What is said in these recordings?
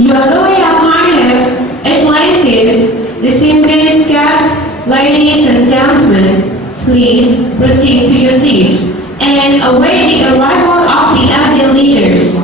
Your Royal Highness, Excellencies, distinguished guests, ladies and gentlemen, please proceed to your seat and await the arrival of the ASEAN leaders.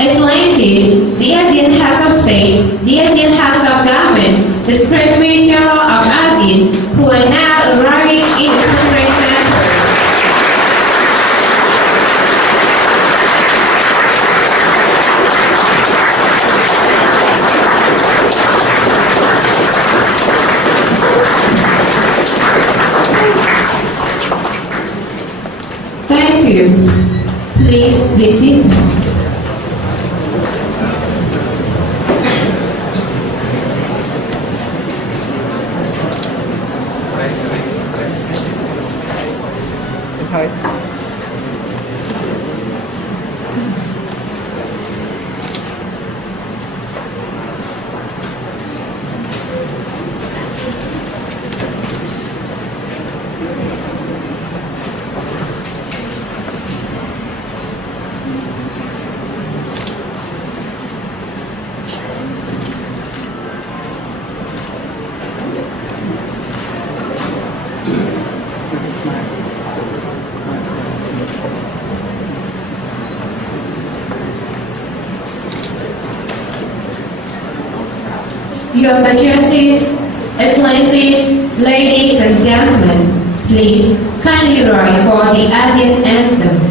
Excellencies, the ASEAN Heads of State, the ASEAN Heads of Government, the Secretary General of ASEAN, who are now arriving in the conference center. Thank you. Please be seated. Your Majesties, Excellencies, ladies and gentlemen, please kindly rise for the ASEAN anthem.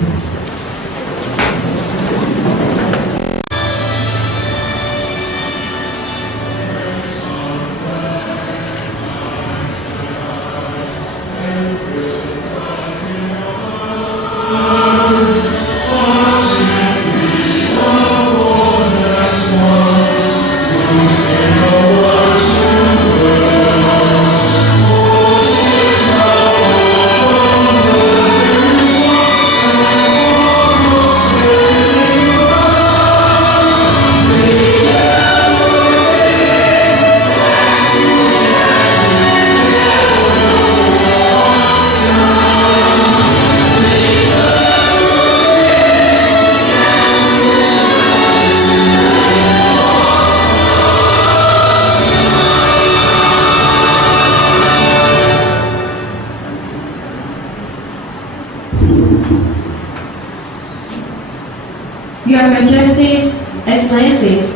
Your Majesties, Excellencies,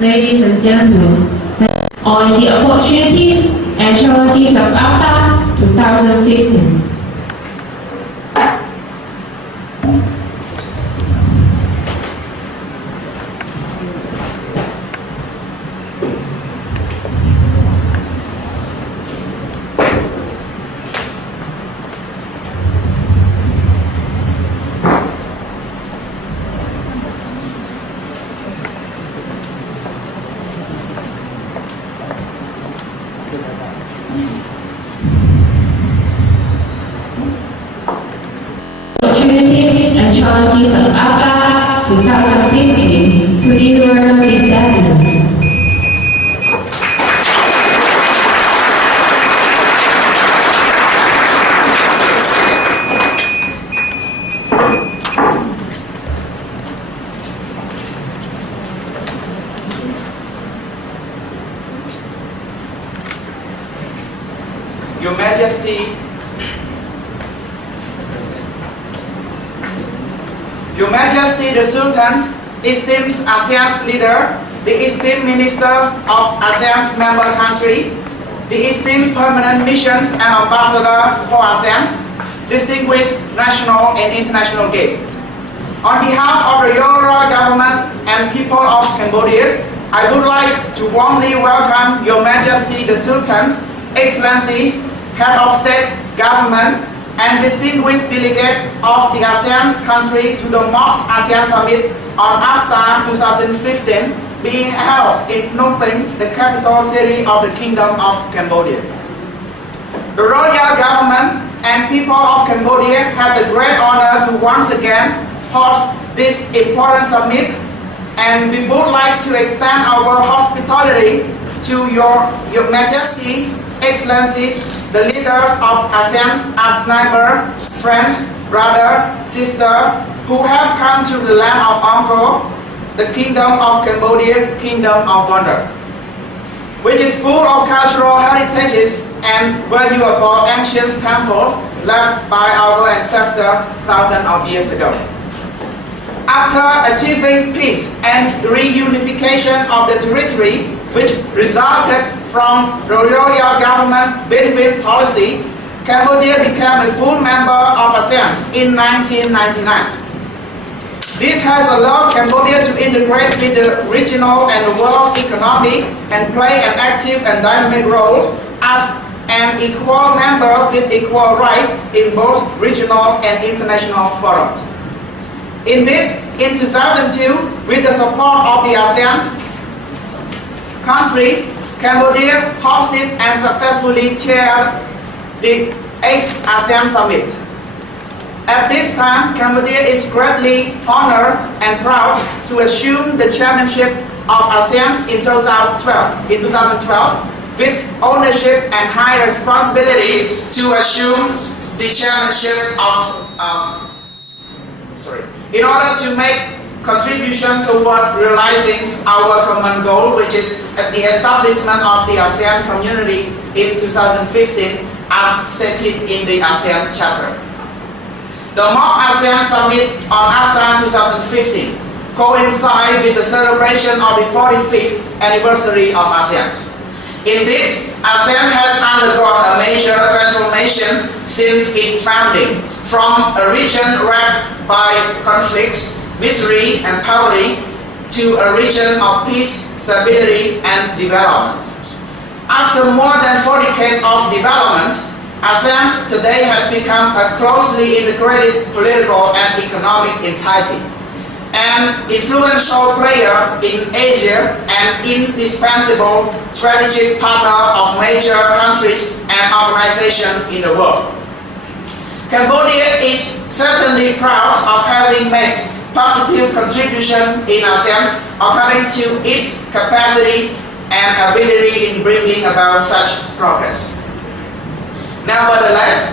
ladies and gentlemen, on the opportunities and challenges of AFTA 2015. Opportunities and challenges of AFTA 2015 to deliver this document. Your Majesty, Your Majesty the Sultans, esteemed ASEAN's leader, the esteemed ministers of ASEAN's member country, the esteemed permanent missions and ambassador for ASEAN, distinguished national and international guests. On behalf of the Royal Government and people of Cambodia, I would like to warmly welcome Your Majesty the Sultans, Excellencies, Head of State, Government, and distinguished delegate of the ASEAN country to the Most ASEAN Summit on AFTA 2015 being held in Phnom Penh, the capital city of the Kingdom of Cambodia. The Royal Government and people of Cambodia have the great honor to once again host this important summit, and we would like to extend our hospitality to Your Majesty, Excellencies, the leaders of ASEAN as neighbor, friends, brother, sister, who have come to the land of Angkor, the Kingdom of Cambodia, Kingdom of Wonder, which is full of cultural heritages and valuable ancient temples left by our ancestors thousands of years ago. After achieving peace and reunification of the territory, which resulted from the Royal Government win-win policy, Cambodia became a full member of ASEAN in 1999. This has allowed Cambodia to integrate with the regional and the world economy and play an active and dynamic role as an equal member with equal rights in both regional and international forums. Indeed, in 2002, with the support of the ASEAN country, Cambodia hosted and successfully chaired the 8th ASEAN Summit. At this time, Cambodia is greatly honored and proud to assume the chairmanship of ASEAN in 2012 with ownership and high responsibility to assume the chairmanship in order to make contribution toward realizing our common goal, which is the establishment of the ASEAN community in 2015 as stated in the ASEAN Charter. The mock ASEAN Summit on AFTA 2015 coincides with the celebration of the 45th anniversary of ASEAN. Indeed, ASEAN has undergone a major transformation since its founding, from a region wrecked by conflicts, misery, and poverty to a region of peace, stability, and development. After more than 4 decades of development, ASEAN today has become a closely integrated political and economic entity, an influential player in Asia and indispensable strategic partner of major countries and organizations in the world. Cambodia is certainly proud of having made positive contribution in ASEAN according to its capacity and ability in bringing about such progress. Nevertheless,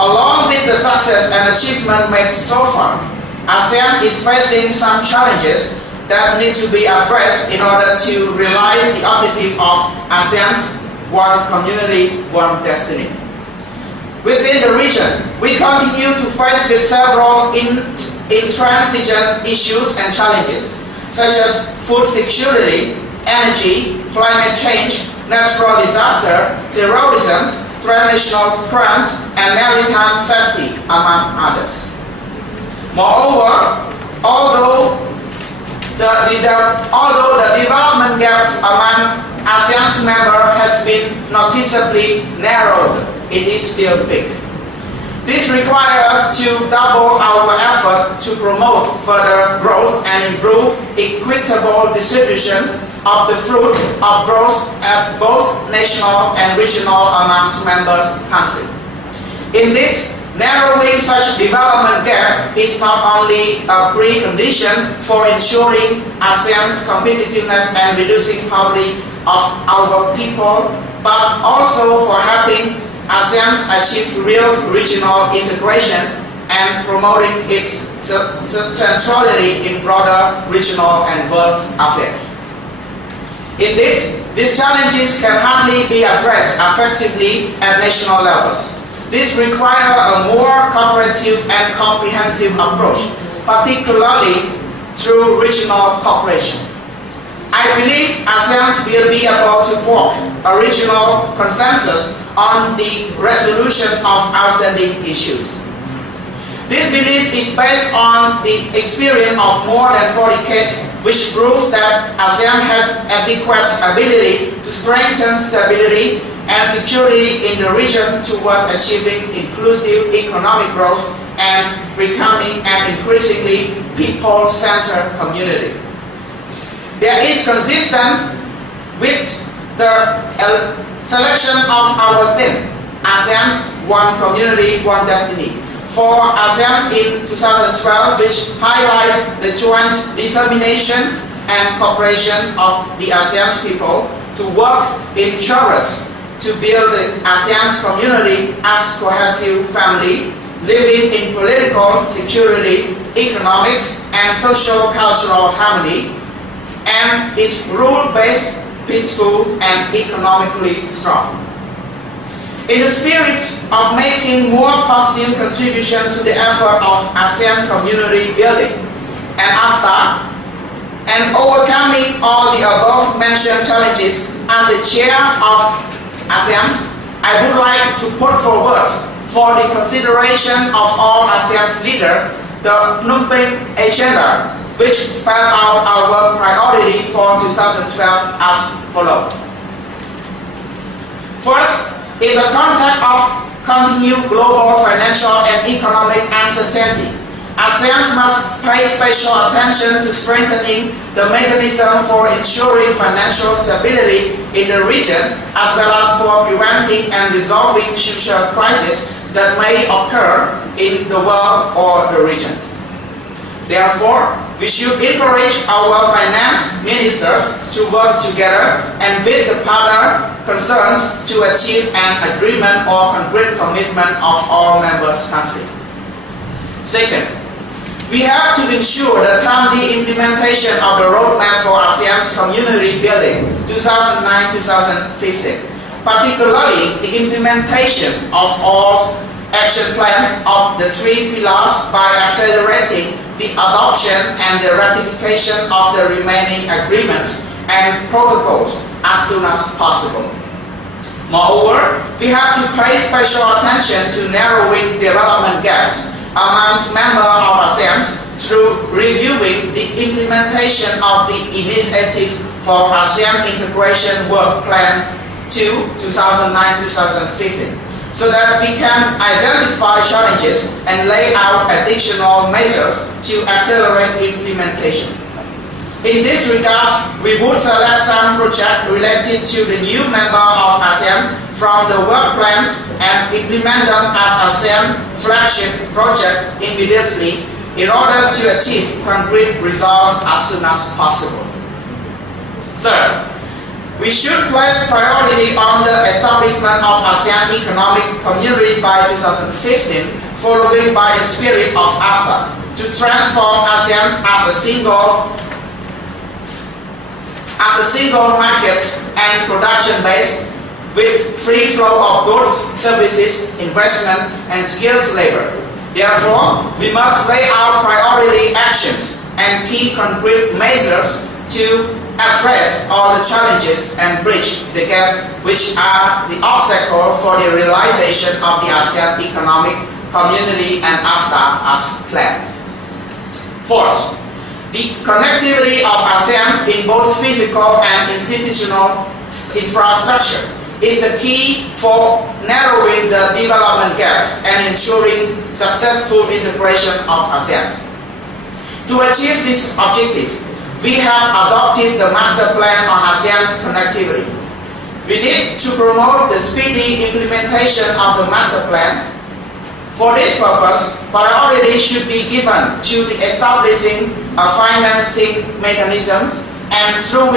along with the success and achievement made so far, ASEAN is facing some challenges that need to be addressed in order to realize the objective of ASEAN's One Community, One Destiny. Within the region, we continue to face with several intransigent issues and challenges, such as food security, energy, climate change, natural disaster, terrorism, transnational crime, and maritime safety, among others. Moreover, although the development gaps among ASEAN's members has been noticeably narrowed, it is still big. This requires us to double our effort to promote further growth and improve equitable distribution of the fruit of growth at both national and regional amongst members' countries. Indeed, narrowing such development gap is not only a precondition for ensuring ASEAN's competitiveness and reducing poverty of our people, but also for helping ASEAN achieve real regional integration and promoting its centrality in broader regional and world affairs. Indeed, these challenges can hardly be addressed effectively at national levels. This requires a more cooperative and comprehensive approach, particularly through regional cooperation. I believe ASEAN will be able to form a regional consensus on the resolution of outstanding issues. This belief is based on the experience of more than 4 decades, which proves that ASEAN has adequate ability to strengthen stability and security in the region toward achieving inclusive economic growth and becoming an increasingly people-centered community. There is consistent with the selection of our theme, ASEAN's One Community, One Destiny, for ASEAN in 2012, which highlights the joint determination and cooperation of the ASEAN people to work in chorus to build the ASEAN community as cohesive family, living in political security, economics, and social-cultural harmony, and is rule-based, peaceful, and economically strong. In the spirit of making more positive contribution to the effort of ASEAN community building and AFTA, and overcoming all the above-mentioned challenges, as the chair of ASEAN, I would like to put forward for the consideration of all ASEAN leaders the Phnom Penh Agenda, which spell out our priority for 2012 as follows. First, in the context of continued global financial and economic uncertainty, ASEAN must pay special attention to strengthening the mechanism for ensuring financial stability in the region, as well as for preventing and resolving future crises that may occur in the world or the region. Therefore, we should encourage our finance ministers to work together and with the partner concerned to achieve an agreement or concrete commitment of all members' countries. Second, we have to ensure the timely implementation of the roadmap for ASEAN's community building 2009-2015, particularly the implementation of all action plans of the 3 pillars by accelerating the adoption and the ratification of the remaining agreements and protocols as soon as possible. Moreover, we have to pay special attention to narrowing development gaps amongst members of ASEAN through reviewing the implementation of the Initiative for ASEAN Integration Work Plan 2 2009-2015, so that we can identify challenges and lay out additional measures to accelerate implementation. In this regard, we would select some projects related to the new member of ASEAN from the work plan and implement them as ASEAN flagship project immediately in order to achieve concrete results as soon as possible. Third, we should place priority on the establishment of ASEAN Economic Community by 2015, following by the spirit of AFTA, to transform ASEAN as a single market and production base with free flow of goods, services, investment, and skilled labor. Therefore, we must lay out priority actions and key concrete measures to address all the challenges and bridge the gap which are the obstacle for the realization of the ASEAN Economic Community and AFTA as planned. Fourth, the connectivity of ASEAN in both physical and institutional infrastructure is the key for narrowing the development gaps and ensuring successful integration of ASEAN. To achieve this objective, we have adopted the Master Plan on ASEAN's connectivity. We need to promote the speedy implementation of the Master Plan. For this purpose, priority should be given to the establishing a financing mechanism and through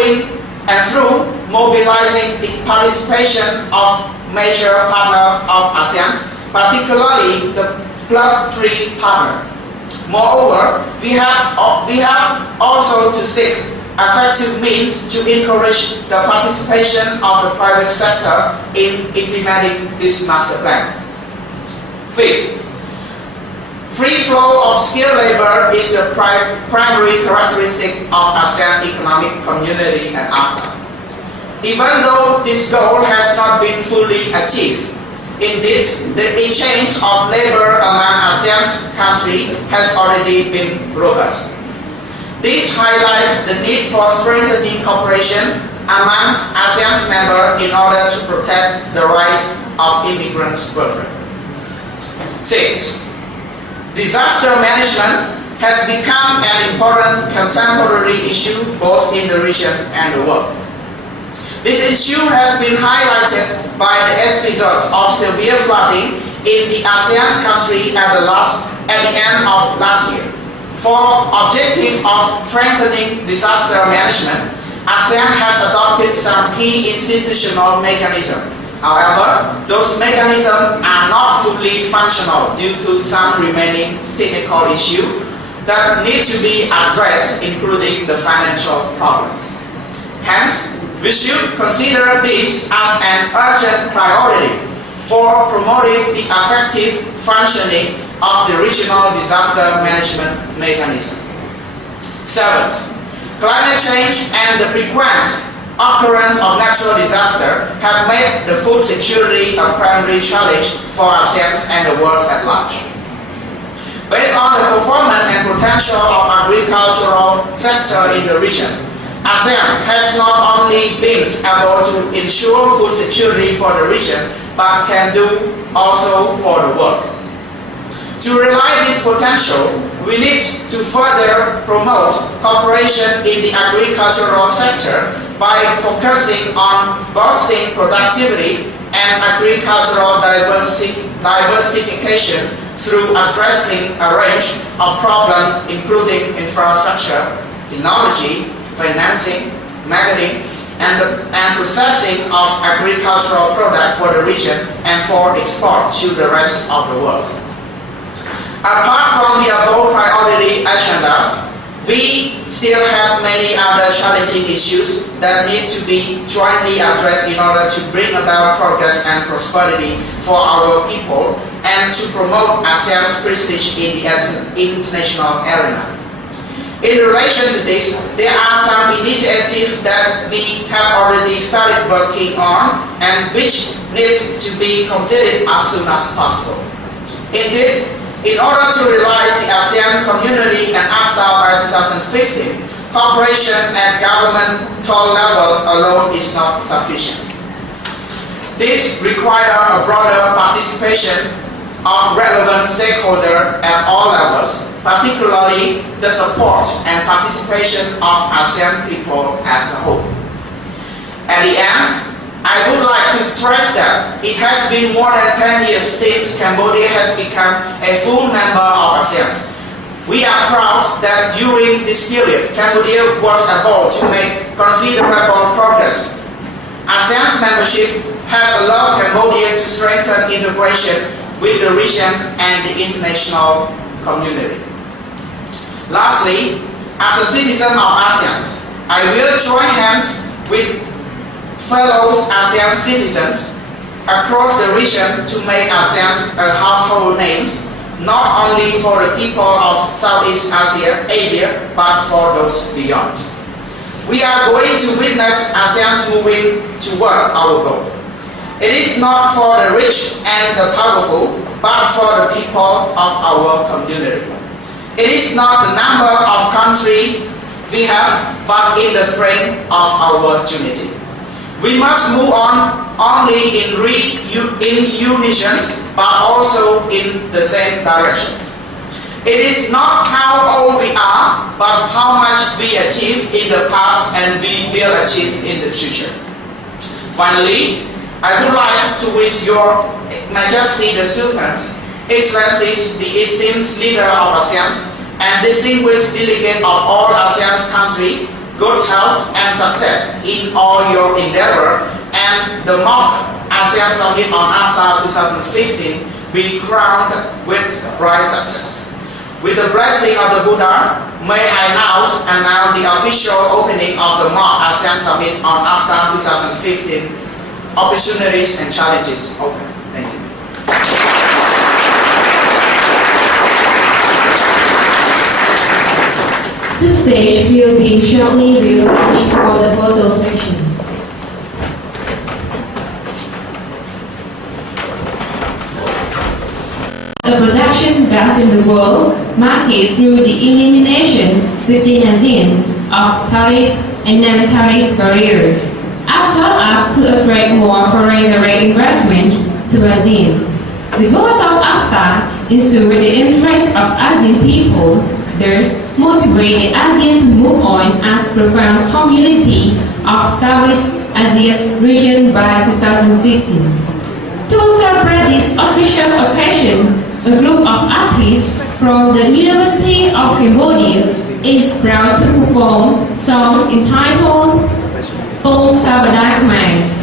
mobilizing the participation of major partners of ASEAN, particularly the +3 partner. Moreover, we have also to seek effective means to encourage the participation of the private sector in implementing this master plan. Fifth, free flow of skilled labor is the primary characteristic of ASEAN Economic Community and AFTA. Even though this goal has not been fully achieved, indeed, the exchange of labor among ASEAN countries has already been robust. This highlights the need for strengthening cooperation amongst ASEAN members in order to protect the rights of immigrant workers. Six, disaster management has become an important contemporary issue both in the region and the world. This issue has been highlighted by the episodes of severe flooding in the ASEAN country at the end of last year. For objective of strengthening disaster management, ASEAN has adopted some key institutional mechanisms. However, those mechanisms are not fully functional due to some remaining technical issues that need to be addressed, including the financial problems. Hence, we should consider this as an urgent priority for promoting the effective functioning of the regional disaster management mechanism. Seventh, climate change and the frequent occurrence of natural disaster have made the food security a primary challenge for ASEAN and the world at large. Based on the performance and potential of agricultural sector in the region, ASEAN has not only been able to ensure food security for the region, but can do also for the world. To realize this potential, we need to further promote cooperation in the agricultural sector by focusing on boosting productivity and agricultural diversification through addressing a range of problems including infrastructure, technology, financing, marketing, and processing of agricultural products for the region and for export to the rest of the world. Apart from the above priority agendas, we still have many other challenging issues that need to be jointly addressed in order to bring about progress and prosperity for our people and to promote ASEAN's prestige in the international arena. In relation to this, there are some initiatives that we have already started working on and which need to be completed as soon as possible. In order to realize the ASEAN community and AFTA by 2015, cooperation at governmental levels alone is not sufficient. This requires a broader participation of relevant stakeholders at all levels, particularly the support and participation of ASEAN people as a whole. At the end, I would like to stress that it has been more than 10 years since Cambodia has become a full member of ASEAN. We are proud that during this period, Cambodia was able to make considerable progress. ASEAN's membership has allowed Cambodia to strengthen integration with the region and the international community. Lastly, as a citizen of ASEAN, I will join hands with fellow ASEAN citizens across the region to make ASEAN a household name, not only for the people of Southeast Asia, but for those beyond. We are going to witness ASEAN moving toward our goal. It is not for the rich and the powerful, but for the people of our community. It is not the number of countries we have, but in the strength of our unity. We must move on only in unison, but also in the same direction. It is not how old we are, but how much we achieved in the past and we will achieve in the future. Finally, I would like to wish Your Majesty the Sultan, Excellencies, the esteemed leader of ASEAN, and distinguished delegate of all ASEAN countries, good health and success in all your endeavor, and the mock ASEAN Summit on AFTA 2015 be crowned with bright success. With the blessing of the Buddha, may I now announce the official opening of the mock ASEAN Summit on AFTA 2015. Opportunities and challenges open. Thank you. The stage will be shortly relaunched for the photo section. The production best in the world, market through the elimination within ASEAN of tariff and non-tariff barriers, as well as to attract more foreign direct investment to ASEAN. The goals of AFTA is to the interests of ASEAN people, thus motivate the ASEAN to move on as profound community of Southeast Asia's region by 2015. To celebrate this auspicious occasion, a group of artists from the University of Cambodia is proud to perform songs entitled Ông Sabadai Khmer.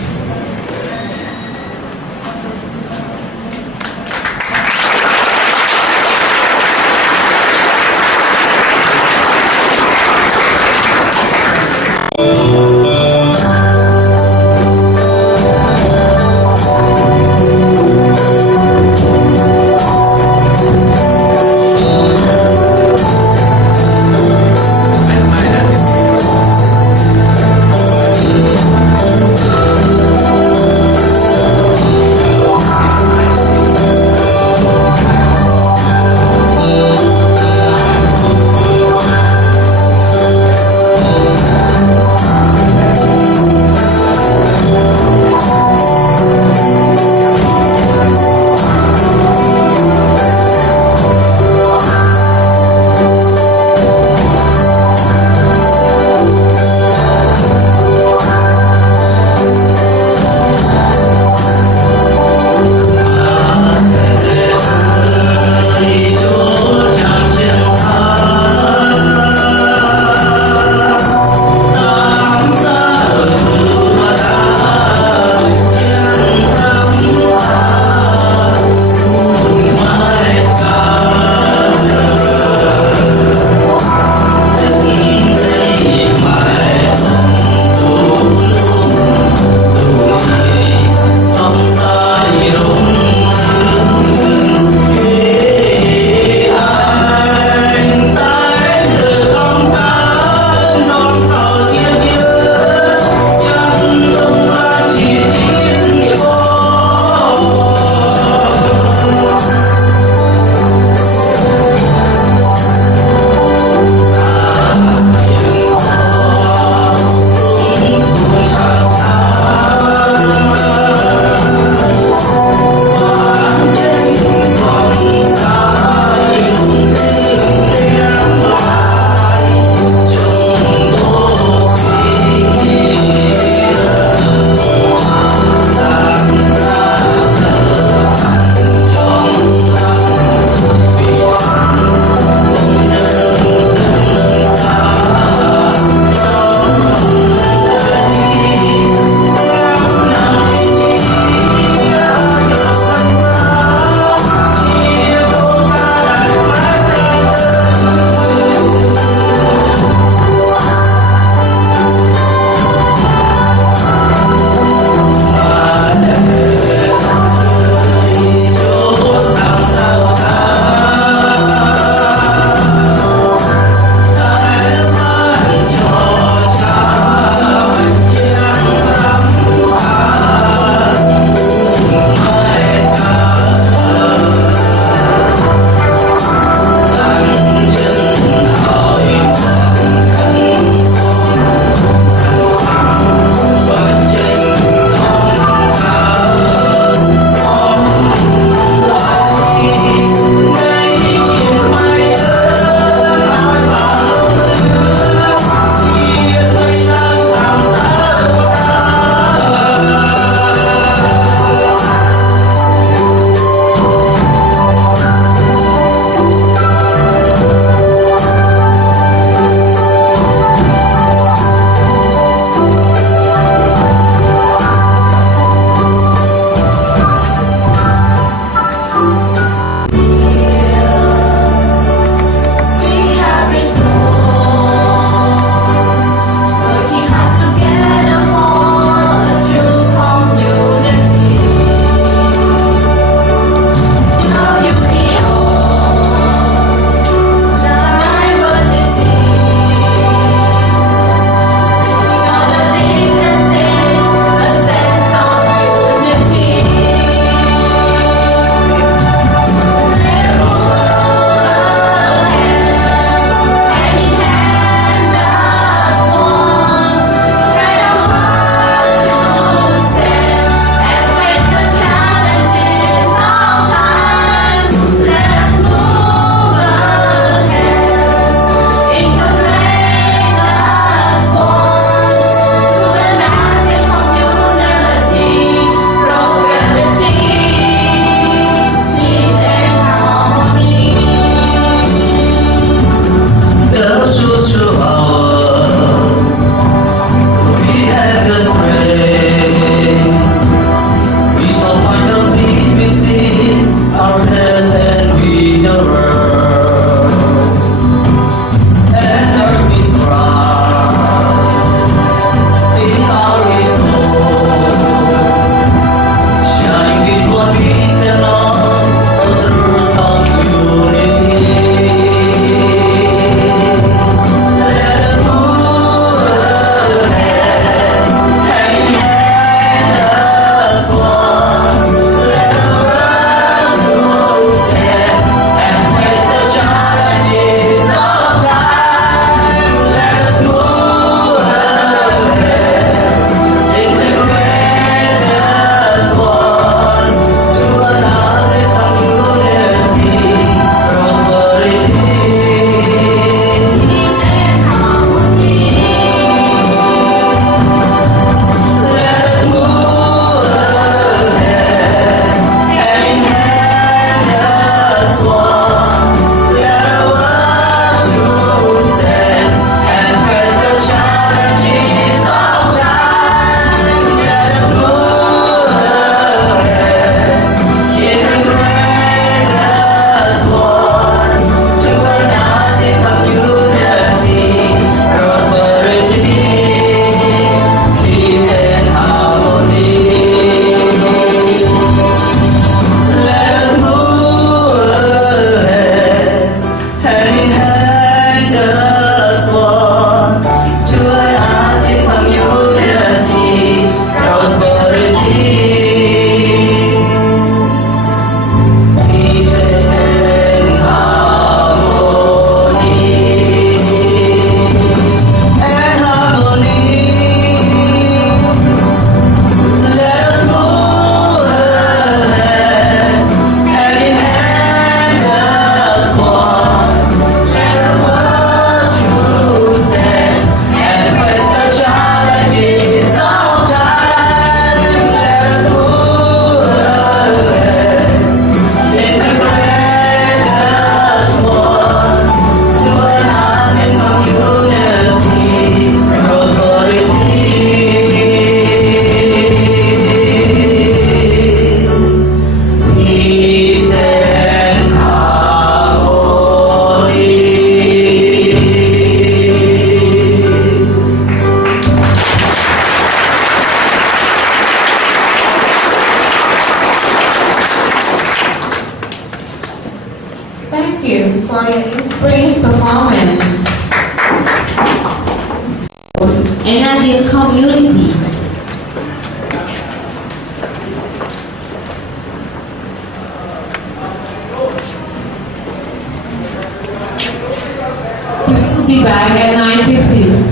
will be back at 9:15.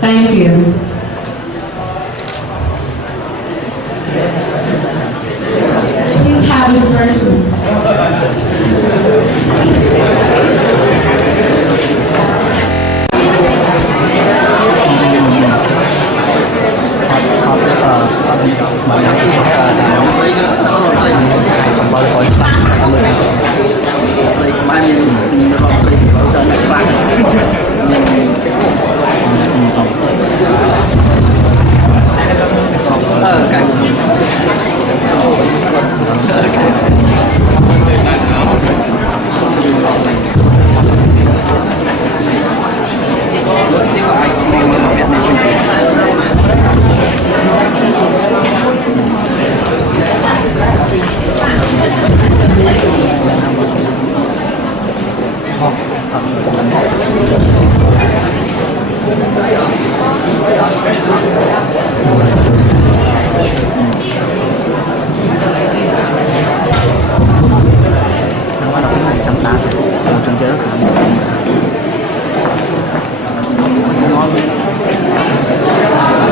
Thank you. Please have your person.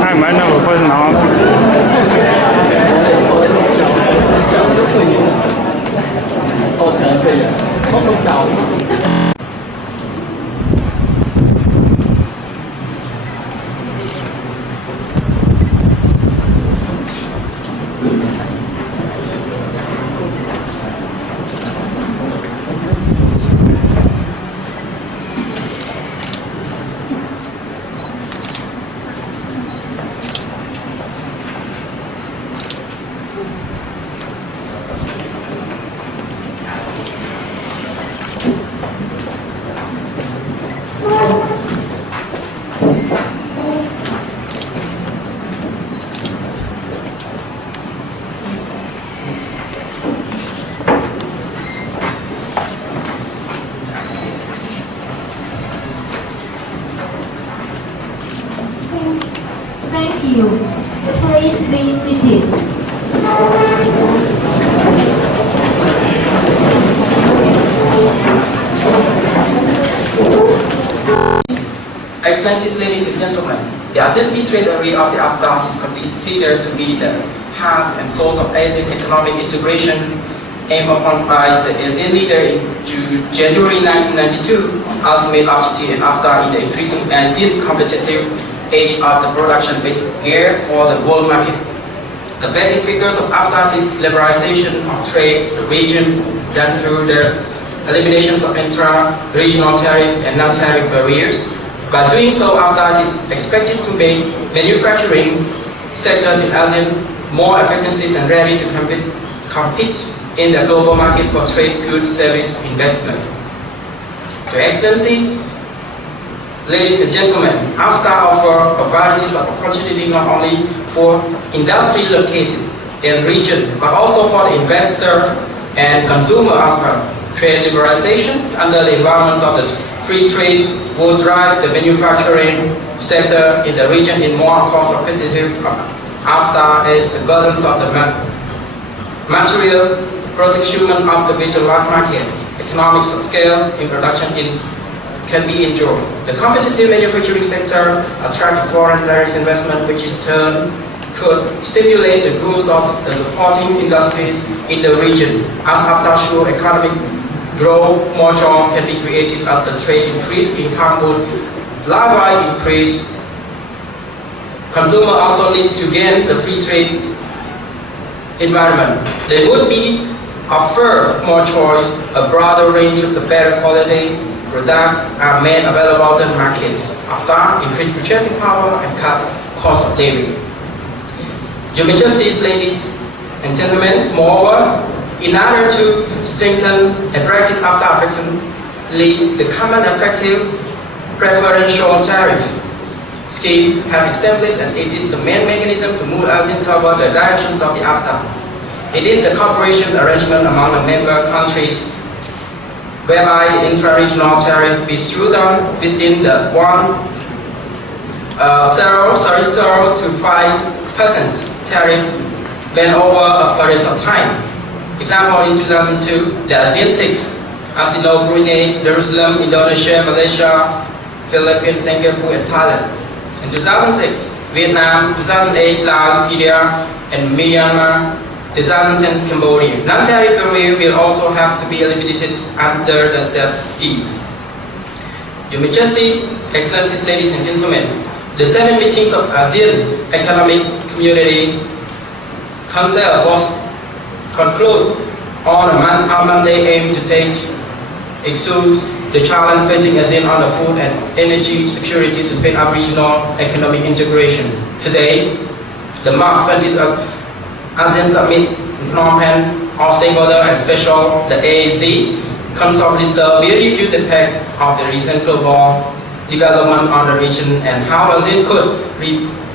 Hai mấy năm vừa qua nó Thank you. Please be seated. Excellencies, ladies and gentlemen, the ASEAN Free Trade Area of the AFTA is considered to be the heart and source of ASEAN economic integration aimed upon by the ASEAN leader in January 1992, ultimate objective and AFTA in the increasing ASEAN competitive edge of the production-based gear for the world market. The basic figures of AFTA is liberalization of trade, the region done through the eliminations of intra-regional tariff and non-tariff barriers. By doing so, AFTA is expected to make manufacturing sectors in ASEAN more effective and ready to compete in the global market for trade, goods, service, investment. Your Excellency, ladies and gentlemen, AFTA offers a variety of opportunity not only for industry located in the region, but also for the investor and consumer as well. Trade liberalization under the environments of the free trade will drive the manufacturing sector in the region in more cost-competitive AFTA as the burdens of the material procurement of the major large market, economics of scale in production can be enjoyed. The competitive manufacturing sector attracts foreign direct investment, which in turn could stimulate the growth of the supporting industries in the region. As AFTA shows economic growth, more jobs can be created as the trade increase, income would likewise increase. Consumers also need to gain the free trade environment. They would be offered more choice, a broader range of the better quality products are made available to the market. AFTA increase purchasing power and cut cost of living. Your Majesties, ladies and gentlemen, moreover, in order to strengthen and practice AFTA effectively, the common effective preferential tariff scheme have established, and it is the main mechanism to move ASEAN toward the directions of the AFTA. It is the cooperation arrangement among the member countries whereby the intra-regional tariff is screwed down within the 0 to 5% tariff when over a period of time. Example, in 2002, the ASEAN 6 As we know, Brunei, Jerusalem, Indonesia, Malaysia, Philippines, Singapore, and Thailand. In 2006, Vietnam, 2008, Laos, India, and Myanmar, 2010, Cambodia. Non-territory will also have to be eliminated under the SEP scheme. Your Majesty, Excellencies, ladies and gentlemen, the 7 meetings of ASEAN Economic Community Council was concluded on a Monday aimed to take issue the challenge facing ASEAN on the food and energy security to speed up regional economic integration. Today, the March 20th of ASEAN Summit in Phnom Penh, all stakeholders and special the AAC Council Minister will review the impact of the recent global development on the region and how ASEAN could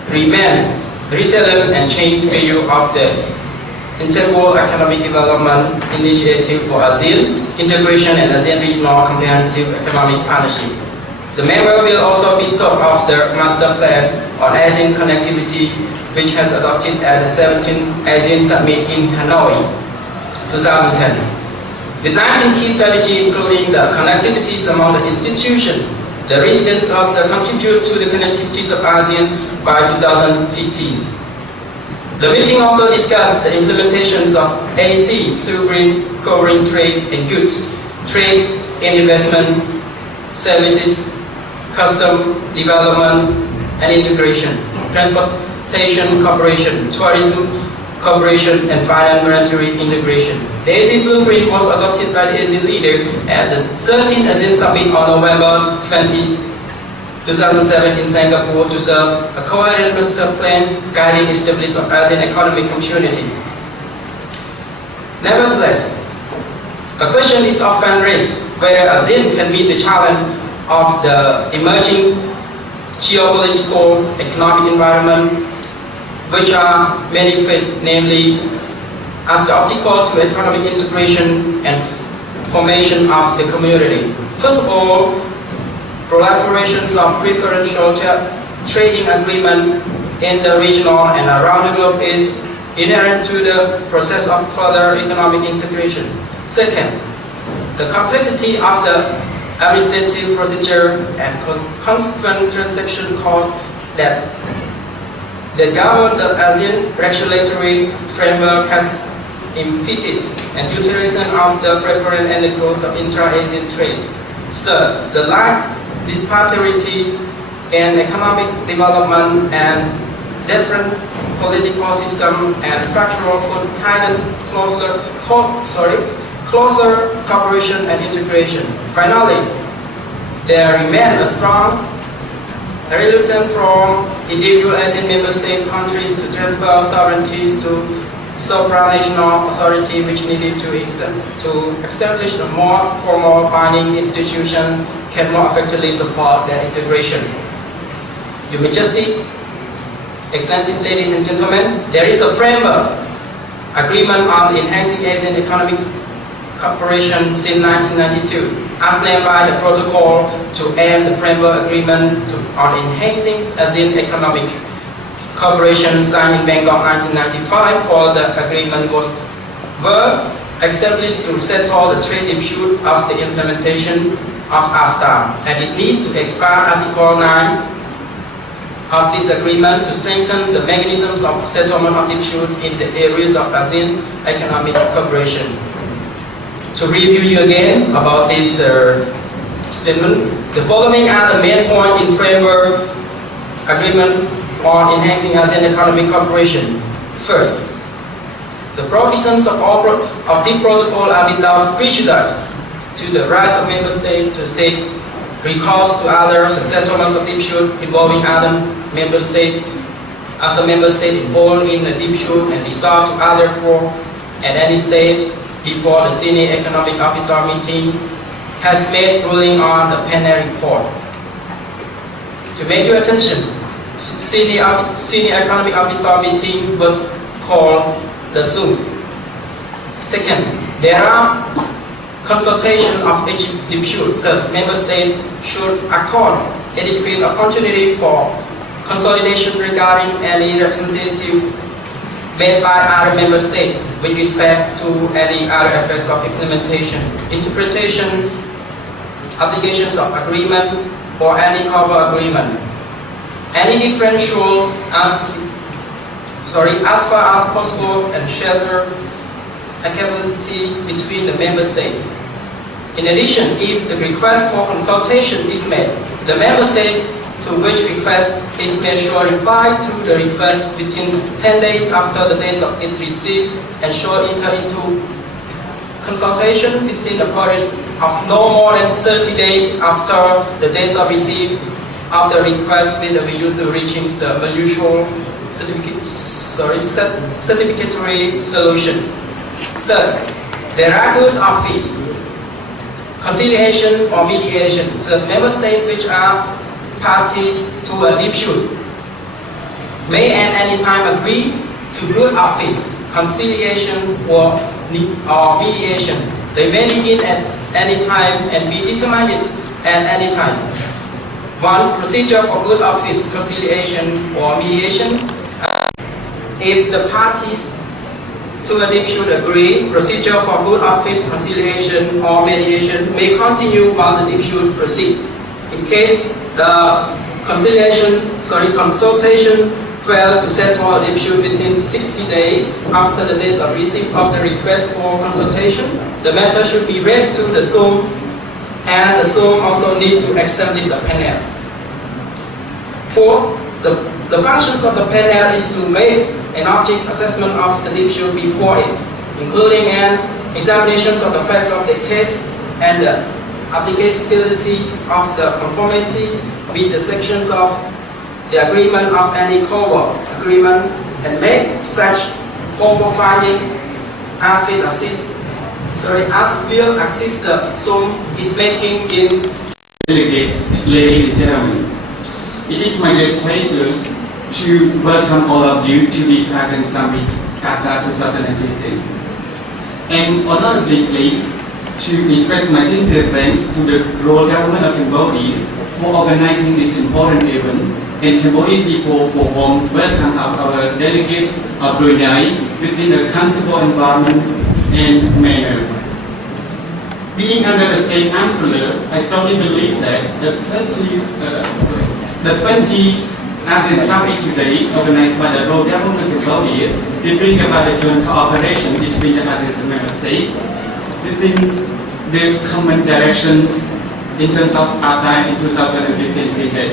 remain resilient and change the view of the Integral Economic Development Initiative for ASEAN Integration and ASEAN Regional Comprehensive Economic Partnership. The member will also be stock of the Master Plan on ASEAN Connectivity, which has adopted at the 17th ASEAN Summit in Hanoi, 2010. With 19 key strategies including the connectivities among the institutions, the residents of the contribute to the connectivities of ASEAN by 2015. The meeting also discussed the implementations of AAC through covering trade in goods, trade in investment, services, custom development and integration, transportation cooperation, tourism cooperation, and finance monetary integration. The ASEAN Blueprint was adopted by the ASEAN leader at the 13th ASEAN Summit on November 20, 2007 in Singapore to serve a coherent master plan guiding establishment of ASEAN economic community. Nevertheless, a question is often raised whether ASEAN can meet the challenge of the emerging geopolitical economic environment which are manifest, namely as the obstacle to economic integration and formation of the community. First of all, proliferations of preferential trading agreement in the regional and around the globe is inherent to the process of further economic integration. Second, the complexity of the administrative procedure and consequent transaction costs that govern the ASEAN regulatory framework has impeded and utilization of the preference and the growth of intra-ASEAN trade. Third, the lack disparity in economic development and different political system and structural could heighten closer cooperation and integration. Finally, there remains a strong reluctance from individual ASEAN member state countries to transfer sovereignties to supranational authority, which needed to establish a more formal binding institution can more effectively support their integration. Your Majesty, Excellencies, ladies and gentlemen, there is a framework agreement on enhancing ASEAN economic cooperation since 1992, as named by the protocol to end the framework agreement on enhancing ASEAN economic cooperation signed in Bangkok 1995, called the agreement were established to settle the trade issue of the implementation of AFTA, and it needs to expand Article 9 of this agreement to strengthen the mechanisms of settlement of dispute in the areas of ASEAN economic cooperation. To review you again about this statement, the following are the main points in framework agreement on enhancing ASEAN economic cooperation. First, the provisions of the protocol are without prejudice to the rights of member states to state recourse to others and settlements of dispute involving other member states as a member state involved in a dispute and resort to other court at any stage before the senior economic officer meeting has made ruling on the panel report. To make your attention, senior economic officer meeting was called the Zoom. Second, there are consultation of each dispute. Thus, member states should accord adequate opportunity for consolidation regarding any representative made by other member states. with respect to any other aspects of implementation, interpretation, applications of agreement, or any cover agreement. Any differential as far as possible and shelter accountability between the member states. In addition, if the request for consultation is made, the member state to which request is made shall reply to the request within 10 days after the date of it received and shall enter into consultation within the period of no more than 30 days after the date of receipt of the request with a view to reaching the mutual certificatory solution. Third, there are good office, conciliation or mediation. The member states which are parties to a dispute may at any time agree to good office, conciliation or mediation. They may begin at any time and be determined at any time. One, procedure for good office, conciliation or mediation. If the parties to a dispute agree, procedure for good office, conciliation or mediation may continue while the dispute proceeds. In case the consultation failed to settle a dispute within 60 days after the date of receipt of the request for consultation, the matter should be raised to the SOM, and the SOM also need to establish a panel. Fourth, the functions of the panel is to make an objective assessment of the dispute before it, including an examination of the facts of the case and the applicability of the conformity with the sections of the agreement of any cover agreement, and make such cover finding as will assist the SOM is making in delegates, ladies and gentlemen. It is my great pleasure to welcome all of you to this ASEAN Summit AFTA 2015. And honorably pleased to express my sincere thanks to the Royal Government of Cambodia for organizing this important event, and Cambodian people for warm welcome of our delegates of Brunei within a comfortable environment and manner. Being under the same umbrella, I strongly believe that the 20th ASEAN Summit today is organized by the Royal Government of Cambodia will bring about a joint cooperation between the ASEAN member states within their common directions in terms of AFTA in 2015 period.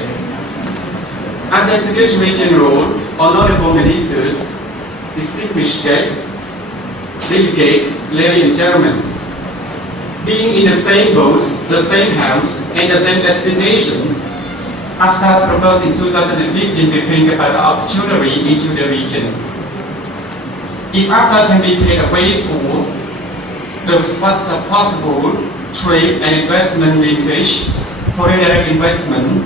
ASEAN Secretary General, honorable ministers, distinguished guests, delegates, ladies and gentlemen, being in the same boat, the same house, and the same destinations, AFTA proposed in 2015 will bring about the opportunity into the region. If AFTA can be paid away for the first possible trade and investment linkage, foreign direct investment,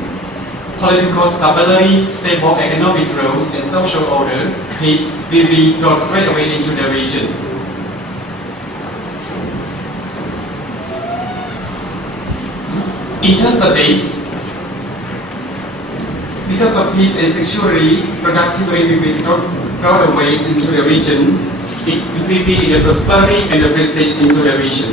political stability, stable economic growth, and social order, peace will be brought straight away into the region. In terms of this, because of peace and security, productivity will be brought away into the region. It will be the prosperity and the prestige into the region.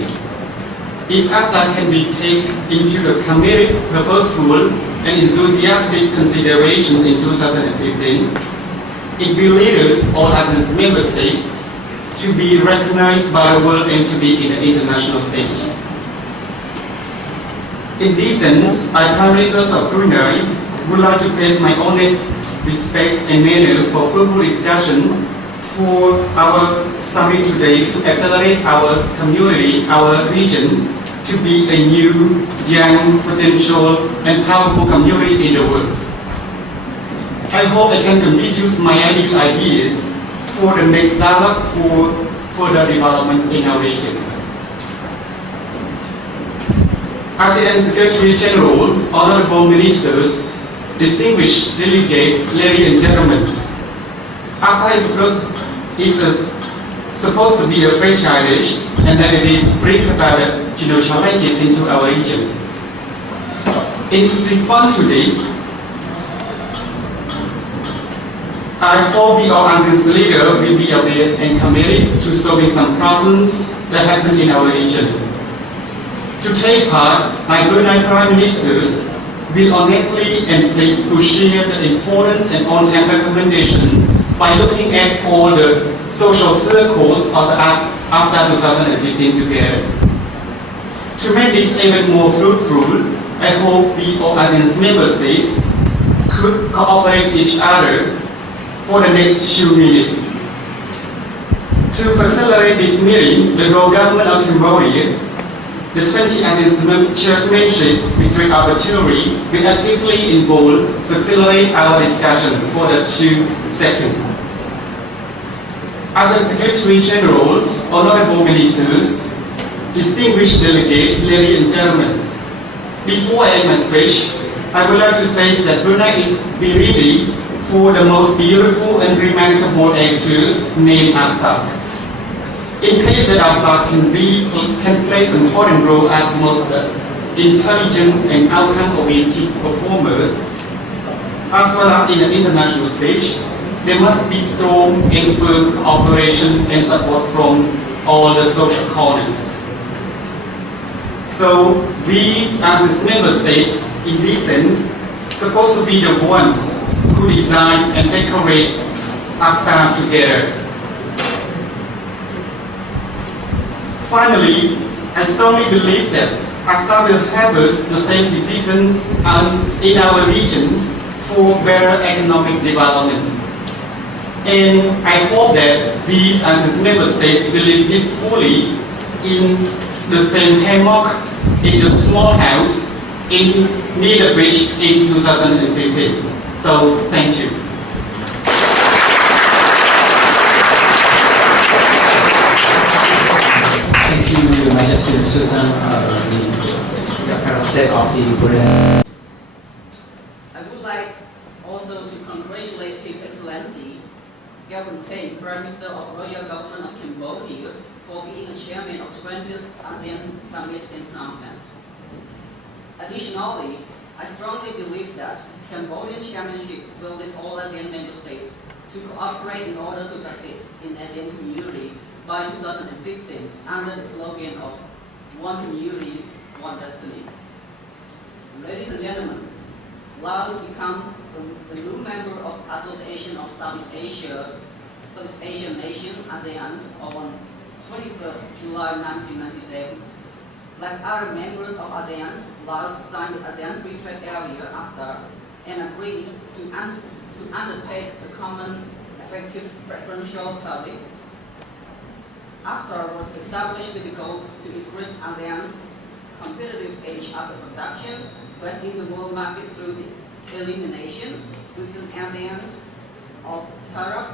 If AFTA can be taken into the committed, purposeful, and enthusiastic considerations in 2015, it will lead us, all ASEAN member states, to be recognized by the world and to be in the international stage. In this sense, I, Prime Minister of Brunei, would like to place my honest respect and manner for fruitful discussion for our summit today to accelerate our community, our region, to be a new, young, potential, and powerful community in the world. I hope I can contribute my ideas for the next dialogue for further development in our region. ASEAN Secretary General, honorable ministers, distinguished delegates, ladies and gentlemen, AFTA is supposed to be a free challenge, and that it will bring about challenges into our region. In response to this, I hope the ASEAN's leader will be aware and committed to solving some problems that happen in our region. To take part, my Brunei Prime Ministers will honestly and pleased to share the importance and on-time recommendation by looking at all the social circles of the AFTA 2015 together. To make this even more fruitful, I hope the ASEAN's member states could cooperate each other for the next 2 minutes. To facilitate this meeting, the Royal Government of Cambodia, the 20 ASEAN chairmanships with great opportunity will actively involve to facilitate our discussion for the 2 seconds. As a Secretary General, honorable ministers, distinguished delegates, ladies and gentlemen, before I end my speech, I would like to say that Brunei is ready for the most beautiful and remarkable act named AFTA. In case that AFTA can play an important role as most intelligent and outcome-oriented performers, as well as in the international stage, there must be strong and firm cooperation and support from all the social corners. So we as member states, in this sense, supposed to be the ones who design and decorate AFTA together. Finally, I strongly believe that AFTA will have us the same decisions in our regions for better economic development. And I hope that these as member states will live peacefully in the same hammock, in the small house, near the bridge in 2015. So, thank you. Thank you, Your Majesty the Sultan, the State of the Brunei. I would like also to congratulate His Excellency, Gavin Tay, Prime Minister of Royal Government of Cambodia, for being the chairman of 20th ASEAN Summit in Phnom Penh. Additionally, I strongly believe that Cambodian chairmanship will lead all ASEAN member states to cooperate in order to succeed in ASEAN community by 2015 under the slogan of One Community, One Destiny. Ladies and gentlemen, Laos becomes the new member of Association of Southeast Asian Nation, ASEAN, on 23rd July 1997. Like other members of ASEAN, Laos signed the ASEAN Free Trade Area AFTA and agreed to undertake the common effective preferential tariff. AFTA was established with the goal to increase ASEAN's competitive edge as a production based in the world market through the elimination within ASEAN of tariff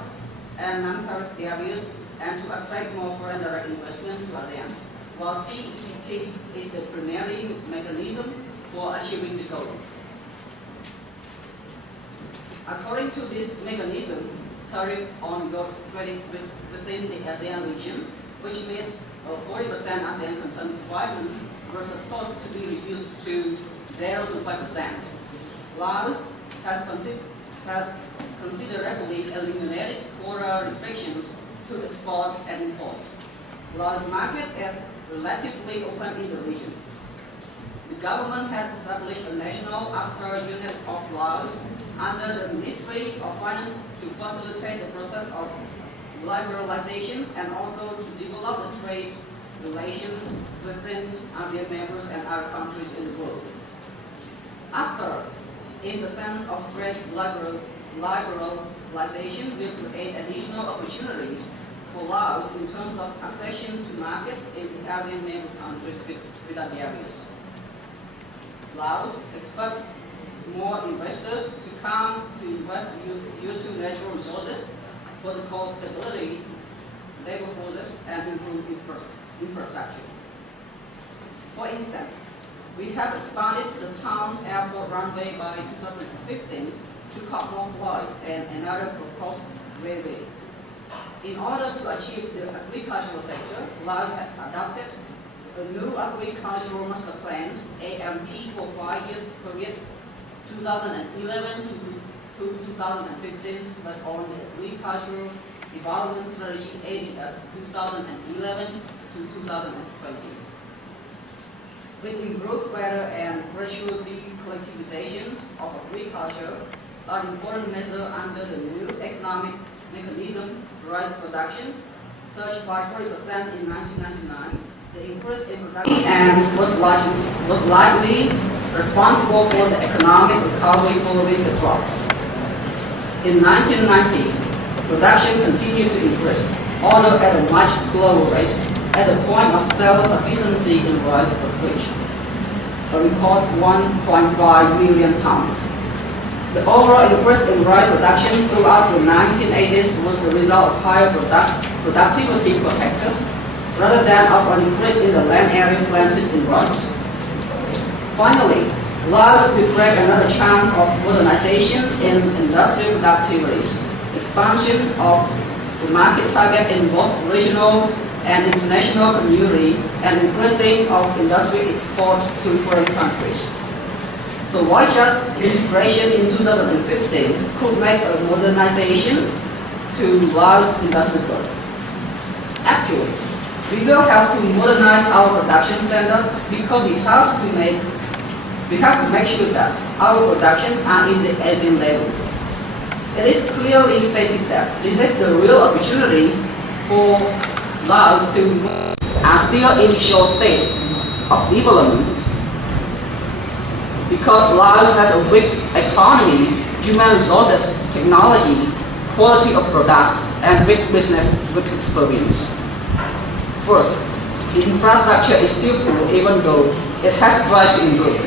and non-tariff barriers and to attract more foreign direct investment to ASEAN, while CET is the primary mechanism for achieving the goals. According to this mechanism, tariff on goods traded within the ASEAN region, which means 40% ASEAN content requirement, were supposed to be reduced to 0 to 5%. Laos has considerably eliminated quota restrictions to export and import. Laos market is relatively open in the region. The government has established a national AFTA unit of Laos under the Ministry of Finance to facilitate the process of liberalizations and also to develop the trade relations within ASEAN members and other countries in the world. AFTA, in the sense of trade liberalization, will create additional opportunities for Laos in terms of accession to markets in the ASEAN member countries without barriers. Laos expects more investors to come to invest due to natural resources for the cost stability, labor forces, and improved infrastructure. For instance, we have expanded the town's airport runway by 2015 to cut more flights and another proposed railway. In order to achieve the agricultural sector, Laos has adopted a new agricultural master plan, AMP, for 5 years period 2011 to to 2015 was on the agricultural development strategy ADS 2011 to 2020. With improved weather and gradual decollectivization of agriculture, an important measure under the new economic mechanism, rice production, surged by 40% in 1999. The increase in production and was likely responsible for the economic recovery following the droughts. In 1990, production continued to increase, although at a much slower rate, at the point of self-sufficiency in rice was reached, a record 1.5 million tons. The overall increase in rice production throughout the 1980s was the result of higher productivity per hectare, rather than of an increase in the land area planted in rice. Finally, Laos will bring another chance of modernizations in industrial productivities, expansion of the market target in both regional and international community, and increasing of industry export to foreign countries. So why just integration in 2015 could make a modernization to Laos industry goods? Actually, we will have to modernize our production standards because we have to make sure that our productions are in the ASEAN level. It is clearly stated that this is the real opportunity for Laos to are still in initial stage of development, because Laos has a weak economy, human resources, technology, quality of products, and weak business experience. First, the infrastructure is still poor even though it has tried to improve.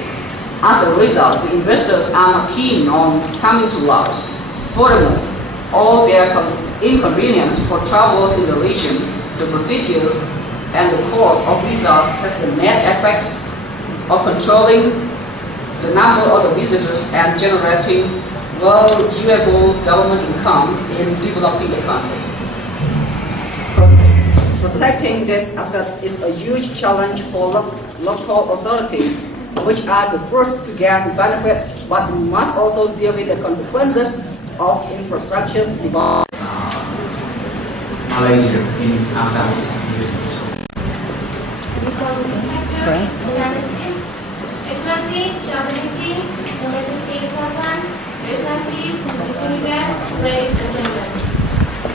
As a result, the investors are not keen on coming to Laos. Furthermore, all their inconvenience for travelers in the region, the procedures, and the cost of visas have the net effects of controlling the number of the visitors and generating valuable government income in developing the country. Protecting this asset is a huge challenge for local authorities, which are the first to get benefits, but we must also deal with the consequences of infrastructure development. Malaysia in AFTA. Excellencies, Chairman, Domestic Sultan, Excellencies, distinguished guests, ladies and gentlemen.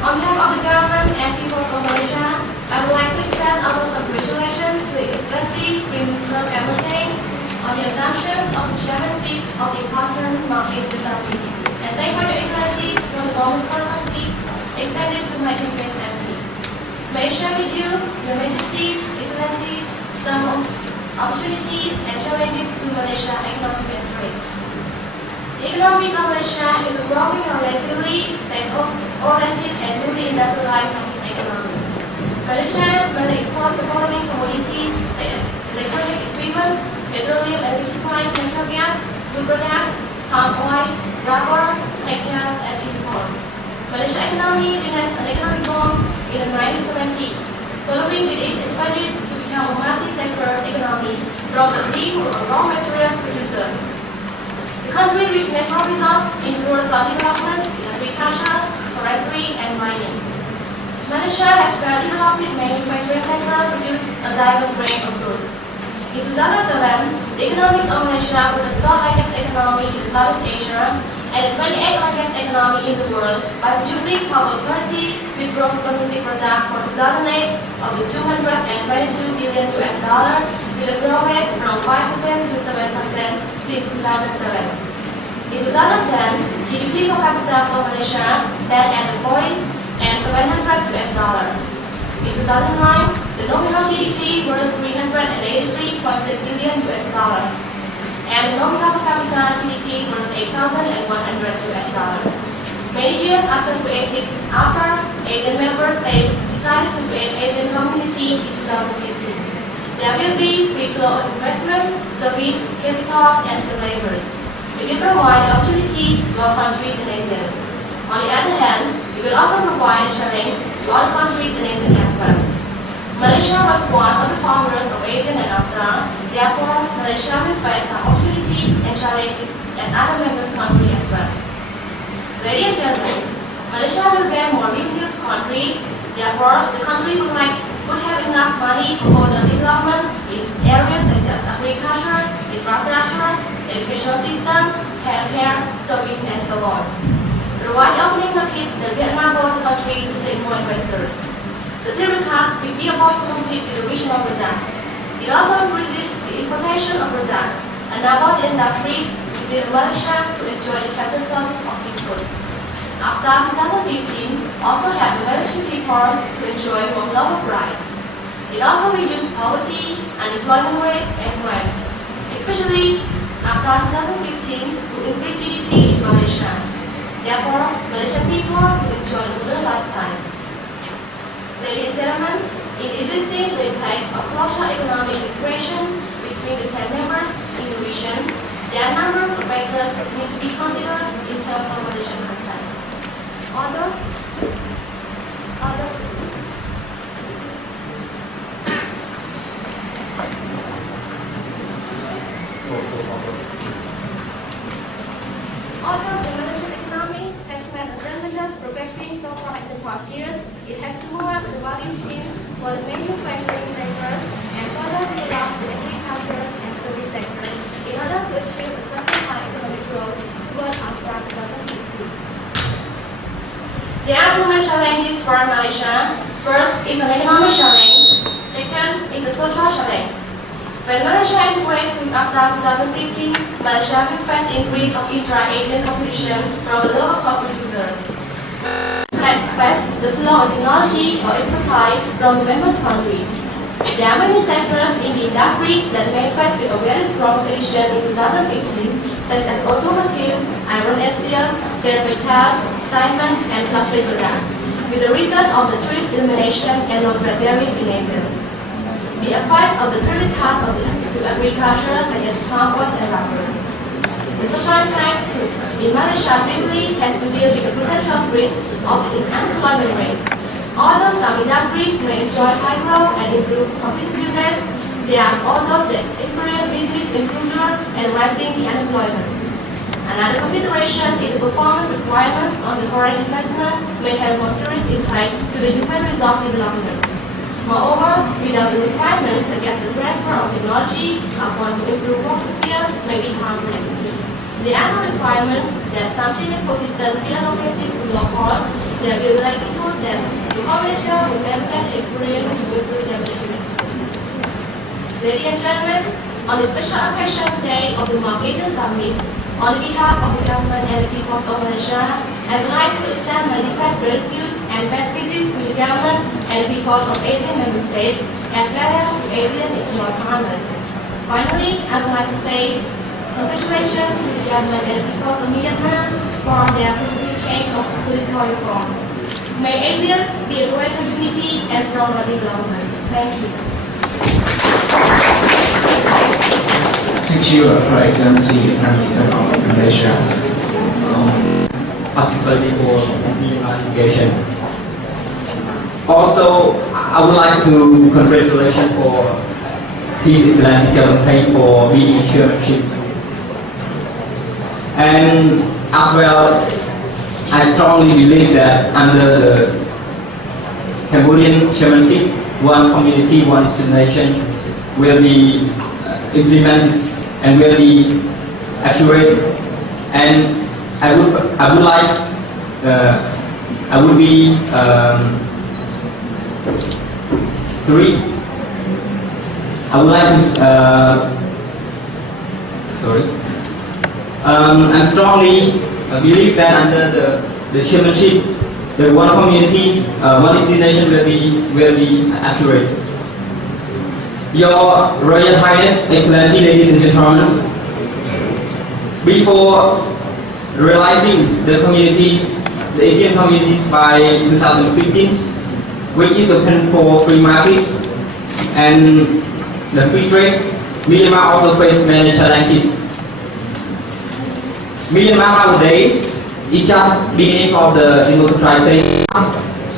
On behalf of the government and people of Malaysia, I would like to extend our congratulations to the Excellencies Prime Minister Cameron on the assumption of the chairmanship of the important market facility. And thank for the Excellencies for the warm hospitality extended to my congress MP. May I share with you, Your Majesty's, Excellencies, some opportunities and challenges to Malaysia economic and trade. The economy of Malaysia is a growing and relatively state-oriented and newly industrialized economy. Malaysia may export the following commodities such as electronic equipment, petroleum and liquefied natural gas, food products, palm oil, rubber, textiles, and imports. Malaysia's economy has an economic boom in the 1970s, following with its expansion to become a multi-sector economy from the being a raw materials producer. The country reached natural resources in rural development, in agriculture, forestry, and mining. Malaysia has well developed its manufacturing sector to produce a diverse range of goods. In 2007, the economy of Malaysia was the third largest economy in Southeast Asia and the 28th largest economy in the world by producing power authority with gross domestic product for 2008 of the $222 billion with a growth rate from 5% to 7% since 2007. In 2010, GDP per capita for Malaysia stands at $40,700. In 2009, the nominal GDP was $383.6 billion, and the nominal per capita GDP was $8,100. Many years after ASEAN member states decided to create ASEAN community in 2015. There will be free flow of investment, service, capital, and skilled labor. It will provide opportunities to all countries in ASEAN. On the other hand, it will also provide a challenge to other countries in ASEAN as well. Malaysia was one of the founders of ASEAN and AFTA. Therefore, Malaysia will face some opportunities and challenges as other member countries as well. Ladies and gentlemen, Malaysia will gain more revenue from countries. Therefore, the country would have enough money for further development in areas such as agriculture, infrastructure, educational system, healthcare, service, and so on. The wide opening market that Vietnam brought the country to save more investors. The trade card will be able to compete with the regional products. It also increases the exportation of products and about the industries within Malaysia to enjoy the chapter sources of seafood. AFTA 2015 also helped the Malaysian people to enjoy more global price. It also reduced poverty, unemployment rate, and crime. Especially AFTA 2015 will increase GDP in Malaysia. Therefore, Malaysian people will enjoy a good lifetime. Ladies and gentlemen, in existing the impact of closer economic integration between the 10 members in the region, there are a number of factors that need to be considered in terms of Malaysian context. Order. Although the Malaysian economy has made a tremendous progressing so far in the past years, it has to move up the value chain for the manufacturing sector and further develop the agriculture and service sector in order to achieve a certain high economic growth towards AFTA 2015. There are two main challenges for Malaysia. First is an economic challenge. Second is a social challenge. When Malaysia integrates with AFTA 2015, Malaysia will face the increase of intra-Asian competition from the lower cost producers. At first, the flow of technology or expertise from the member countries. There are many sectors in the industries that may face with a very strong position in 2015, such as automotive, iron and steel, metals, cement, and plastic products, with the result of the tourist elimination and no trade barriers in Asia. The effect of the trade cut to agriculture such as palm oil and rubber. The social impact in Malaysia briefly has to deal with the potential threat of the unemployment rate. Although some industries may enjoy high growth and improve competitiveness, there are others that experience business inclusion and rising the unemployment. Another consideration is the performance requirements on the foreign investment may have more serious impact to the human resource development. Moreover, without the requirements such as the transfer of technology upon to improve work skills may be harmful. There are no requirements that some training positions be allocated to low cost that will likely put them to combination with them past experience to improve their management. Ladies and gentlemen, on the special occasion day of the Asian Summit, on behalf of the government and the people of Malaysia, I would like to extend my deepest gratitude and best wishes to the government and the people of ASEAN member states, as well as to ASEAN external partners. Finally, I would like to say congratulations to the government and the people of Myanmar for their positive change of political reform. May ASEAN be a greater unity and stronger development. Thank you. Thank you, Her Excellency, Prime Minister of Malaysia, particularly for the investigation. Also, I would like to congratulate for His Excellency campaign for being chairmanship. And as well, I strongly believe that under the Cambodian chairmanship, one community, one destination will be implemented and will be accurate. And I would be I would like to I strongly believe that under the chairmanship, the one community, one destination will be accurate. Your Royal Highness, Excellency, ladies and gentlemen, before realizing the Asian communities by 2015, which is open for free markets and the free trade, Myanmar also faced many challenges. Myanmar nowadays is just beginning of the democratization.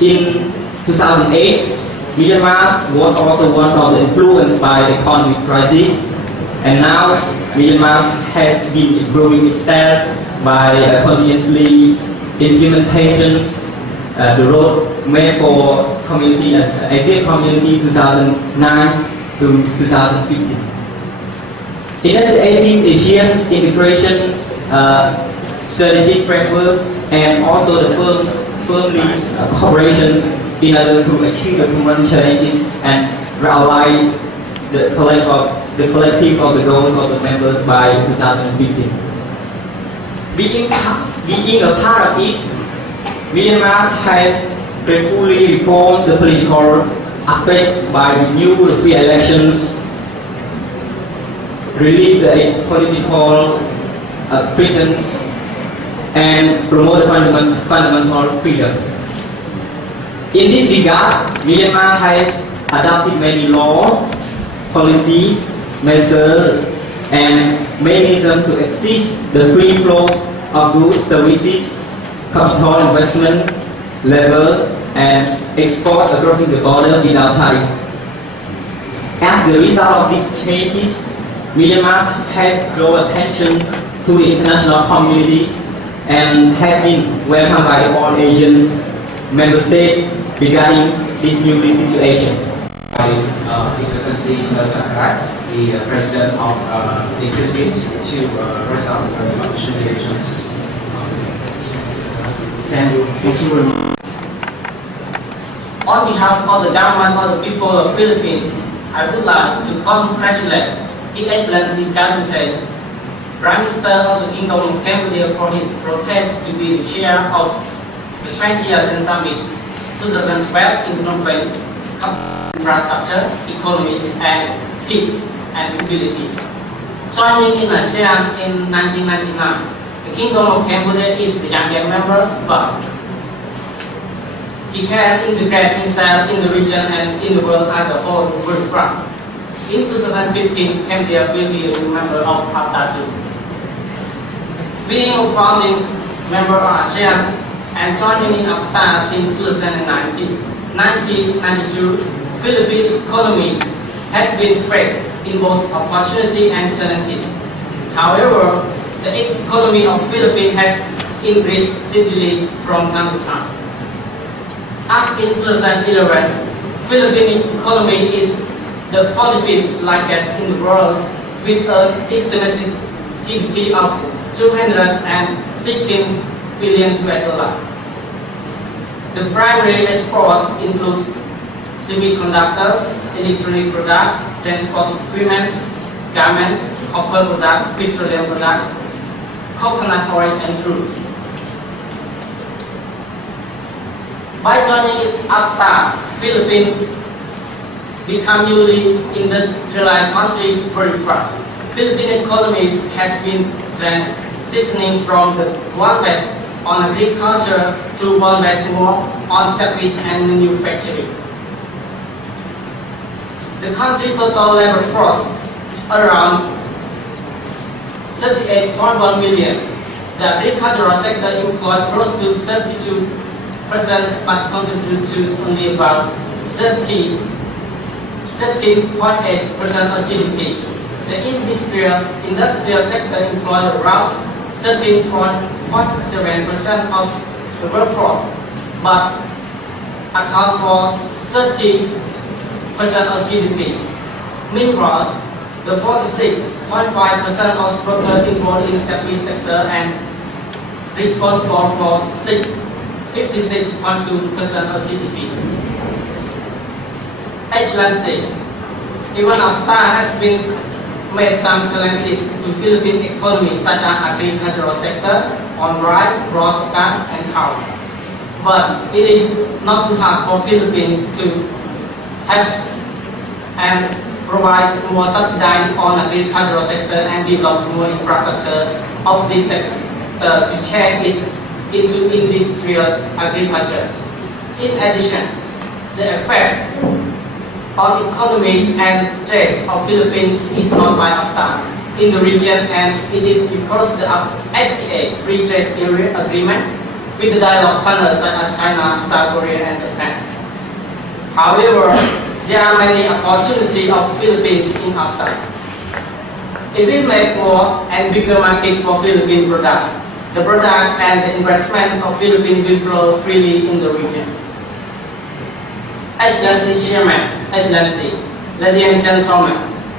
In 2008, Myanmar was also one of the influenced by the economic crisis, and now Myanmar has been improving itself by continuously implementations, the roadmap for community, ASEAN Community 2009 to 2015. Initiating Asian integration strategic frameworks and also the firmly cooperations in order to achieve the common challenges and realign the collective of the goals of the members by 2015. Being a part of it, Myanmar has gratefully reformed the political aspects by renewing the free elections, relieve the political prisons, and promote fundamental freedoms. In this regard, Myanmar has adopted many laws, policies, measures, and mechanisms to assist the free flow of goods, services, capital investment levels, and export across the border without tariff. As the result of these changes, Myanmar has drawn attention to the international communities and has been welcomed by all Asian member states regarding this new situation. His Excellency Takarat, the President of the Philippines, to resolve the reconciliation. Thank you very much. On behalf of the government of the people of the Philippines, I would like to congratulate His Excellency Jaduntay, Prime Minister of the Kingdom of Cambodia, for his protest to be the chair of the 20th ASEAN Summit 2012 in Phnom Penh, infrastructure, economy, and peace and stability. Joining in ASEAN in 1999, the Kingdom of Cambodia is the youngest member, but he can integrate himself in the region and in the world as a whole very fast. In 2015, Cambodia will be a member of AFTA too. Being a founding member of ASEAN and joining in AFTA since 1992, Philippine economy has been faced in both opportunity and challenges. However, the economy of Philippines has increased steadily from time to time. As in 2011, Philippine economy is the 45th largest in the world with an estimated GDP of $216 billion. The primary exports include semiconductors, electronic products, transport equipment, garments, copper products, petroleum products, coconut oil, and fruit. By joining AFTA, Philippines become newly industrialized countries very fast. Philippine economy has been transitioning from the one based on agriculture to one based more on service and manufacturing. The country total labor force around 38.1 million. The agricultural sector employs close to 32%, but contributes to only about 13.8% of GDP. The industrial sector employs around 13.7% of the workforce, but accounts for 30% of GDP. Meanwhile, the 46.5% of workers employed in the service sector and responsible for 56.2% of GDP. Excellency, even AFTA has been made some challenges to Philippine economy, such as agricultural sector, on rice, gross cotton, and cow. But it is not too hard for Philippines to have and provide more subsidies on agricultural sector and develop more infrastructure of this sector to change it into industrial agriculture. In addition, the effects on economies and trade of Philippines is not by AFTA in the region, and it is because the FTA, Free Trade Area Agreement, with the dialogue partners such as China, South Korea, and Japan. However, there are many opportunities of Philippines in AFTA. If we make more and bigger market for Philippine products, the products and the investment of Philippines will flow freely in the region. Excellency Chairman, Excellency, ladies and gentlemen,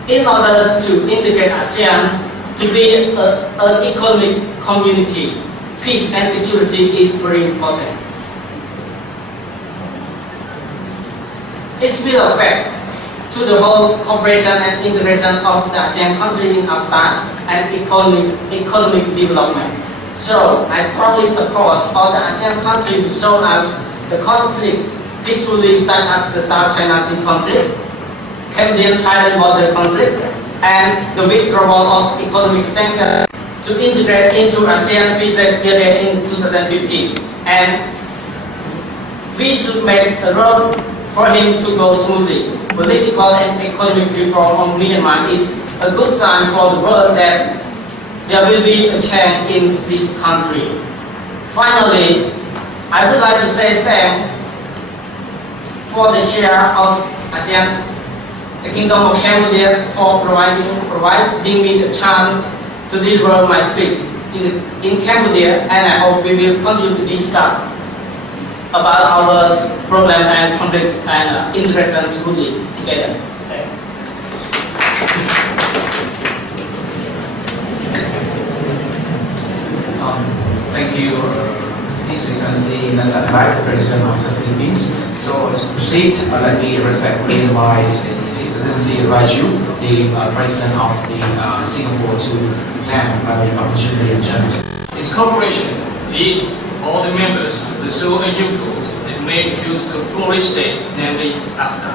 in order to integrate ASEAN to be an economic community, peace and security is very important. It's been a fact to the whole cooperation and integration of the ASEAN countries in AFTA and economic development. So, I strongly support all the ASEAN countries to solve out the conflict peacefully, such as the South China Sea conflict, Cambodian-Thailand border conflict, and the withdrawal of economic sanctions to integrate into ASEAN free trade area in 2015. And we should make a road for him to go smoothly. Political and economic reform of Myanmar is a good sign for the world that there will be a change in this country. Finally, I would like to say thanks for the chair of ASEAN, the Kingdom of Cambodia, for providing me the chance to deliver my speech in Cambodia, and I hope we will continue to discuss about our problem and conflicts and integration smoothly together. Thank you, His Excellency Nansakai, the President of the Philippines. So to proceed, let me respectfully invite His Excellency Raju, the President of the Singapore, to examine the opportunity and challenges. This cooperation leads all the members to pursue a new goal that may use the flourish state, namely AFTA.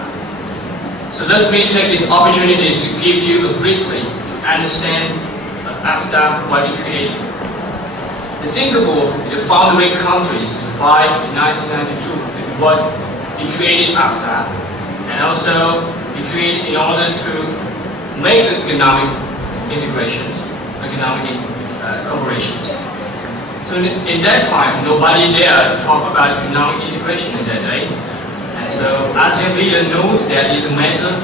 So let me take this opportunity to give you a briefly to understand AFTA, what it created. In Singapore, the founding countries to fight in 1992 with what it created AFTA, and also it created in order to make economic integrations, economic cooperations. So in that time, nobody dares to talk about economic integration in that day. And so ASEAN leader knows that it's a measure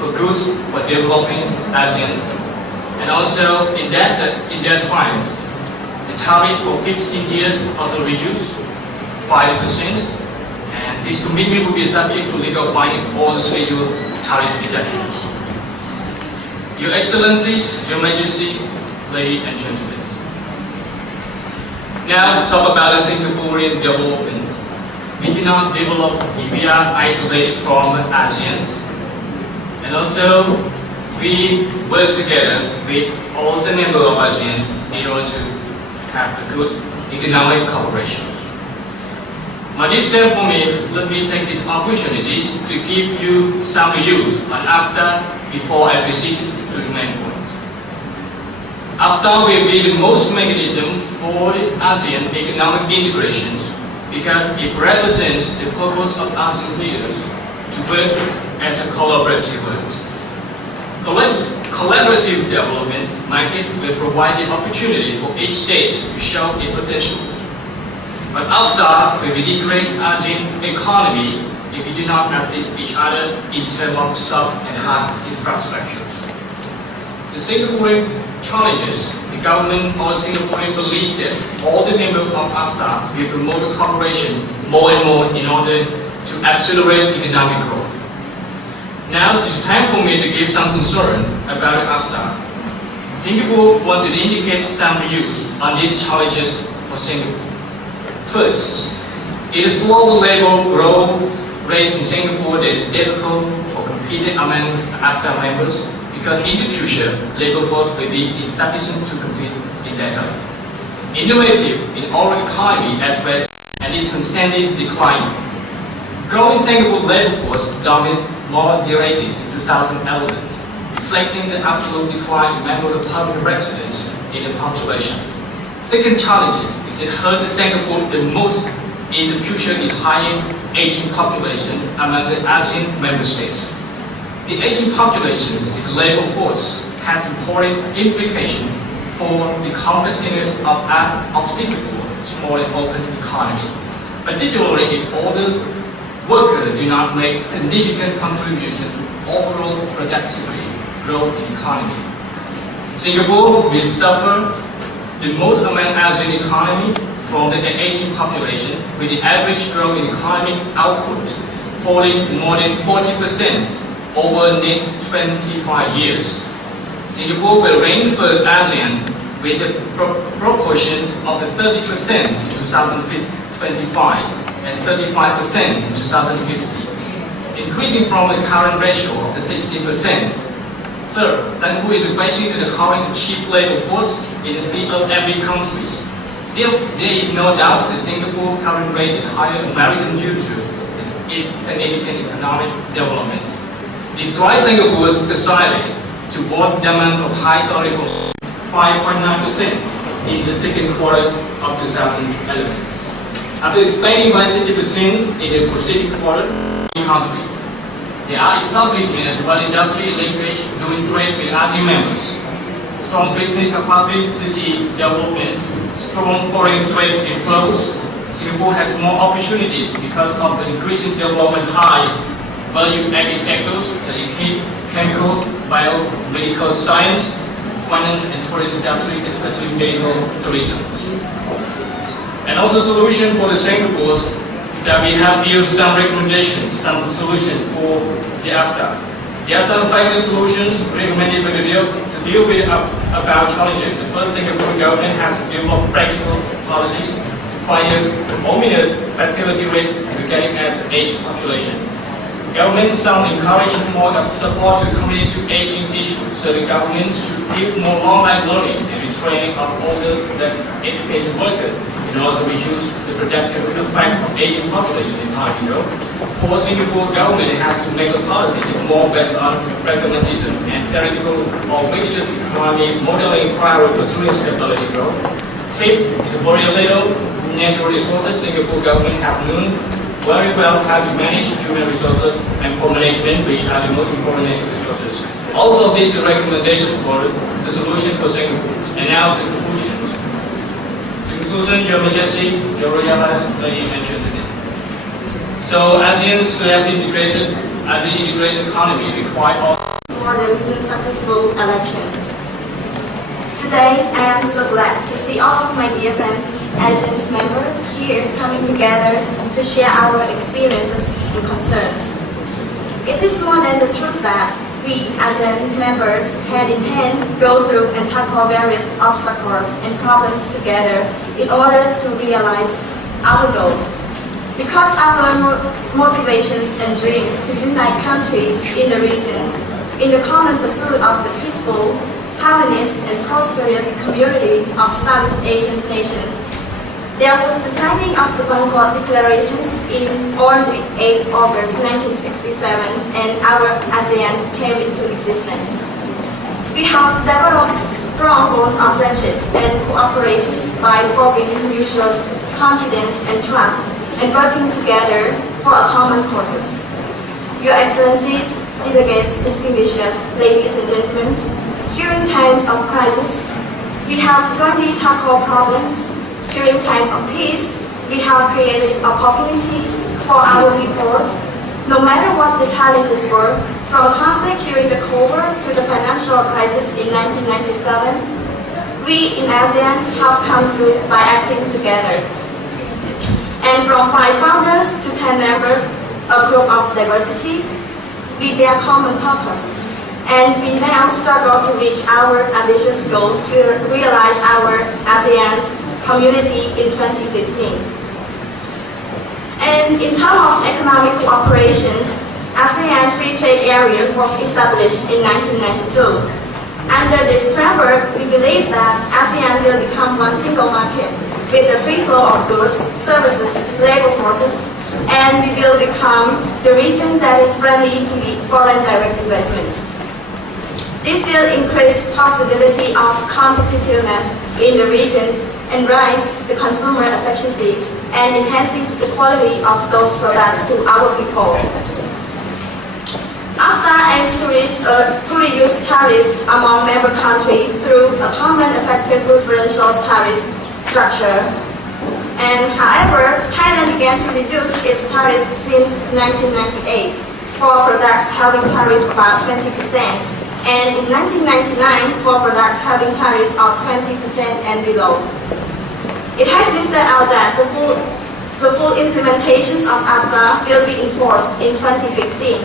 for good for developing ASEAN. And also in that time, the tariff for 15 years also reduced 5%. And this commitment will be subject to legal binding all scheduled tariff reductions. Your Excellencies, Your Majesty, ladies and gentlemen. Now to talk about the Singaporean development. We cannot develop if we are isolated from ASEAN. And also, we work together with all the members of ASEAN in order to have a good economic cooperation. Now this time for me, let me take this opportunity to give you some views on AFTA before I proceed to the main point. AFTA will be the most mechanism for the ASEAN economic integrations because it represents the purpose of ASEAN leaders to work as a collaborative works. Collaborative development market will provide the opportunity for each state to show its potential. But AFTA will degrade ASEAN economy if we do not assist each other in terms of soft and hard infrastructures. The Singaporean challenges, the government of Singapore believes that all the members of AFTA will promote cooperation more and more in order to accelerate economic growth. Now it's time for me to give some concern about AFTA. Singapore wants to indicate some views on these challenges for Singapore. First, it is slow labor growth rate in Singapore that is difficult for competing among AFTA members. Because in the future, labor force will be insufficient to compete in that area. Innovative in our economy aspect and is constantly declining. Growing Singapore labor force dominated moderated in 2011, reflecting the absolute decline in number of permanent residents in the population. Second challenge is it hurt Singapore the most in the future in higher aging population among the ASEAN member states. The aging population in the labor force has important implications for the competitiveness of Singapore's small and open economy, particularly if all those workers do not make significant contribution to overall productivity growth in the economy. Singapore will suffer the most among ASEAN economy from the aging population, with the average growth in economic output falling more than 40% over the next 25 years. Singapore will rank first ASEAN with the proportions of the 30% in 2025 and 35% in 2050, increasing from the current ratio of the 60%. Third, Singapore is facing the current cheap labor force in the every countries. There is no doubt that Singapore's current rate is higher than American due to its significant economic development. This drives Singapore's society toward demand of high salary for 5.9% in the second quarter of 2011. After expanding by 60% in the preceding quarter in the country, there are establishment as well industry linkage doing trade with ASEAN members. Strong business capability development, strong foreign trade inflows. Singapore has more opportunities because of the increasing development high value-added sectors such as chemicals, biomedical science, finance and tourism industry, especially medical tourism. And also solution for the Singapore's that we have used some recommendations, some solutions for the AFTA. There are some effective solutions recommended to deal with about challenges. The first, Singapore government has developed practical policies to fight the ominous fertility rate regarding as aging population. Government some encourage more of support to community to aging issues, so the government should give more online learning and the training of older education workers in order to reduce the productive effect of aging population in Asia. For Singapore government, it has to make a policy more based on recommendation and theoretical or religious economy modeling prior to pursuing stability growth. Fifth, is very little natural resources. Singapore government have known very well how to manage human resources and for management, which are the most important natural resources. Also, these are recommendations for the solution for Singapore. And now the conclusions. Conclusion, Your Majesty, Your Royal Highness, Lady and Gentlemen. So, ASEAN's integrated economy require all for the recent successful elections. Today, I am so glad to see all of my dear friends, ASEAN members here coming together to share our experiences and concerns. It is more than the truth that we, ASEAN members, hand in hand, go through and tackle various obstacles and problems together in order to realize our goal. Because our motivations and dream to unite countries in the regions in the common pursuit of the peaceful, harmonious, and prosperous community of Southeast Asian nations. Therefore, the signing of the Bangkok Declarations on 8 August 1967 and our ASEAN came into existence. We have developed strong bonds of friendships and cooperations by forming mutual confidence and trust and working together for a common causes. Your Excellencies, delegates, distinguished ladies and gentlemen, during times of crisis, we have jointly tackled problems. During times of peace, we have created opportunities for our peoples. No matter what the challenges were, from conflict during the Cold War to the financial crisis in 1997, we in ASEAN have come through by acting together. And from 5 founders to 10 members, a group of diversity, we bear common purposes. And we now struggle to reach our ambitious goal to realize our ASEAN's community in 2015. And in terms of economic cooperations, ASEAN Free Trade Area was established in 1992. Under this framework, we believe that ASEAN will become one single market with a free flow of goods, services, labor forces, and we will become the region that is friendly to the foreign direct investment. This will increase possibility of competitiveness in the regions and raise the consumer efficiencies and enhances the quality of those products to our people. AFTA aims to reduce tariffs among member countries through a common effective preferential tariff structure. And however, Thailand began to reduce its tariff since 1998 for products having tariff about 20%, and in 1999 for products having tariff of 20% and below. It has been set out that the full implementations of AFTA will be enforced in 2015,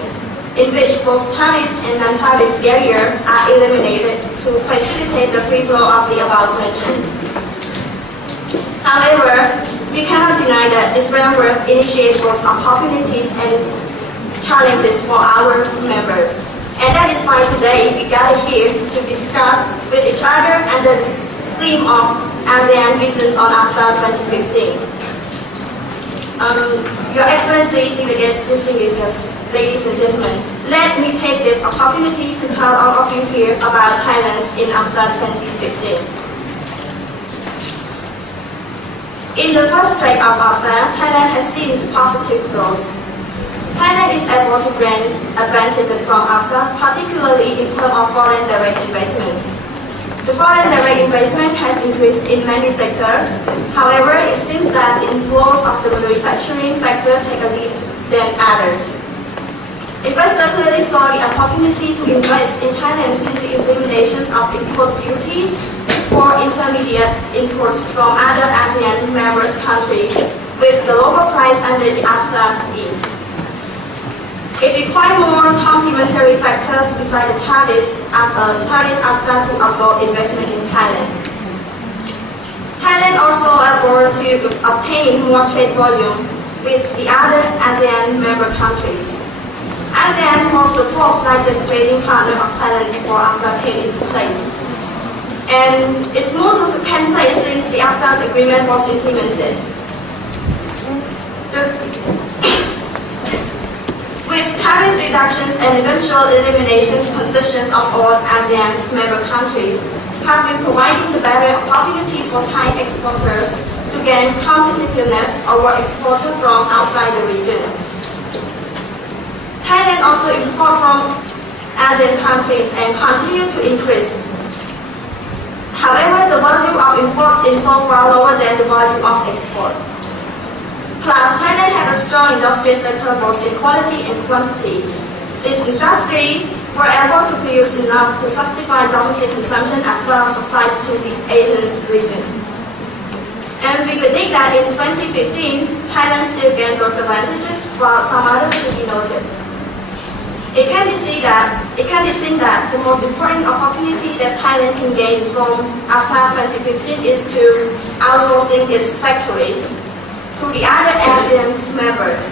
in which both tariff and non-tariff barriers are eliminated to facilitate the free flow of the above mentioned. However, we cannot deny that this framework initiates both opportunities and challenges for our members. And that is why today we gather here to discuss with each other under the theme of ASEAN Visions on AFTA 2015. Your Excellency, distinguished guests, ladies and gentlemen, let me take this opportunity to tell all of you here about Thailand in AFTA 2015. In the first track of AFTA, Thailand has seen positive growth. Thailand is able to gain advantages from AFTA, particularly in terms of foreign direct investment. The foreign direct investment has increased in many sectors. However, it seems that the inflows of the manufacturing sector take a lead than others. Investors clearly saw the opportunity to invest in Thailand since the implementations of import duties for intermediate imports from other ASEAN members countries with the lower price under the AFTA scheme. It requires more complementary factors besides the tariff AFTA to absorb investment in Thailand. Thailand also able to obtain more trade volume with the other ASEAN member countries. ASEAN was the fourth largest trading partner of Thailand before AFTA came into place. And it's moved to second place since the AFTA agreement was implemented. With tariff reductions and eventual eliminations, concessions of all ASEAN's member countries have been providing the better opportunity for Thai exporters to gain competitiveness over exporters from outside the region. Thailand also imports from ASEAN countries and continue to increase. However, the volume of imports is so far lower than the volume of export. Plus, Thailand had a strong industrial sector both in quality and quantity. This industry were able to produce enough to justify domestic consumption as well as supplies to the Asian region. And we predict that in 2015, Thailand still gained those advantages, while some others should be noted. It can be seen that the most important opportunity that Thailand can gain from AFTA 2015 is to outsourcing its factory to the other ASEAN members.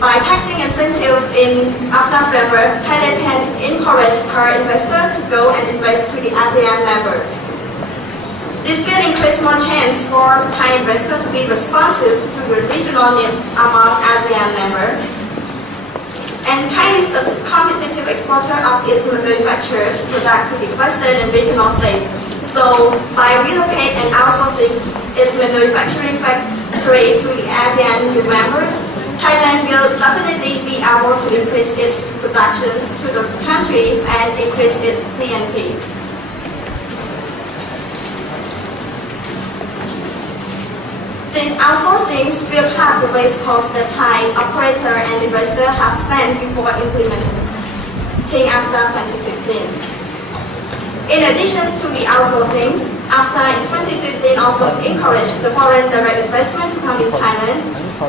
By taxing incentive in AFTA framework, Thailand can encourage per investor to go and invest to the ASEAN members. This will increase more chance for Thai investors to be responsive to the regional needs among ASEAN members. And Thailand is a competitive exporter of its manufactured products to the Western and regional states. So by relocating and outsourcing its manufacturing factory to the ASEAN new members, Thailand will definitely be able to increase its productions to those countries and increase its GNP. These outsourcings will cut the waste cost that Thai operator and investor have spent before implementing AFTA 2015. In addition to the outsourcing, AFTA in 2015 also encouraged the foreign direct investment to come in Thailand.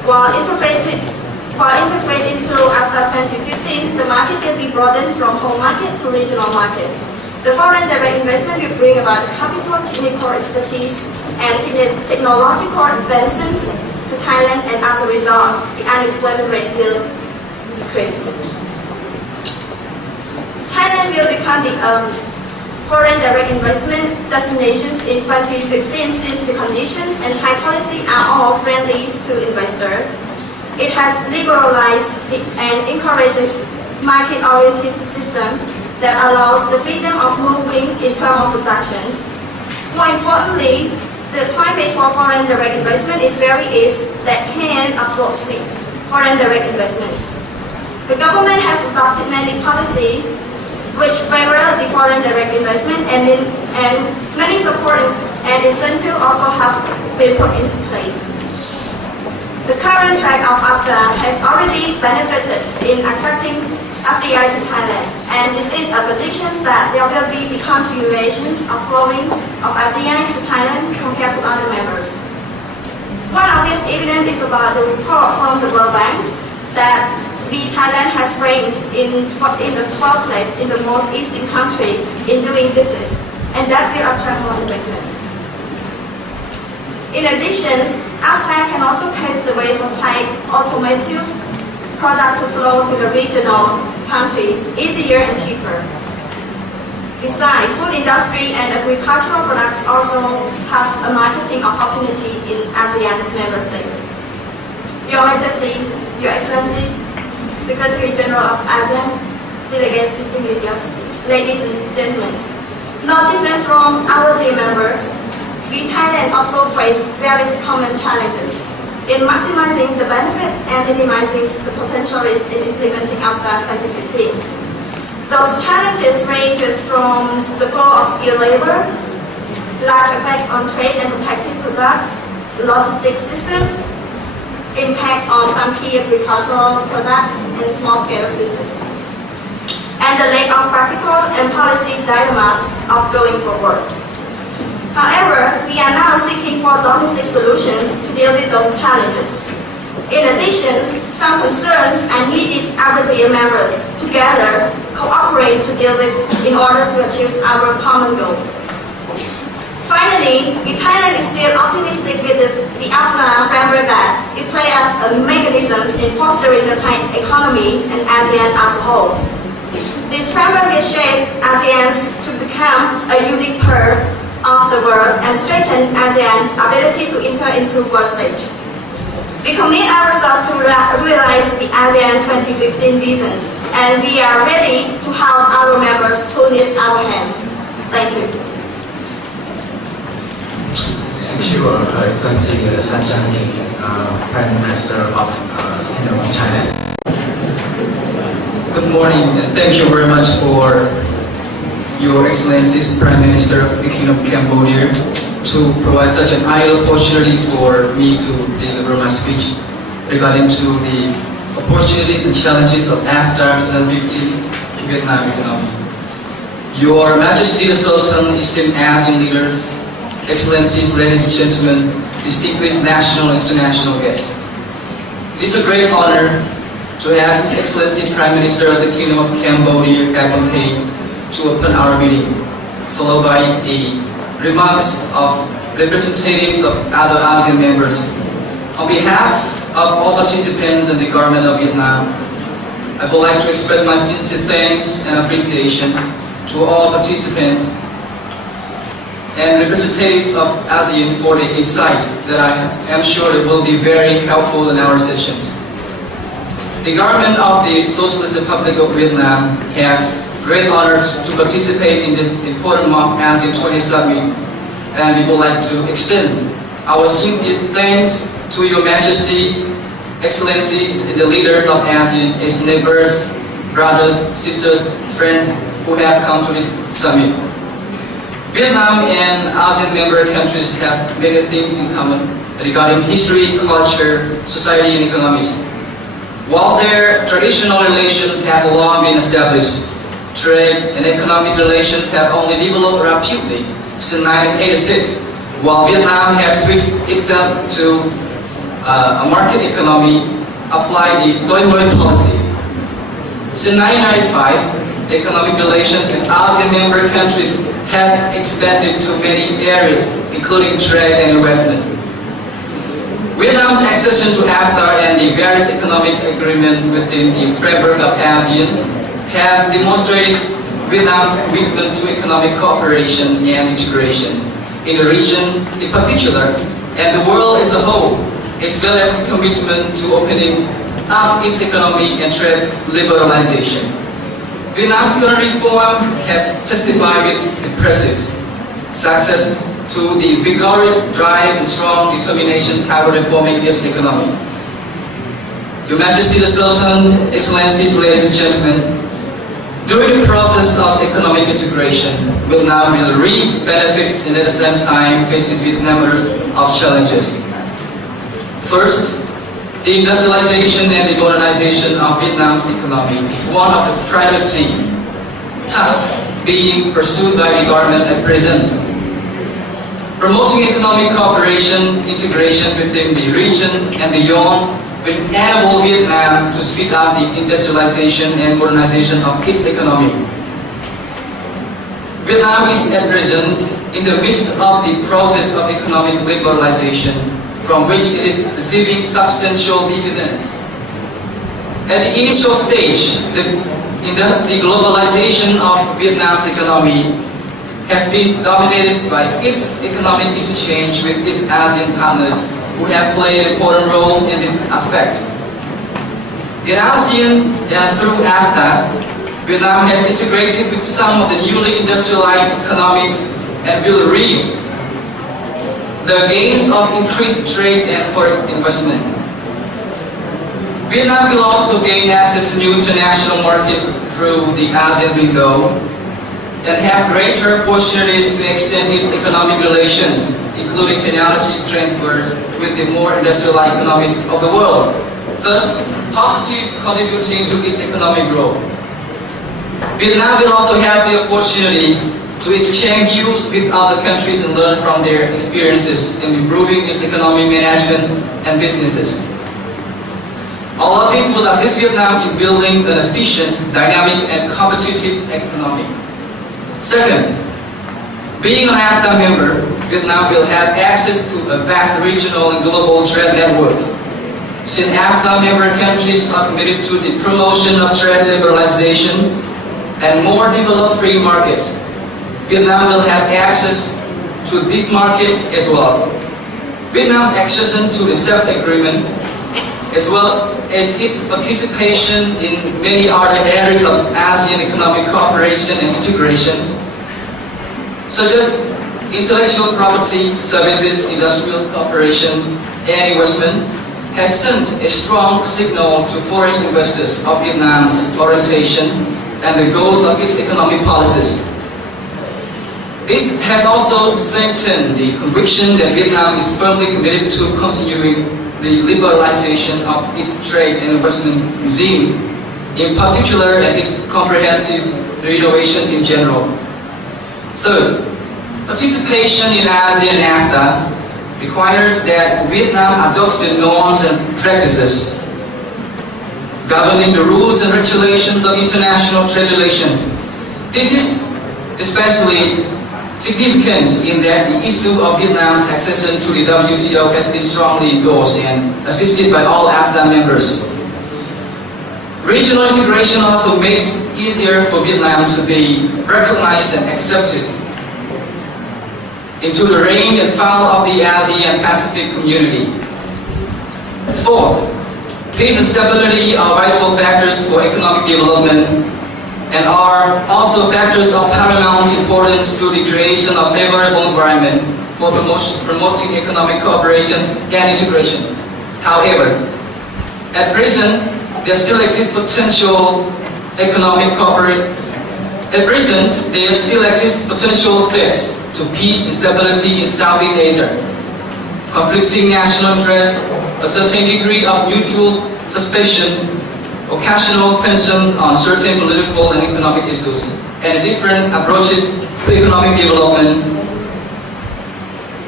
While integrated into AFTA 2015, the market will be broadened from home market to regional market. The foreign direct investment will bring about capital, technical expertise, and technological advancements to Thailand, and as a result, the unemployment rate will decrease. Thailand will become the foreign direct investment destinations in 2015 since the conditions and Thai policy are all friendly to investors. It has liberalized and encourages market-oriented system that allows the freedom of moving in terms of productions. More importantly, the climate for foreign direct investment is very easy that can absorb foreign direct investment. The government has adopted many policies which favor the foreign direct investment, and many support and incentives also have been put into place. The current track of AFTA has already benefited in attracting FDI to Thailand, and this is a prediction that there will be the continuations of flowing of FDI to Thailand compared to other members. One of these evidence is about the report from the World Bank that Thailand has ranked in the 12th place in the most easy country in doing business, and that will attract more investment. In addition, AFTA can also pave the way for Thai automotive products to flow to the regional countries easier and cheaper. Besides, food industry and agricultural products also have a marketing opportunity in ASEAN's member states. Your Majesty, Your Excellencies, Secretary General of ASEAN, delegates, distinguished guests, ladies and gentlemen, not different from our dear members, we Thailand also face various common challenges in maximizing the benefit and minimizing the potential risk in implementing AFTA 2015. Those challenges ranges from the flow of skilled labor, large effects on trade and protected products, logistics systems, impacts on some key agricultural products and small-scale business, and the lack of practical and policy dilemmas of going forward. However, we are now seeking for domestic solutions to deal with those challenges. In addition, some concerns are needed our dear members together cooperate to deal with in order to achieve our common goal. Finally, Thailand is still optimistic with the AFTA framework that it plays a mechanism in fostering the Thai economy and ASEAN as a whole. This framework will shape ASEAN to become a unique part of the world and strengthen ASEAN's ability to enter into world stage. We commit ourselves to realize the ASEAN 2015 visions, and we are ready to help our members who need our hand. Thank you. Thank you, Excellency Sanjani, Prime Minister of Kingdom of China. Good morning, and thank you very much for Your Excellency's Prime Minister of the Kingdom of Cambodia to provide such an ideal opportunity for me to deliver my speech regarding to the opportunities and challenges of AFTA 2015 in Vietnam economy. Your Majesty the Sultan, esteemed ASEAN leaders, Excellencies, ladies and gentlemen, distinguished national and international guests. It is a great honor to have His Excellency Prime Minister of the Kingdom of Cambodia, Phnom Penh, to open our meeting, followed by the remarks of representatives of other ASEAN members. On behalf of all participants and the government of Vietnam, I would like to express my sincere thanks and appreciation to all participants and representatives of ASEAN for the insight that I am sure it will be very helpful in our sessions. The government of the Socialist Republic of Vietnam have great honors to participate in this important mock ASEAN 20 summit, and we would like to extend our sincere thanks to Your Majesty, Excellencies, and the leaders of ASEAN, its neighbors, brothers, sisters, friends who have come to this summit. Vietnam and ASEAN member countries have many things in common regarding history, culture, society, and economies. While their traditional relations have long been established, trade and economic relations have only developed rapidly since 1986, while Vietnam has switched itself to a market economy, applied the Doi Moi policy. Since 1995, economic relations with ASEAN member countries have expanded to many areas, including trade and investment. Vietnam's accession to AFTA and the various economic agreements within the framework of ASEAN have demonstrated Vietnam's commitment to economic cooperation and integration in the region in particular, and the world as a whole, as well as a commitment to opening up its economy and trade liberalization. Vietnam's current reform has testified with impressive success to the vigorous drive and strong determination toward reforming its economy. Your Majesty the Sultan, Excellencies, ladies and gentlemen, during the process of economic integration, Vietnam will reap benefits and at the same time faces with numbers of challenges. First, The industrialization and the modernization of Vietnam's economy is one of the priority tasks being pursued by the government at present. Promoting economic cooperation, integration within the region and beyond will enable Vietnam to speed up the industrialization and modernization of its economy. Vietnam is at present in the midst of the process of economic liberalization, from which it is receiving substantial dividends. At the initial stage, the globalization of Vietnam's economy has been dominated by its economic interchange with its ASEAN partners, who have played an important role in this aspect. In ASEAN and through AFTA, Vietnam has integrated with some of the newly industrialized economies and will reap the gains of increased trade and foreign investment. Vietnam will also gain access to new international markets through the ASEAN window and have greater opportunities to extend its economic relations, including technology transfers with the more industrialized economies of the world, thus positively contributing to its economic growth. Vietnam will also have the opportunity to exchange views with other countries and learn from their experiences in improving its economic management and businesses. All of this will assist Vietnam in building an efficient, dynamic, and competitive economy. Second, being an AFTA member, Vietnam will have access to a vast regional and global trade network. Since AFTA member countries are committed to the promotion of trade liberalization and more developed free markets, Vietnam will have access to these markets as well. Vietnam's accession to the SEPT agreement, as well as its participation in many other areas of ASEAN economic cooperation and integration, such as intellectual property, services, industrial cooperation, and investment, has sent a strong signal to foreign investors of Vietnam's orientation and the goals of its economic policies. This has also strengthened the conviction that Vietnam is firmly committed to continuing the liberalization of its trade and investment regime, in particular and its comprehensive renovation in general. Third, participation in ASEAN and AFTA requires that Vietnam adopt the norms and practices governing the rules and regulations of international trade relations. This is especially significant in that the issue of Vietnam's accession to the WTO has been strongly endorsed and assisted by all AFTA members. Regional integration also makes it easier for Vietnam to be recognized and accepted into the reign and file of the ASEAN Pacific community. Fourth, peace and stability are vital factors for economic development and are also factors of paramount importance to the creation of favorable environment for promoting economic cooperation and integration. However, at present, there still exists potential economic cooperation. At present, there still exists potential threats to peace and stability in Southeast Asia. Conflicting national interests, a certain degree of mutual suspicion, occasional tensions on certain political and economic issues, and different approaches to economic development,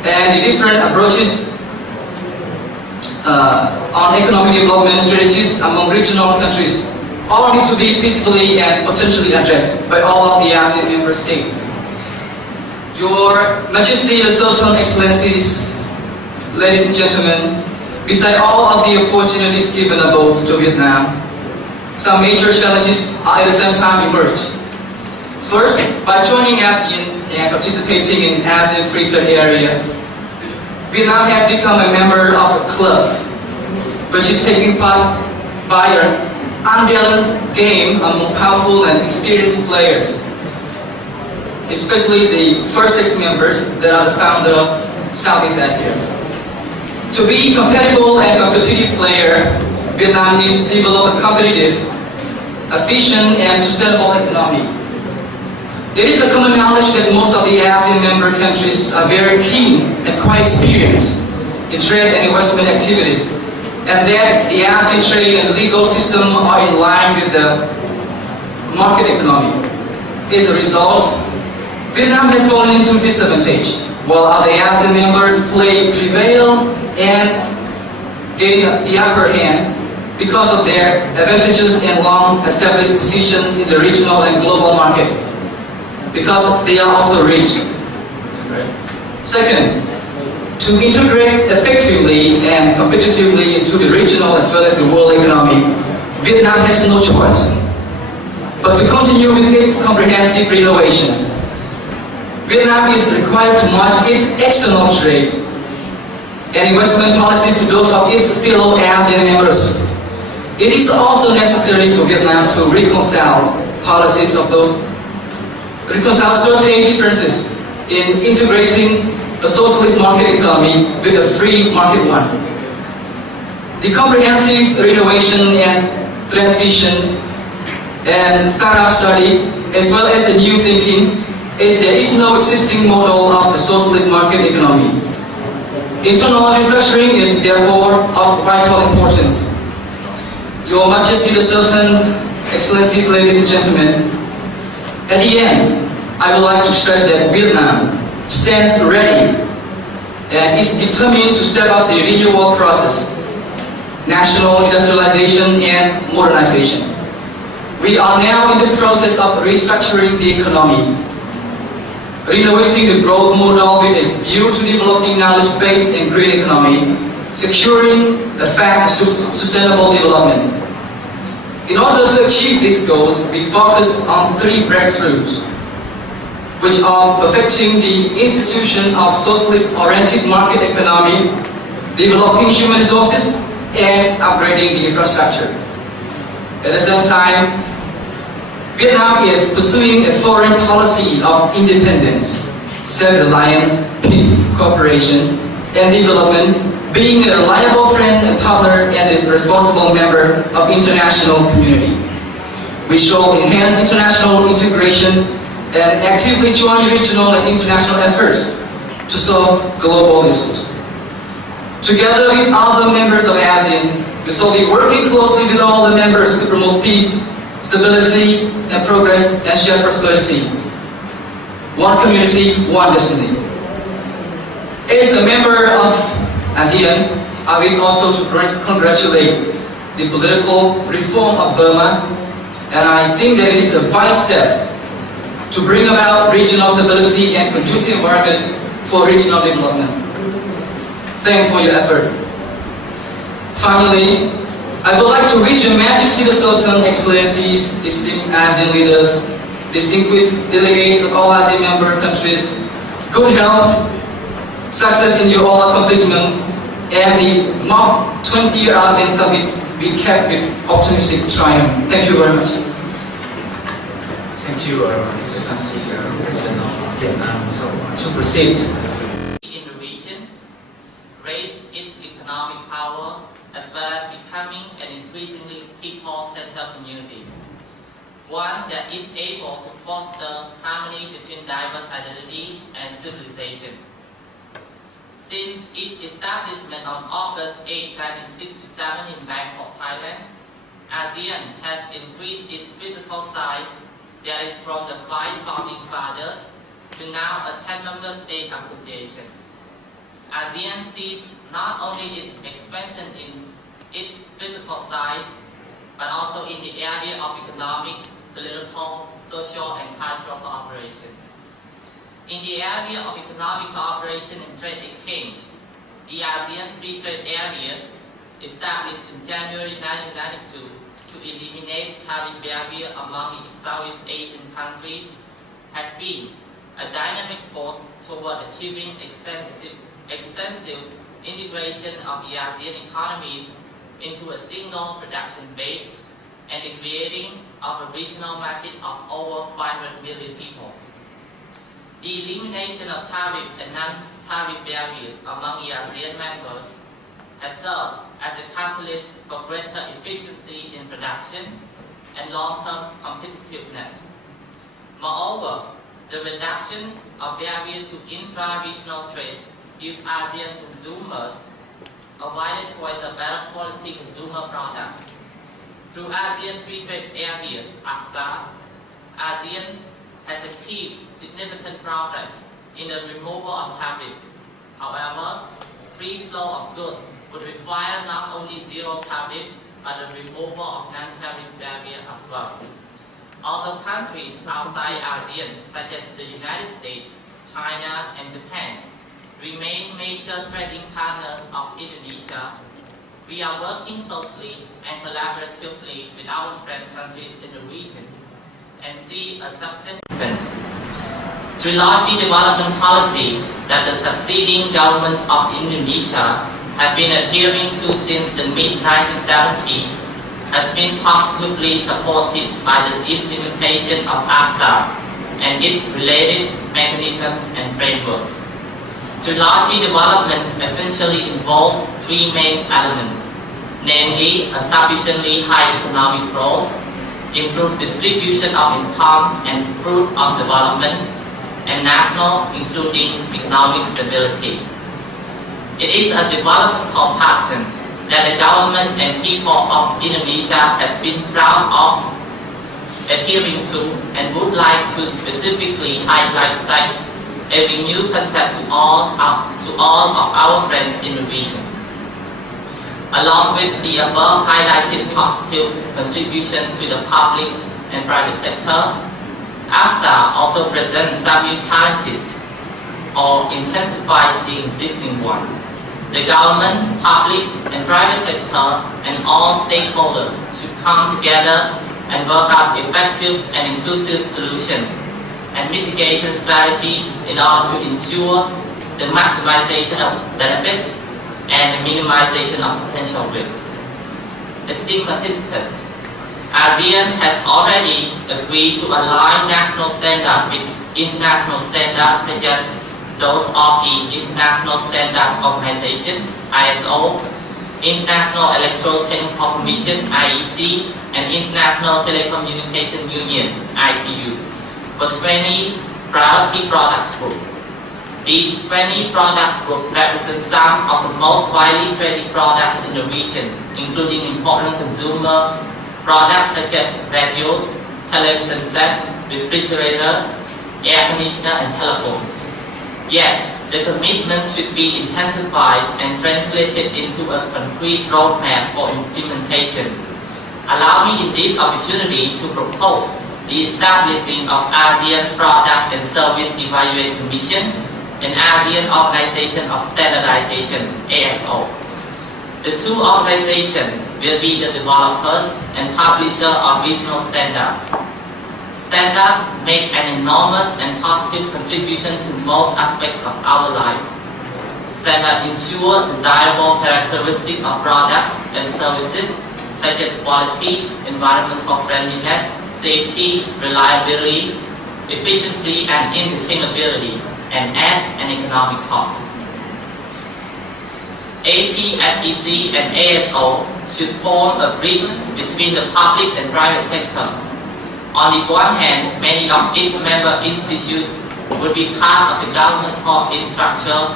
and the different approaches on economic development strategies among regional countries all need to be peacefully and potentially addressed by all of the ASEAN member states. Your Majesty, the Sultan, Excellencies, ladies and gentlemen, beside all of the opportunities given above to Vietnam, some major challenges are at the same time emerge. First, by joining ASEAN and participating in ASEAN Free Trade Area, Vietnam has become a member of a club which is taking part by an unbalanced game among powerful and experienced players, especially the first 6 members that are the founder of Southeast Asia. To be a compatible and competitive player, Vietnam needs to develop a competitive, efficient, and sustainable economy. It is a common knowledge that most of the ASEAN member countries are very keen and quite experienced in trade and investment activities. and that the ASEAN trade and legal system are in line with the market economy. As a result, Vietnam has fallen into disadvantage, while other ASEAN members prevail and gain the upper hand because of their advantages and long-established positions in the regional and global markets, because they are also rich. Second, to integrate effectively and competitively into the regional as well as the world economy, Vietnam has no choice but to continue with its comprehensive renovation. Vietnam is required to match its external trade and investment policies to those of its fellow ASEAN members. It is also necessary for Vietnam to reconcile certain differences in integrating a socialist market economy with a free market one. The comprehensive renovation and transition and thorough study, as well as a new thinking, as there is no existing model of the socialist market economy. Internal restructuring is therefore of vital importance. Your Majesty the Sultan, Excellencies, ladies and gentlemen, at the end, I would like to stress that Vietnam stands ready and is determined to step up the renewal process, national industrialization and modernization. We are now in the process of restructuring the economy, renovating the growth model with a view to developing knowledge-based and green economy, securing a fast sustainable development. In order to achieve these goals, we focus on three breakthroughs, which are perfecting the institution of socialist-oriented market economy, developing human resources, and upgrading the infrastructure. At the same time, Vietnam is pursuing a foreign policy of independence, self-reliance, peace, cooperation, and development, being a reliable friend and partner and a responsible member of international community. We shall enhance international integration and actively join regional and international efforts to solve global issues. Together with other members of ASEAN, we shall be working closely with all the members to promote peace, stability, and progress, and shared prosperity. One community, one destiny. As a member of ASEAN, I wish also to congratulate the political reform of Burma, and I think that it is a vital step to bring about regional stability and conducive environment for regional development. Thank you for your effort. Finally, I would like to wish Your Majesty the Sultan, Excellencies, esteemed ASEAN leaders, distinguished delegates of all ASEAN member countries, good health, success in your all accomplishments, and the March 20-year ASEAN Summit be kept with optimistic triumph. Thank you very much. Thank you, Excellency, President of Vietnam. So, to proceed. In the region, raise its economic power, as well as becoming an increasingly people-centered community. One that is able to foster harmony between diverse identities and civilization. Since its establishment on August 8, 1967 in Bangkok, Thailand, ASEAN has increased its physical size, that is from the 5 founding fathers to now a 10-member state association. ASEAN sees not only its expansion in its physical size, but also in the area of economic, political, social, and cultural cooperation. In the area of economic cooperation and trade exchange, the ASEAN Free Trade Area, established in January 1992 to eliminate tariff barrier among Southeast Asian countries, has been a dynamic force toward achieving extensive integration of the ASEAN economies into a single production base and the creating of a regional market of over 500 million people. The elimination of tariff and non-tariff barriers among the ASEAN members has served as a catalyst for greater efficiency in production and long-term competitiveness. Moreover, the reduction of barriers to intra-regional trade gives ASEAN consumers a wider choice of better quality consumer products. Through ASEAN Free Trade Area, AFTA, ASEAN has achieved significant progress in the removal of tariffs. However, free flow of goods would require not only zero tariff, but the removal of non-tariff barriers as well. Although countries outside ASEAN, such as the United States, China, and Japan, remain major trading partners of Indonesia, we are working closely and collaboratively with our friend countries in the region and see a subsequent trilogy development policy that the succeeding governments of Indonesia have been adhering to since the mid-1970s has been positively supported by the implementation of AFTA and its related mechanisms and frameworks. Trilogy development essentially involves three main elements, namely a sufficiently high economic growth, improved distribution of incomes and fruit of development, and national, including economic stability. It is a developmental pattern that the government and people of Indonesia has been proud of adhering to and would like to specifically highlight such a renewed concept to all of our friends in the region. Along with the above highlighted positive contribution to the public and private sector, AFTA also presents some new challenges or intensifies the existing ones. The government, public and private sector and all stakeholders should come together and work out effective and inclusive solutions and mitigation strategy in order to ensure the maximization of benefits and the minimization of potential risk. Esteemed participants, ASEAN has already agreed to align national standards with international standards such as those of the International Standards Organization, ISO, International Electrotechnical Commission, IEC, and International Telecommunication Union, ITU, for 20 priority products groups. These 20 products groups represent some of the most widely traded products in the region, including important consumer products such as radios, television sets, refrigerator, air conditioner, and telephones. Yet, the commitment should be intensified and translated into a concrete roadmap for implementation. Allow me in this opportunity to propose the establishing of ASEAN Product and Service Evaluation Commission and ASEAN Organization of Standardization, ASO. The two organizations will be the developers and publisher of regional standards. Standards make an enormous and positive contribution to most aspects of our life. Standards ensure desirable characteristics of products and services such as quality, environmental friendliness, safety, reliability, efficiency, and interchangeability, and at an economic cost. AP, SEC, and ASO should form a bridge between the public and private sector. On the one hand, many of its member institutes would be part of the governmental infrastructure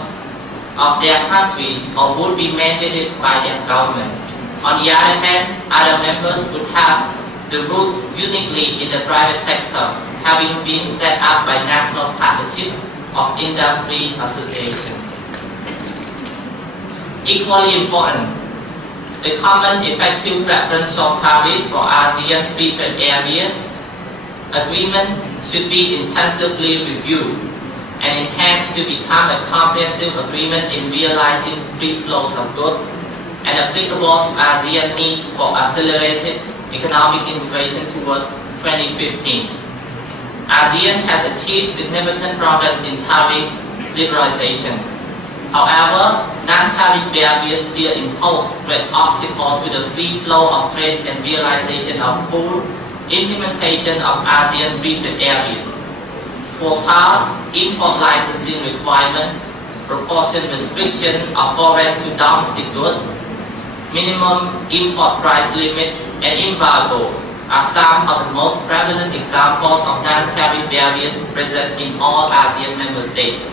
of their countries or would be mandated by their government. On the other hand, other members would have the roots uniquely in the private sector, having been set up by national partnership of industry associations. Equally important, the common effective preferential tariff for ASEAN Free Trade Area agreement should be intensively reviewed and enhanced to become a comprehensive agreement in realizing free flows of goods and applicable to ASEAN needs for accelerated economic integration toward 2015. ASEAN has achieved significant progress in tariff liberalization. However, non-tariff barriers still impose great obstacles to the free flow of trade and realization of full implementation of ASEAN Free Trade Area. Quotas, import licensing requirement, proportion restriction of foreign to domestic goods, minimum import price limits, and embargoes are some of the most prevalent examples of non-tariff barriers present in all ASEAN member states.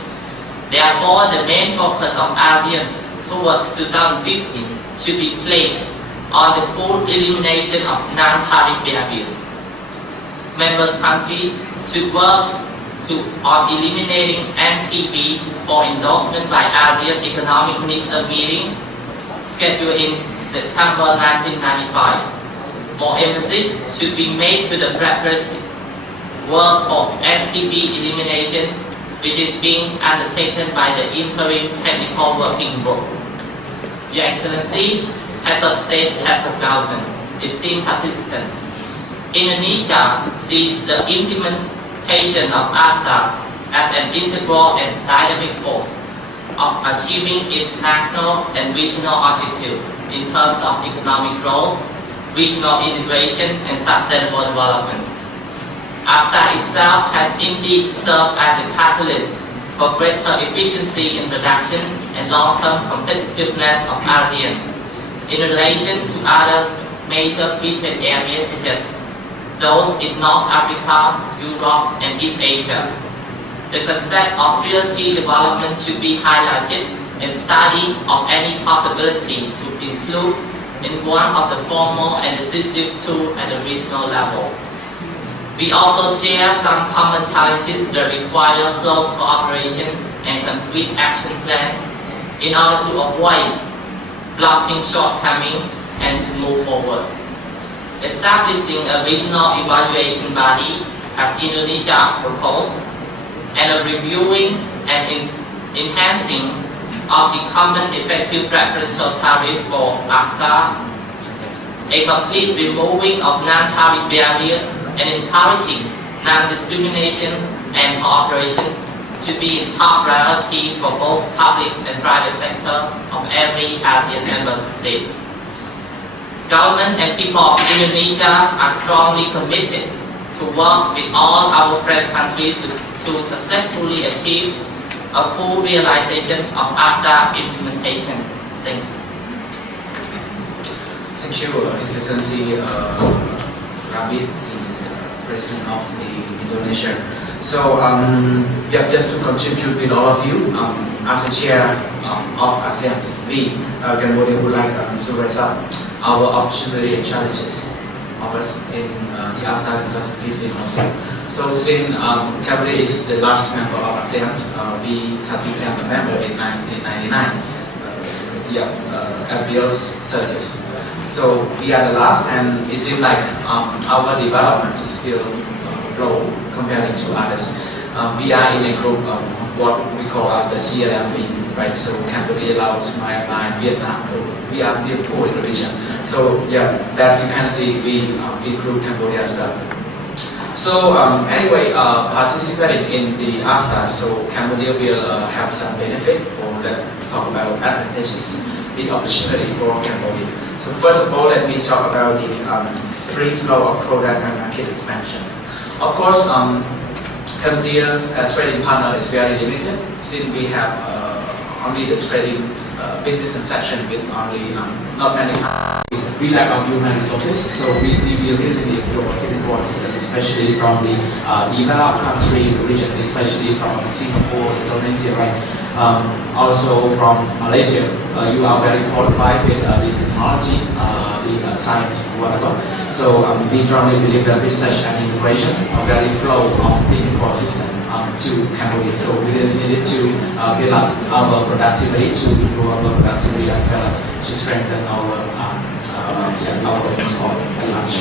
Therefore, the main focus of ASEAN toward 2015 should be placed on the full elimination of non-tariff barriers. Member countries should work on eliminating NTBs for endorsement by ASEAN Economic Minister meeting scheduled in September 1995. More emphasis should be made to the preparative work of NTB elimination, which is being undertaken by the Interim Technical Working Group. Your Excellencies, Heads of State, Heads of Government, esteemed participants, Indonesia sees the implementation of AFTA as an integral and dynamic force of achieving its national and regional objectives in terms of economic growth, regional integration, and sustainable development. AFTA itself has indeed served as a catalyst for greater efficiency in production and long-term competitiveness of ASEAN in relation to other major free trade areas such as those in North Africa, Europe, and East Asia. The concept of trilogy development should be highlighted and study of any possibility to include in one of the formal and decisive tools at the regional level. We also share some common challenges that require close cooperation and complete action plan in order to avoid blocking shortcomings and to move forward. Establishing a regional evaluation body as Indonesia proposed, and a reviewing and enhancing of the common effective preferential tariff for AFTA, a complete removing of non-tariff barriers and encouraging non-discrimination and cooperation should be a top priority for both public and private sector of every ASEAN member state. Government and people of Indonesia are strongly committed to work with all our friend countries to successfully achieve a full realization of AFTA implementation. Thank you. Thank you, His Excellency Rabit, President of the Indonesia. So, yeah, just to contribute with all of you, as a chair of ASEAN, we, Cambodia, would like to raise up our opportunity and challenges of us in the AFTA 2015 also. So, since Cambodia is the last member of ASEAN, we have become a member in 1999, April's 30th. So, we are the last, and it seems like our development is still low compared to others. We are in a group of what we call the CLMV, right? So Cambodia, Laos, Myanmar, Vietnam. So we are still poor in the region. So yeah, that you can see we include Cambodia as well. So anyway, participating in the AFTA, so Cambodia will have some benefit, or let's talk about advantages, the opportunity for Cambodia. So first of all, let me talk about the free flow of product and market expansion. Of course, Cambodia's trading partner is very limited, since we have only the trading business transaction with only not many. We lack of human resources, so we will really import, especially from the developed country region, especially from Singapore, Indonesia, right? Also from Malaysia, you are very qualified with the technology, the science, whatever. So we strongly believe that research and integration are very flow of the ecosystem to Cambodia. So we really needed to build up our productivity, to improve our productivity as well as to strengthen our export and launch.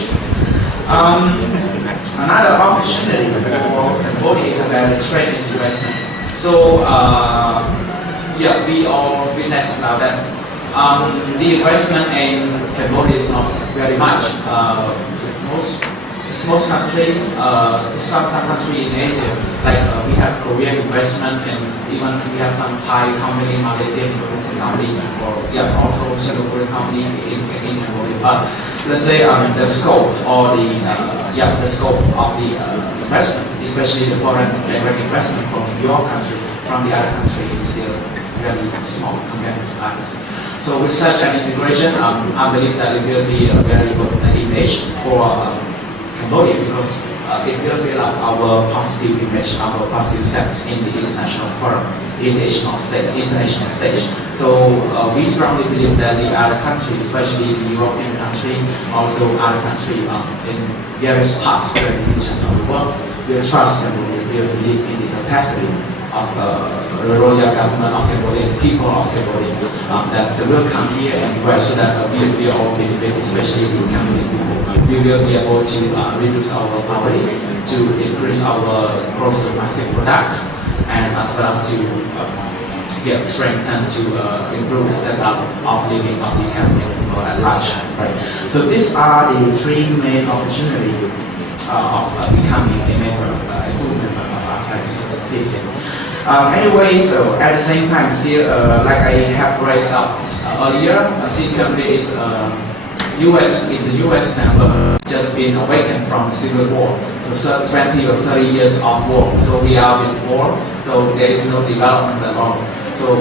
Another opportunity for Cambodia is about trade investment. So we all witness about that. The investment in Cambodia is not very much. Most country, some country in Asia, like we have Korean investment, and even we have some Thai company, Malaysian company, or also Singaporean company in Cambodia. But let's say the scope or the scope of the investment, especially the foreign direct investment from your country, from the other country, is still very small compared to others. So with such an integration, I believe that it will be a very good image for Cambodia, because it will build up our positive image, our positive steps in the international forum, international stage. So we strongly believe that the other countries, especially the European country, also other countries in various parts, various regions of the world, will trust and will believe in the capacity of the royal government of Cambodia, the people of Cambodia, that they will come here and work so that we will all benefit, especially the Cambodian people. We will be able to reduce our poverty, to increase our gross domestic product, and as well as to get strength and to improve the standard of living of the Cambodian people at large. Right? So these are the three main opportunities of becoming a member, a full member of AFTA 2015. Anyway, so at the same time, still like I have raised up earlier, since Cambodia is the U.S. member, just been awakened from the civil war. So 20 or 30 years of war. So we are in war. So there is no development at all. So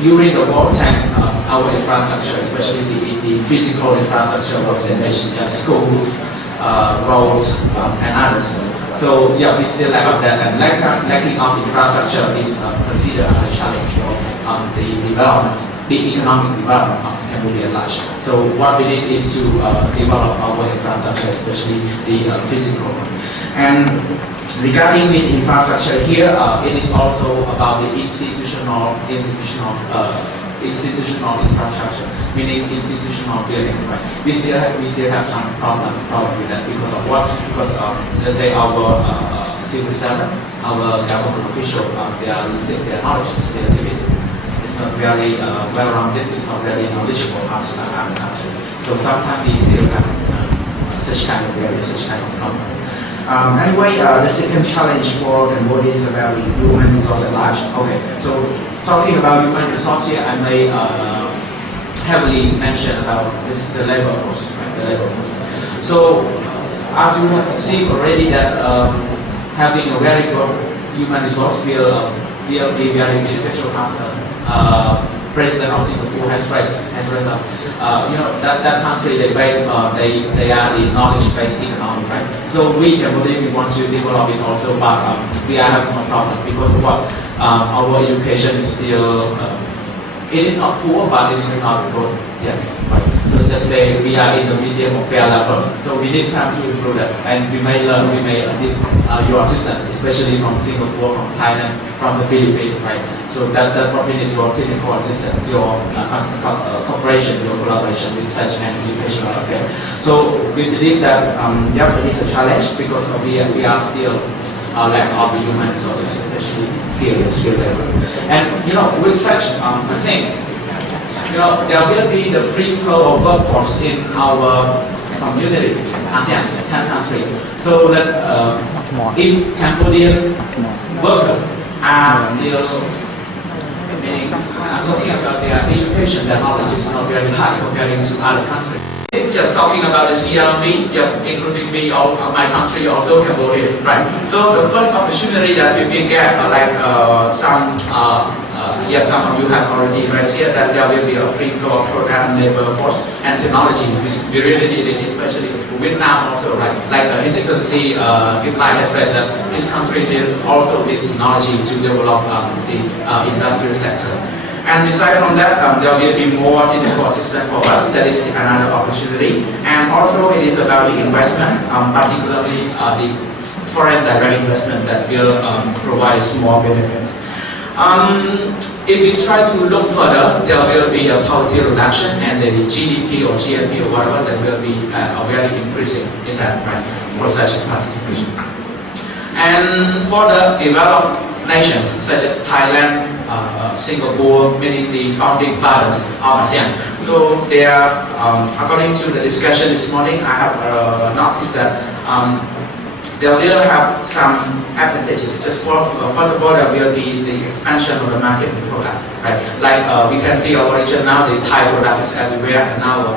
during the wartime, our infrastructure, especially the physical infrastructure, was damaged, schools, roads, and others. So yeah, we still lack of that, and lacking of infrastructure is considered as a challenge for the development, the economic development of Cambodia at large. So what we need is to develop our infrastructure, especially the physical one. And regarding the infrastructure here, it is also about the institutional infrastructure, meaning institutional building. Right? We still have some problem with that because of what? Because let's say our civil servant, our government official, their knowledge is still limited. It's not very well-rounded. It's not very knowledgeable as other countries. So sometimes we still have such kind of barriers, such kind of problem. Anyway, the second challenge for Cambodia is about the human resource at large. Okay, so talking about human resource here, I may heavily mention about the labor force, right? The labor force. So, as you have seen already, that having a very good human resource will be very beneficial as President of Singapore has raised up. That country they are the knowledge-based economy, right? So we Cambodia we want to develop it also, but we are having no problem because of what our education is still it is not poor, but it is not good. Yeah, right. So just say we are in the medium of fair level. So we need time to improve that, and we may need your assistance, especially from Singapore, from Thailand, from the Philippines, right? So that's what we need, your technical assistance, your cooperation, your collaboration with such an educational affair. So we believe that it is a challenge because we are still lack of human resources, especially here in skill level. And with such a thing, there will be the free flow of workforce in our community, ASEAN 10 countries. So that if Cambodian workers are still, meaning I'm talking about their education, their knowledge is not very high comparing to other countries. Just talking about the CLB, including me, all my country, also Cambodia, right? So the first opportunity that we will get, some of you have already raised here, that there will be a free flow of product, labor force, and technology. We really need it, especially Vietnam also, right? Like His Excellency Kim Lai has said that his country also needs technology to develop the industrial sector. And aside from that, there will be more technical assistance for us. That is another opportunity. And also it is about the investment, particularly the foreign direct investment that will provide small benefits. If we try to look further, there will be a poverty reduction and the GDP or GNP or whatever that will be a very increasing in that, right, for such participation. And for the developed nations such as Thailand, Singapore, meaning the founding fathers of ASEAN. So they are, according to the discussion this morning, I have noticed that they will have some advantages. Just first of all, there will be the expansion of the market product. Right? Like we can see our region now, the Thai product is everywhere, and now the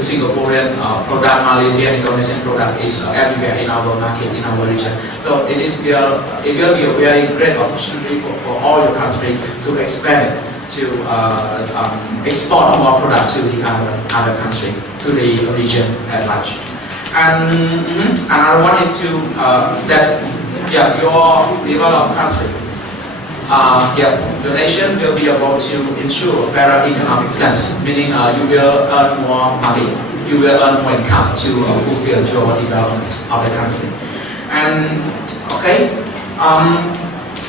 Singaporean product, Malaysian, Indonesian product is everywhere in our market, in our region. So it will be a very great opportunity for all your country to expand it, to export more product to the other country, to the region at large. And another one is to that your developed country, your nation will be able to ensure better economic sense, meaning you will earn more money, you will earn more income to fulfill your development of the country. And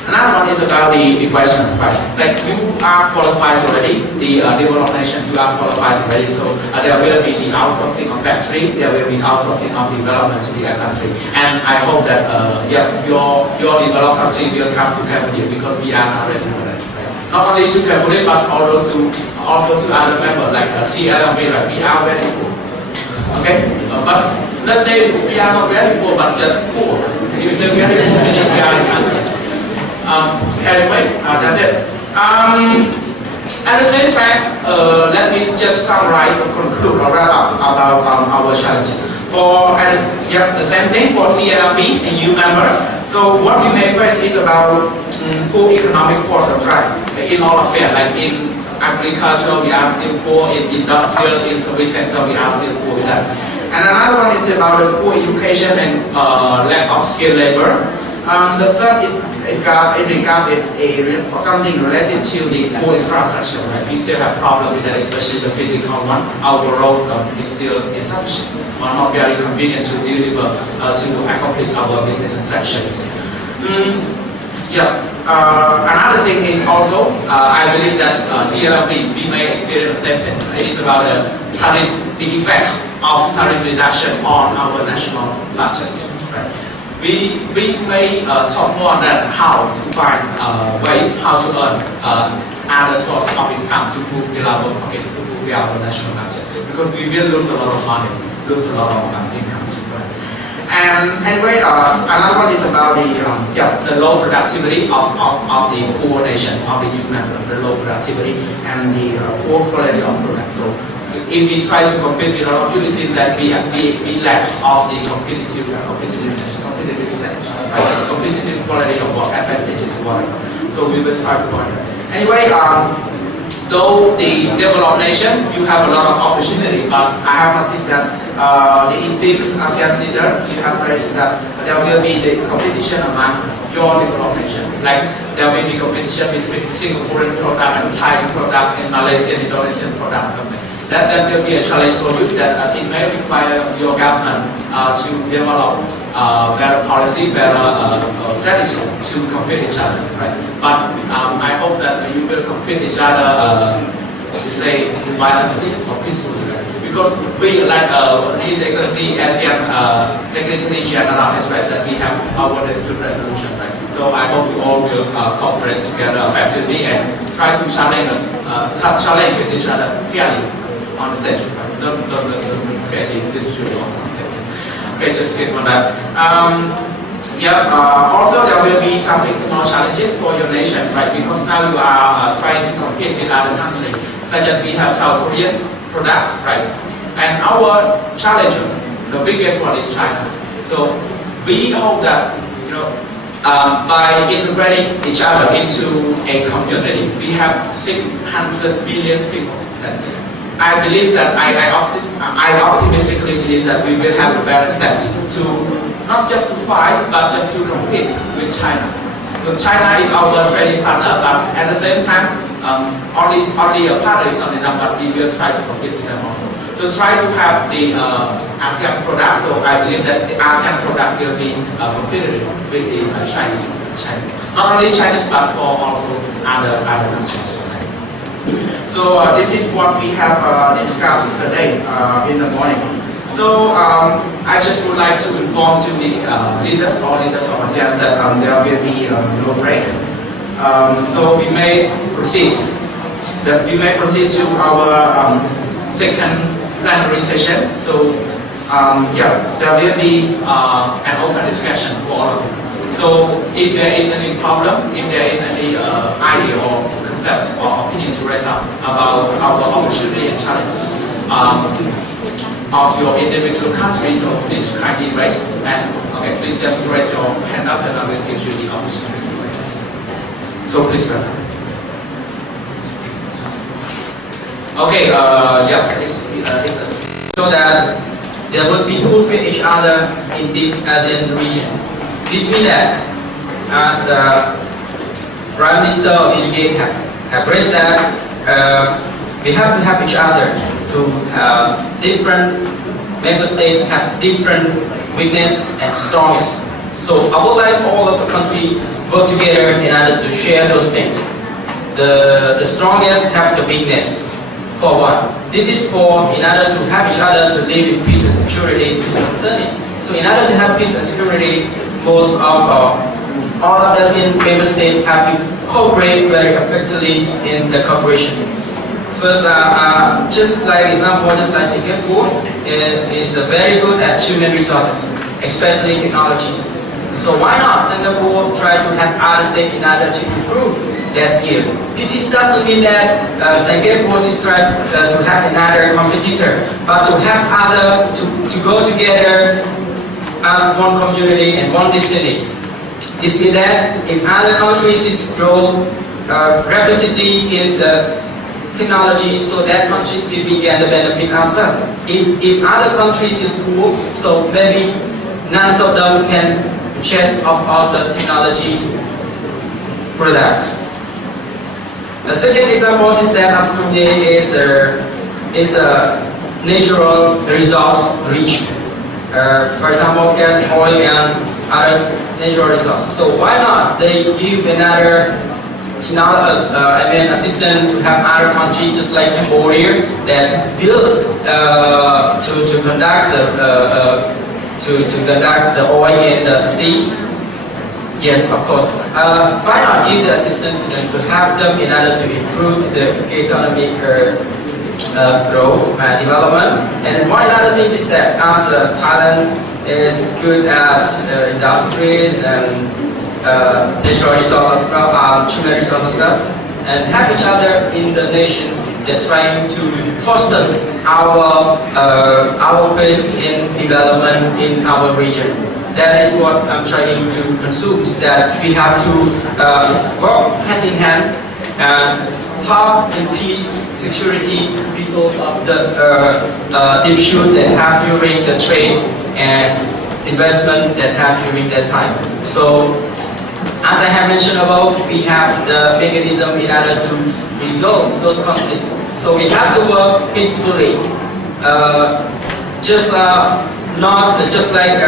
another one is about the question, right? Like you are qualified already, the developed nation, you are qualified already, so there will be the outsourcing of factory, there will be outsourcing of development to the country. And I hope that your developed country will come to Cambodia because we are not ready for that. Right? Not only to Cambodia, but also to other members like CLMV, right? We are very poor. Okay? But let's say we are not very poor, but just poor. If you say very poor, meaning we are in country. Anyway, that's it. At the same time, let me just summarize or conclude or wrap up about our challenges. The same thing for CLMB and EU member. So what we may face is about poor economic forces, right? In all of it, like in agriculture, we are still poor. In industrial, in service sector, we are still poor with that. And another one is about the poor education and lack of skilled labor. The third in regards something related to the poor infrastructure, right? We still have problems with that, especially the physical one. Our road is still insufficient or not very convenient to deliver to accomplish our business transactions. Another thing is also, I believe that CLMV, we may experience the same thing. It is about the effect of tariff reduction on our national budget. Right? We may talk more on that, how to find ways, how to earn other source of income to fulfill our pocket, to fulfill our national budget. Because we will lose a lot of money, lose a lot of income. Right? And anyway, another one is about the low productivity of the poor nation, of the EU member, the low productivity and the poor quality of products. So if we try to compete with our opportunities, that we lack of the competitiveness. Competitive quality of work, advantages of work. So we will try to find it. Anyway, though the developed nation, you have a lot of opportunity, but I have noticed that the esteemed ASEAN leader, you have raised that there will be the competition among your developed nation. Like there will be competition between Singaporean product and Thai product and Malaysian, Indonesian product. That will be a challenge for you, that it may require your government to develop better policy, better strategy to compete each other, right? But I hope that you will compete each other, say, violently or peacefully, right? Because we, like His Excellency ASEAN Secretary General has said that we have our dispute resolution, right? So I hope you all will cooperate together effectively and try to challenge with each other fairly on the stage, right? Don't create dispute or context. Okay, just skip on that. Also there will be some external challenges for your nation, right? Because now you are trying to compete with other countries, such as we have South Korean products, right? And our challenger, the biggest one is China. So we hope that, by integrating each other into a community, we have 600 billion people. I believe that I optimistically believe that we will have a better set to not just to fight, but just to compete with China. So China is our trading partner, but at the same time, only a partner is not enough, but we will try to compete with them also. So try to have the ASEAN product. So I believe that the ASEAN product will be competitive with the Chinese. Not only Chinese, but for also other countries. So this is what we have discussed today in the morning. So I just would like to inform to the leaders of ASEAN that there will be no break. So we may proceed. To our second plenary session. So there will be an open discussion for all of you. So if there is any problem, if there is any idea or concept or opinion to raise up about our opportunity and challenges of your individual country, so please kindly raise, and please just raise your hand up and I will give you the opportunity. So please welcome. Okay, so that there would be good for each other in this ASEAN region. This means that, as Prime Minister of India have raised that, we have to help each other to different member states have different weakness and strengths. So I would like all of the country work together in order to share those things. The strongest have the weakness. For what? This is for in order to help each other to live in peace and security. This is concerning. So in order to have peace and security, most of all of us in member states have to cooperate very effectively in the cooperation. First, just like example, just like Singapore is very good at human resources, especially technologies. So why not Singapore try to have other states in order to improve that skill? This doesn't mean that Singapore is trying to have another competitor, but to have other to go together as one community and one destiny. This means that if other countries grow rapidly in the technology, so that countries will get the benefit as well. If other countries is poor, so maybe none of them can purchase of all the technologies products. The second example is that ASEAN is a natural resource rich. For example, gas, oil, and other natural resources. So why not they give another assistance to have other countries just like Cambodia that build to conduct the oil in the seas. Yes, of course. Why not give the assistance to them to have them in order to improve the economic growth and development? And one other thing is that as Thailand is good at industries and natural resources, human resources stuff, and help each other in the nation. They're trying to foster our pace in development in our region. That is what I'm trying to pursue, that we have to work hand in hand and talk in peace, security, resource of the issue that have during the trade and investment that have during that time. So, as I have mentioned about, we have the mechanism in order to resolve those conflicts. So we have to work peacefully. Not just like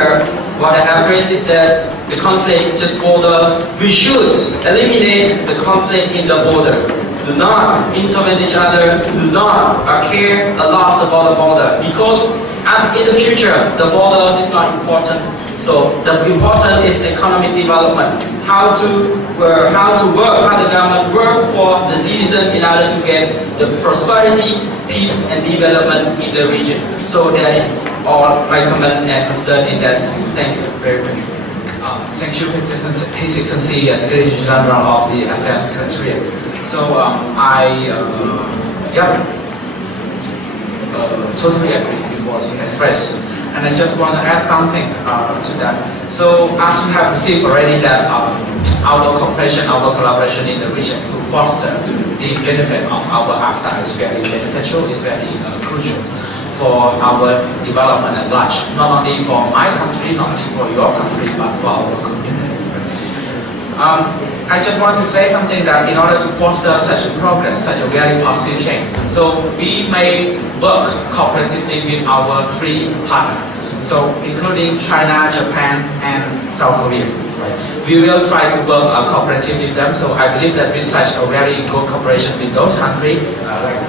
what I have raised is that the conflict just border. We should eliminate the conflict in the border. Do not intervene each other. Do not care a lot about the border, because as in the future the borders is not important. So the important is economic development. How the government work for the citizen in order to get the prosperity, peace, and development in the region. So that is all my comment and concern in that. Thank you very much. Thank you, His Excellency, Secretary General of the ASEAN Secretariat. So totally agree with what you expressed, and I just want to add something to that. So as we have received already that our cooperation, our collaboration in the region to foster the benefit of our AFTA is very beneficial, is very crucial for our development at large, not only for my country, not only for your country, but for our community. I just want to say something that in order to foster such a progress, such a very positive change, so we may work cooperatively with our three partners, so including China, Japan, and South Korea. Right? We will try to work cooperatively with them. So I believe that with such a very good cooperation with those countries, like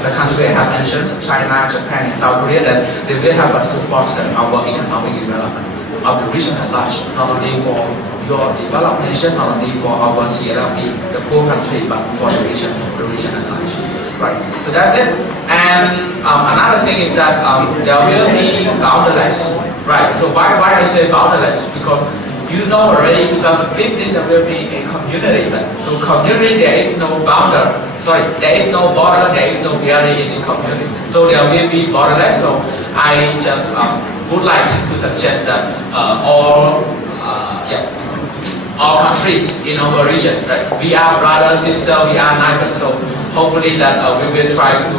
the country I have mentioned, China, Japan, and South Korea, that they will help us to foster our economic development of the region at large, not only for your developed nation, not only for our CLP, the poor country, but for the region at large. Right. So that's it. And another thing is that there will be boundaryless. Right. So why I say boundaryless? Because you know already 2015 there will be a community. So community, there is no boundary. Sorry, there is no border, there is no barrier in the community. So there will be borderless. So I just would like to suggest that all countries in our region, right? We are brothers, sisters, we are neighbors. So hopefully that we will try to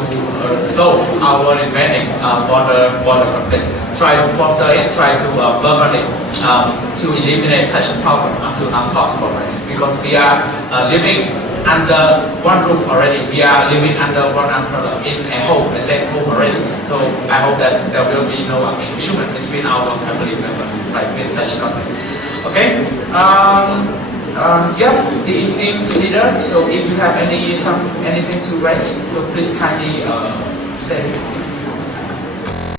solve our remaining border conflict. Try to foster it, try to work on it to eliminate such a problem as soon as possible. Right? Because we are living under one roof already. We are living under one umbrella in a home, the same home already. So I hope that there will be no human between our family members, right, with such conflict. Okay. Yeah, the esteemed leader. So if you have anything to raise, so please kindly say.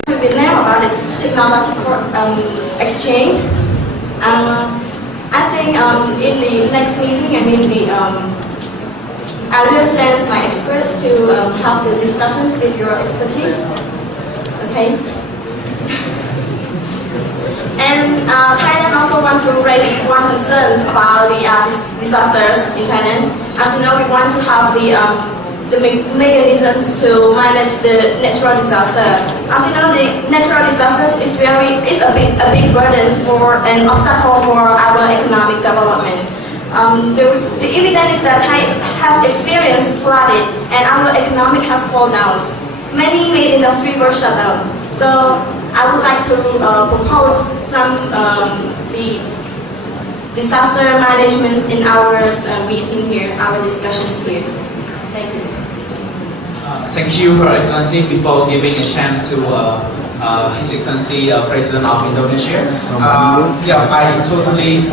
To Vietnam about the technological exchange. I think in the next meeting, I will send my experts to have the discussions with your expertise. Okay. And Thailand also want to raise one concern about the disasters in Thailand. As you know, we want to have the mechanisms to manage the natural disaster. As you know, the natural disasters is a big burden for an obstacle for our economic development. The evidence is that Thailand has experienced flooding and our economic has fallen down. Many main industries were shut down. So I would like to propose some the disaster management in our meeting here, our discussions here. Thank you. Thank you, Her Excellency. Before giving a chance to His Excellency President of Indonesia, yeah, I totally.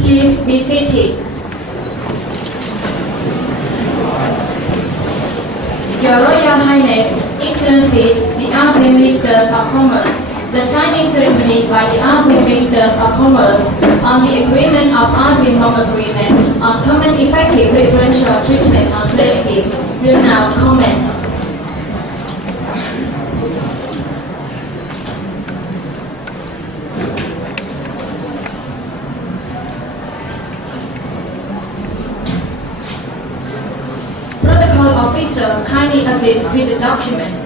Please be seated. Your Royal Highness, Excellencies, the ASEAN Ministers of Commerce, the signing ceremony by the ASEAN Ministers of Commerce on the agreement of ASEAN Non-Agreement on Common Effective Preferential Treatment on Plastic will now commence. Protocol officer kindly assist with the document.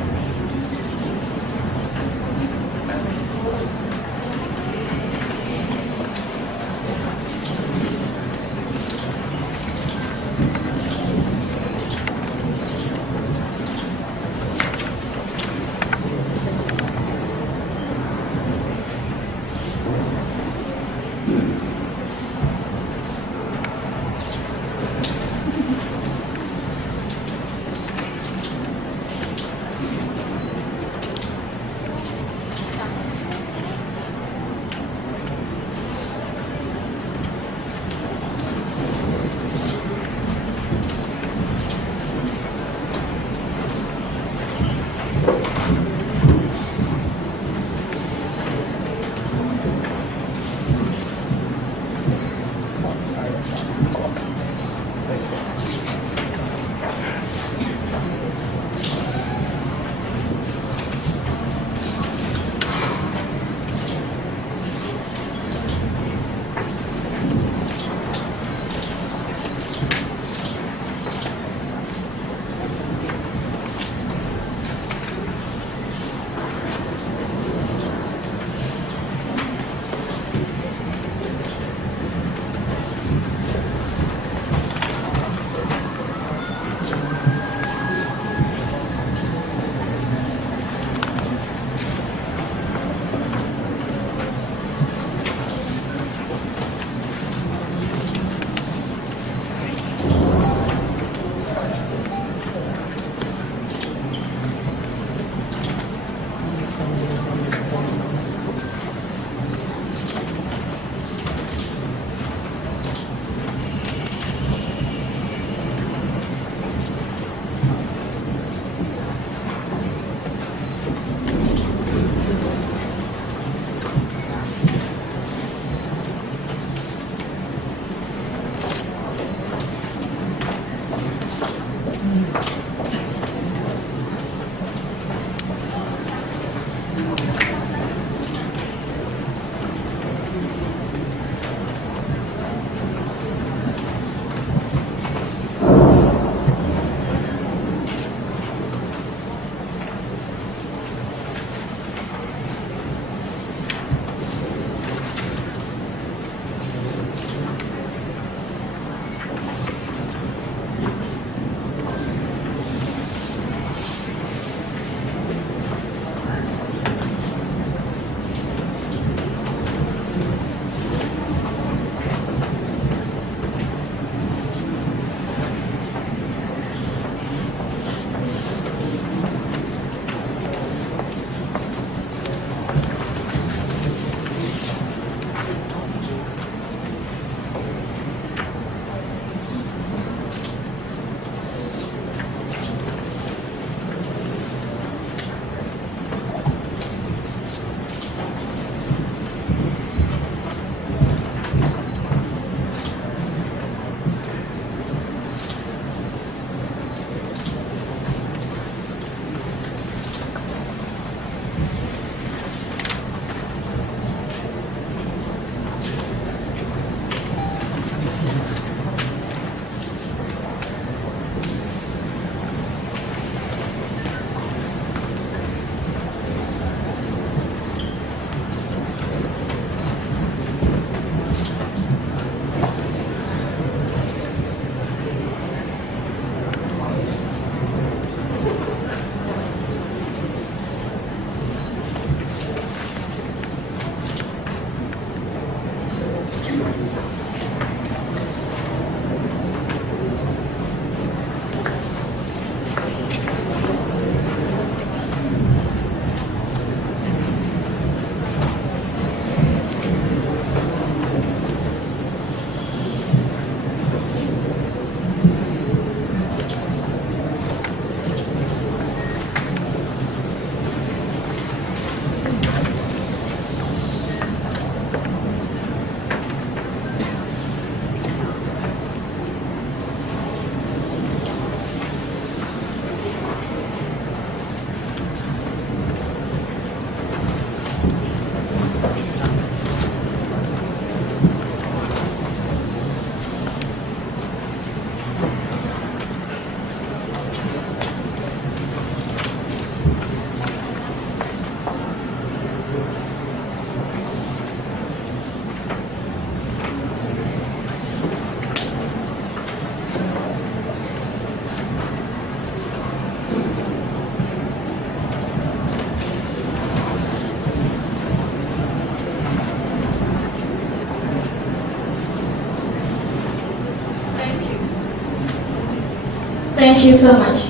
Thank you so much.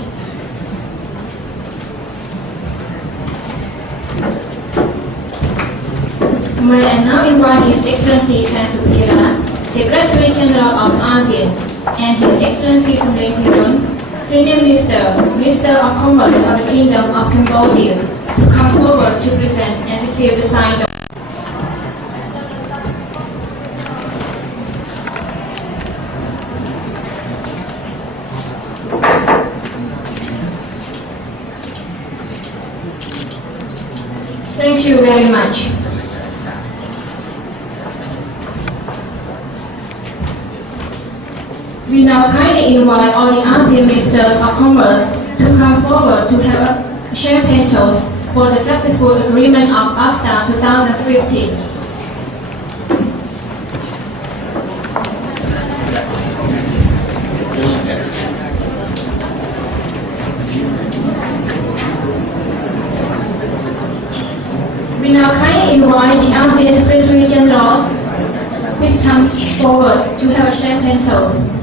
May I now invite His Excellency Tan Supira, Secretary General of ASEAN, and His Excellency Samdech Hairon, Senior Minister of Commerce of the Kingdom of Cambodia, to come forward to present and receive the sign of Thank you very much. We now kindly invite all the ASEAN Ministers of Commerce to come forward to have a champagne toast for the successful agreement of AFTA 2015. We now kindly invite the ASEAN Secretary General, please come forward to have a champagne toast.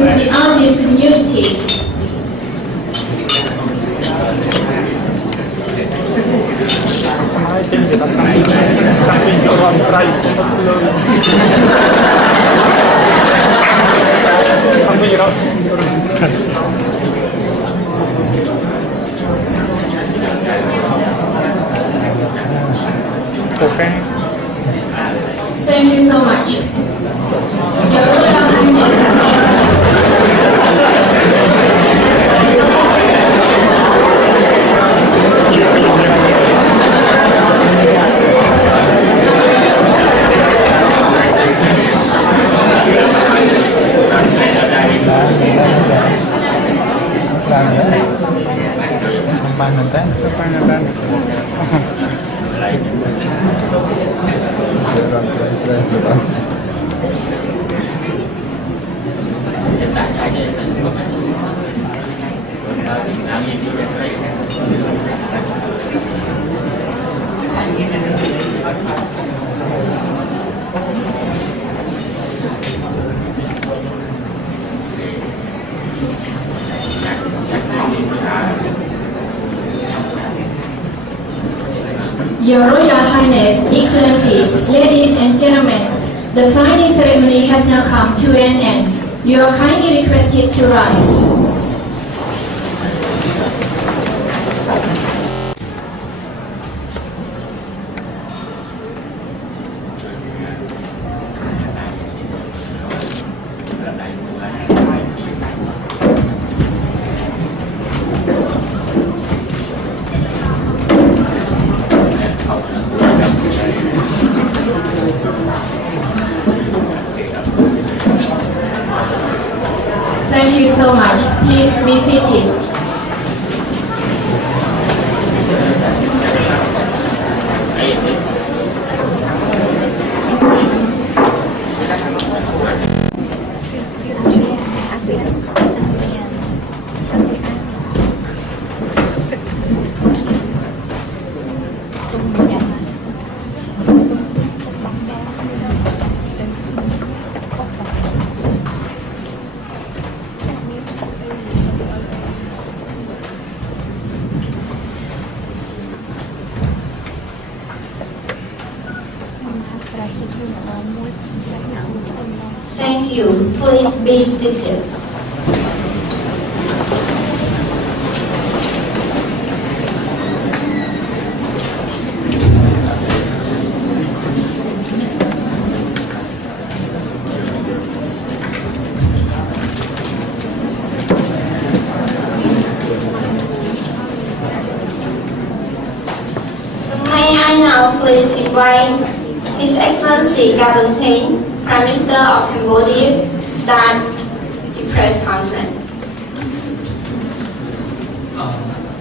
with the ASEAN community. Thank you so much. Your Royal Your Royal Highness, Excellencies, ladies and gentlemen, the signing ceremony has now come to an end. You are kindly requested to rise. Thank you so much. Please be seated. Thank you. Please be seated. May I now please invite His Excellency Gavin, Prime Minister of Cambodia, to start the press conference.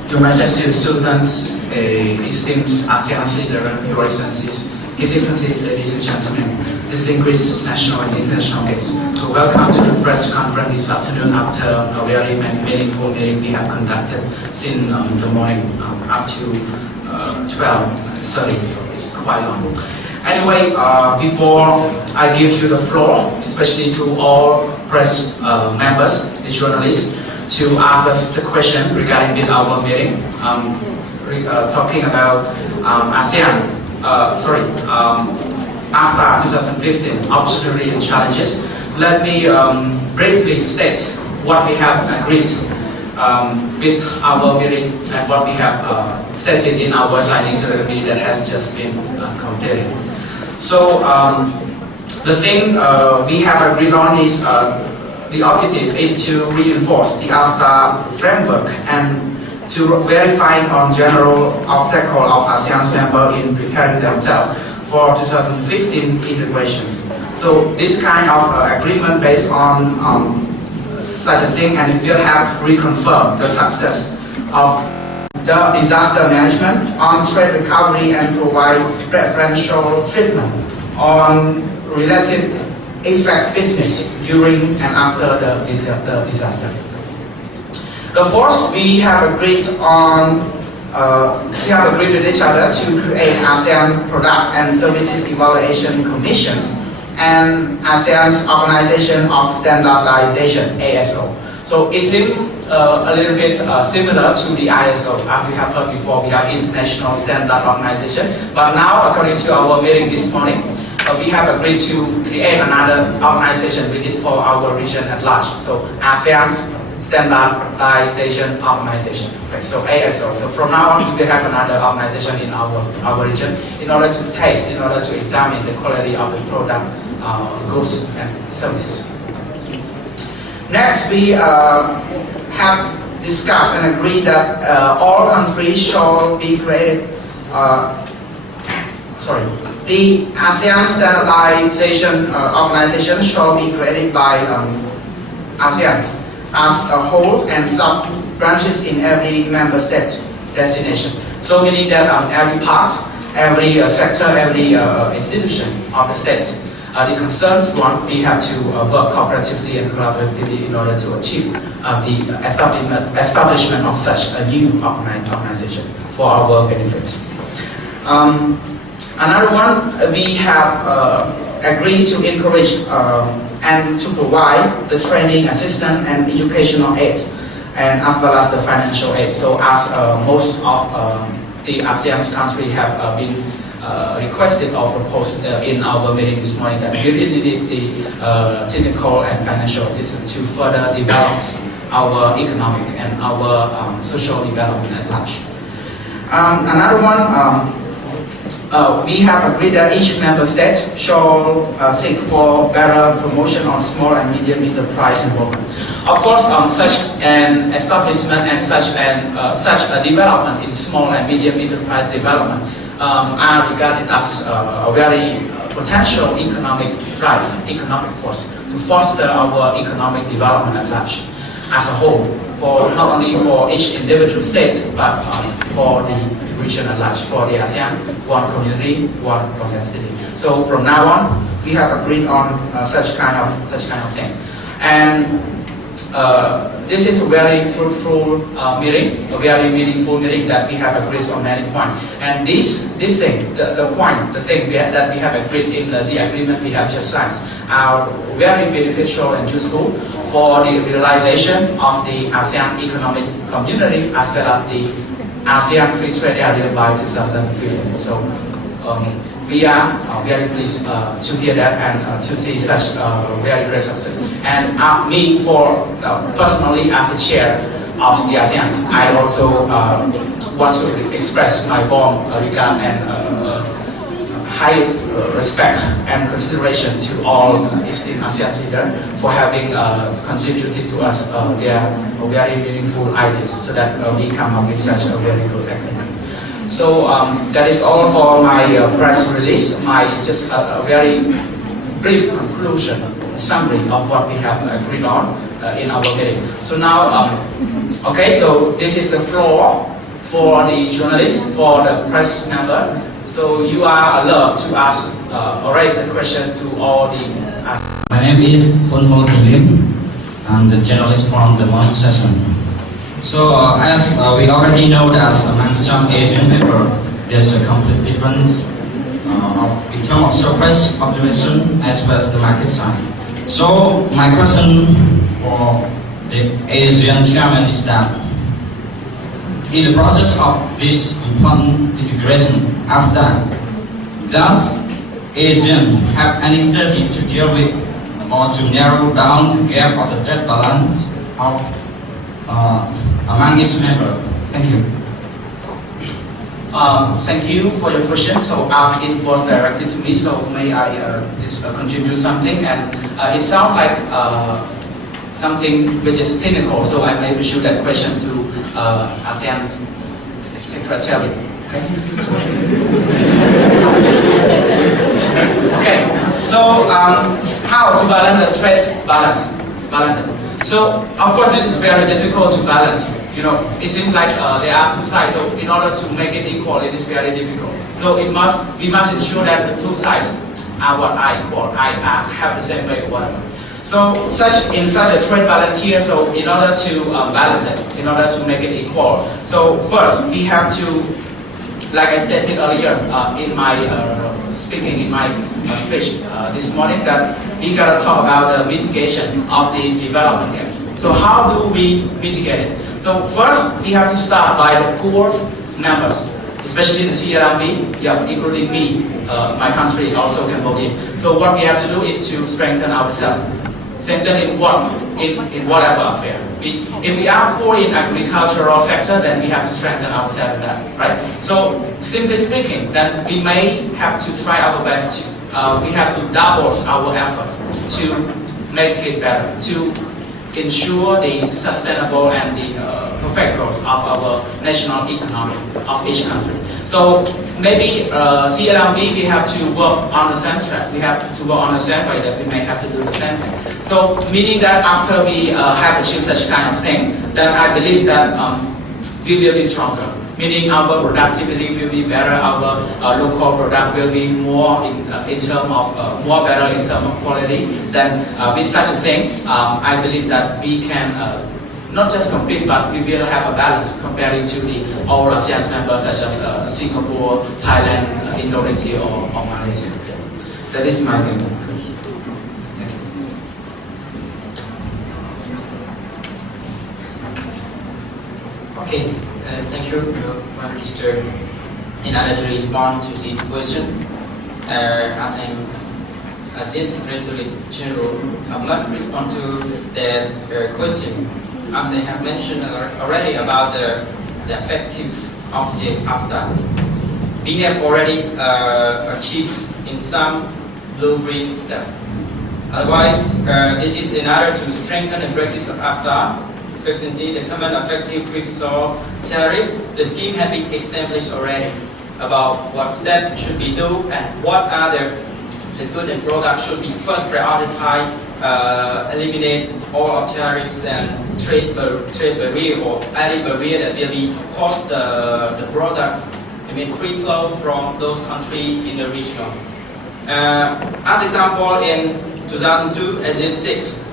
Your Majesty, students, esteemed ASEAN leader, Your Excellencies, His Excellencies, ladies and gentlemen, distinguished national and international guests, to welcome to the press conference this afternoon after a very meaningful meeting we have conducted since the morning up to 12:30. It's quite long. Anyway, before I give you the floor, especially to all press members and journalists, to ask us the question regarding our meeting, talking about ASEAN, AFTA 2015, opportunity and challenges. Let me briefly state what we have agreed with our meeting and what we have stated in our signing ceremony that has just been completed. So the thing we have agreed on is the objective is to reinforce the AFTA framework and to verify on general obstacle of ASEAN's members in preparing themselves for 2015 integration. So this kind of agreement based on such a thing, and it will have reconfirmed the success of the disaster management on trade recovery and provide preferential treatment on related expect business during and after the disaster. The fourth, we have agreed with each other to create ASEAN Product and Services Evaluation Commission and ASEAN's Organization of Standardization, ASO. So it seems a little bit similar to the ISO. As we have heard before, we have International Standard Organization. But now, according to our meeting this morning, we have agreed to create another organization which is for our region at large. So ASEAN's Standardization Organization. Okay, so ASO. So from now on, we will have another organization in our region in order to test, in order to examine the quality of the product, goods and services. Next, we have discussed and agreed that all countries shall be created. The ASEAN Standardization Organization shall be created by ASEAN as a whole and sub-branches in every member state destination. So meaning that every part, every sector, every institution of the state, the concerns one, we have to work cooperatively and collaboratively in order to achieve the establishment of such a new organization for our benefit. Another one, we have agreed to encourage and to provide the training, assistance, and educational aid, and as well as the financial aid. So as most of the ASEAN countries have been requested or proposed in our meeting this morning, that we really need the technical and financial assistance to further develop our economic and our social development at large. Another one, we have agreed that each member state shall seek for better promotion on small and medium enterprise involvement. Of course, such an establishment and such a development in small and medium enterprise development are regarded as a very potential economic drive, economic force to foster our economic development at large, as a whole, for not only for each individual state, but for the region at large, for the ASEAN, one community, one complexity. So from now on, we have agreed on such kind of thing, and this is a very fruitful meeting, a very meaningful meeting that we have agreed on many points. And this thing, the thing that we have agreed in the agreement we have just signed, are very beneficial and useful for the realization of the ASEAN economic community as well as the ASEAN Free Trade Area by 2015. So we are very pleased to hear that and to see such very great success. And me, personally, as the chair of the ASEAN, I also want to express my warm regard and highest respect and consideration to all Eastern ASEAN leaders for having contributed to us their very meaningful ideas, so that we come up with such a very good agreement. So that is all for my press release, just a very brief conclusion, summary of what we have agreed on in our meeting. So now, okay, so this is the floor for the journalists, for the press member. So you are allowed to ask or raise the question to all the... My name is Hun Ho Thi Lim. I'm the journalist from the morning session. So as we already know that among some Asian people, there's a complete difference in terms of surplus population as well as the market side. So my question for the ASEAN chairman is that in the process of this important integration AFTA, does ASEAN have any strategy to deal with or to narrow down the gap of the trade balance of among its members? Thank you. Thank you for your question. So as it was directed to me, so may I contribute something? And it sounds like something which is technical, so I may shoot that question to ASEAN Secretary. Okay. Okay. So how to balance the trade balance? So of course it is very difficult to balance. You know, it seems like there are two sides. So in order to make it equal, it is very difficult. So we must ensure that the two sides are equal. I have the same weight or whatever. So in such a trade balance here, so in order to balance it, in order to make it equal, so first we have to, like I stated earlier in my speaking, in my speech this morning that we gotta talk about the mitigation of the development gap. So how do we mitigate it? So first, we have to start by the poor members, especially the CLMV, yeah, including me, my country, also Cambodia. So what we have to do is to strengthen ourselves. Strengthen in what? In whatever affair. If we are poor in agricultural sector, then we have to strengthen ourselves in that, right? So simply speaking, then we may have to try our best to, we have to double our effort to make it better, to ensure the sustainable and the perfect growth of our national economy of each country. So maybe CLMV, we have to work on the same track. We have to work on the same way that we may have to do the same thing. So meaning that after we have achieved such kind of thing, then I believe that we will be stronger. Meaning our productivity will be better, our local product will be more in terms of more better in terms of quality. Then with such a thing, I believe that we can not just compete, but we will have a balance comparing to the all ASEAN members such as Singapore, Thailand, Indonesia, or Malaysia. So this is my thing. Okay, thank you, Prime Minister. In order to respond to this question, as ASEAN Secretary General, I would like to respond to that question. As I have mentioned already about the effective of the AFTA, we have already achieved in some blue-green step. Otherwise, this is in order to strengthen the practice of AFTA. For example, the common effective withdrawal tariff, the scheme has been established already about what steps should be done and what are the goods and products should be first prioritized, eliminate all of tariffs and trade barrier or any barrier that will be cause the products, free flow from those countries in the region. As example, in 2002, ASEAN 6,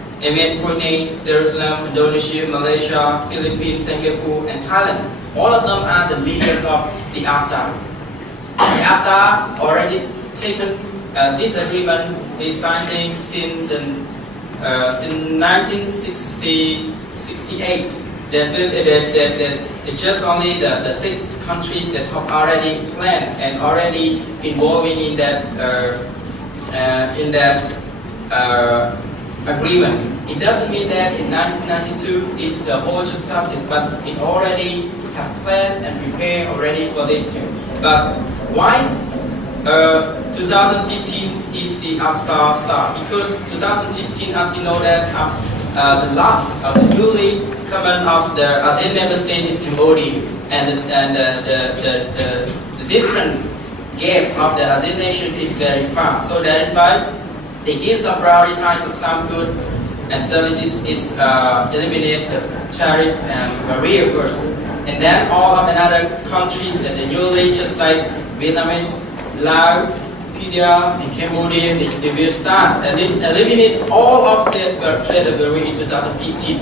Brunei, Jerusalem, Indonesia, Malaysia, Philippines, Singapore, and Thailand. All of them are the leaders of the AFTA. The AFTA already taken this agreement is signed since 1968. It's just only the 6 countries that have already planned and already involving in that agreement. It doesn't mean that in 1992 is the whole just started, but it already have planned and prepared already for this too. But why 2015 is the AFTA start? Because 2015, as we know that the last of the newly common of the ASEAN member state is Cambodia, and the different gap of the ASEAN nation is very far. So that is why they give some prioritize of some goods and services is eliminate the tariffs and barrier first, and then all of the other countries that the newly just like Vietnamese, Laos, India, and Cambodia, they will start and this eliminate all of the trade barrier in 2015.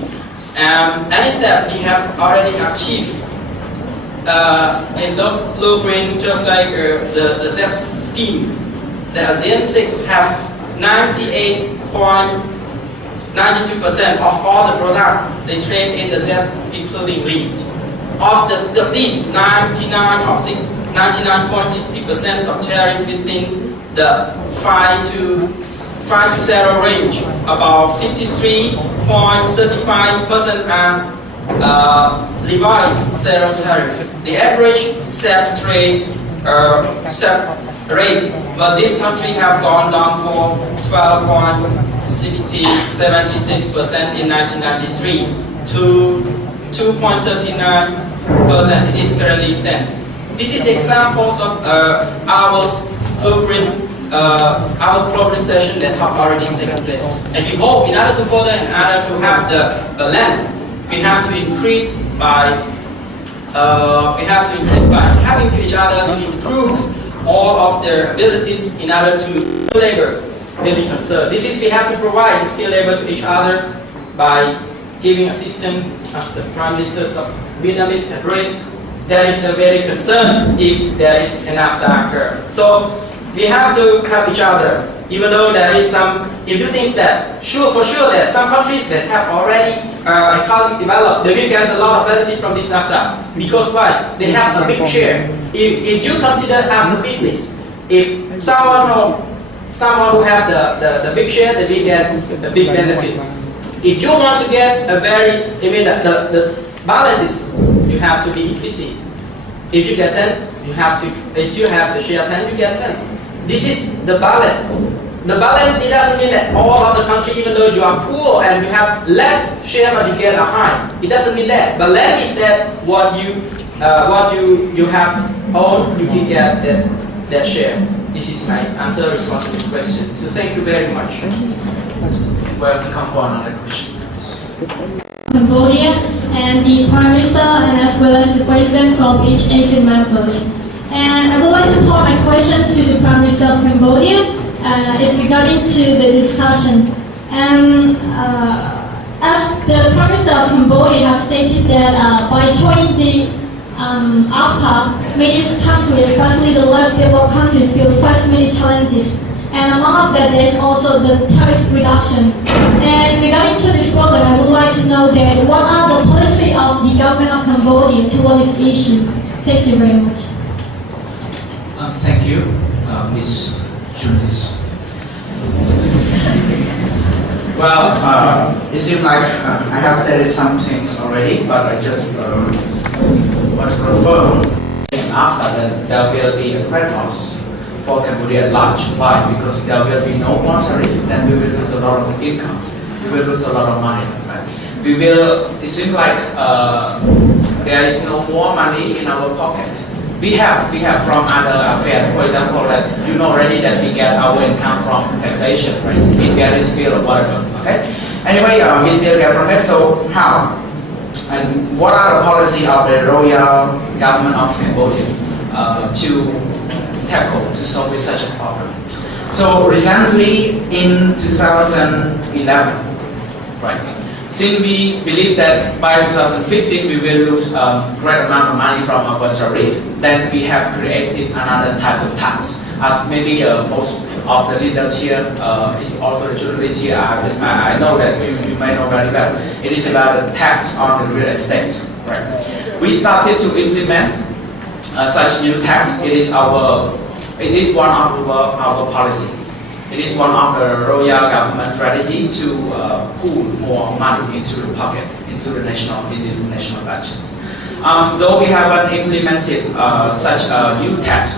And instead we have already achieved in those blueprint just like the ZEP scheme. The ASEAN 6 have 98.92% of all the product they trade in the ZEP, including least. Of these 99.60% of tariff within the 5 to 0 range, about 53.35% are levied zero tariff. The average ZEP trade rate, but this country have gone down for 12.76% in 1993 to 2.39% it is currently stands. This is the examples of our program session that have already taken place. And we hope in order to further, in order to have the land, we have to increase by having each other to improve all of their abilities in order to labor will be concerned. This is we have to provide skilled labor to each other by giving assistance as the Prime Ministers of Vietnamese address. There is a very concern if there is enough darker. So We have to help each other, even though there is some, if you think that, for sure there are some countries that have already economic developed, they will get a lot of benefit from this AFTA. Because why? They have a big share. If you consider as a business, if someone who have the big share, they will get the big benefit. If you want to get a very, the balances, you have to be equity. If you get 10, if you have the share 10, you get 10. This is the balance. The balance, it doesn't mean that all of the country, even though you are poor and you have less share but you get a high. It doesn't mean that. But that is that what you have owned, you can get that share. This is my answer response to this question. So thank you very much. Welcome for another question. Cambodia and the Prime Minister and as well as the President from each ASEAN members. And I would like to put my question to the Prime Minister of Cambodia. It's regarding to the discussion. And as the Prime Minister of Cambodia has stated that by joining the AFTA, many countries, especially the less developed countries, will face many challenges. And among of that, there is also the tax reduction. And regarding to this problem, I would like to know that what are the policy of the government of Cambodia toward this issue? Thank you very much. Thank you, Ms. Julius. Well, it seems like I have said some things already, but I just want to confirm after that there will be a credit loss for Cambodia at large. Why? Because there will be no more tariff, then we will lose a lot of income. We will lose a lot of money. Right? It seems like there is no more money in our pocket. We have from other affairs, for example, that you know already that we get our income from taxation, right? In various field or whatever. Okay. Anyway, we still get from it. So how? And what are the policy of the royal government of Cambodia to tackle to solve such a problem? So recently in 2011, right? Since we believe that by 2015 we will lose a great amount of money from our tariff, then we have created another type of tax. As maybe most of the leaders here, is also the journalists here, I know that you may know very well. It is about the tax on the real estate. Right? We started to implement such new tax. It is one of our policy. It is one of the royal government strategy to pull more money into the pocket, into the national budget. Though we haven't implemented such a new tax,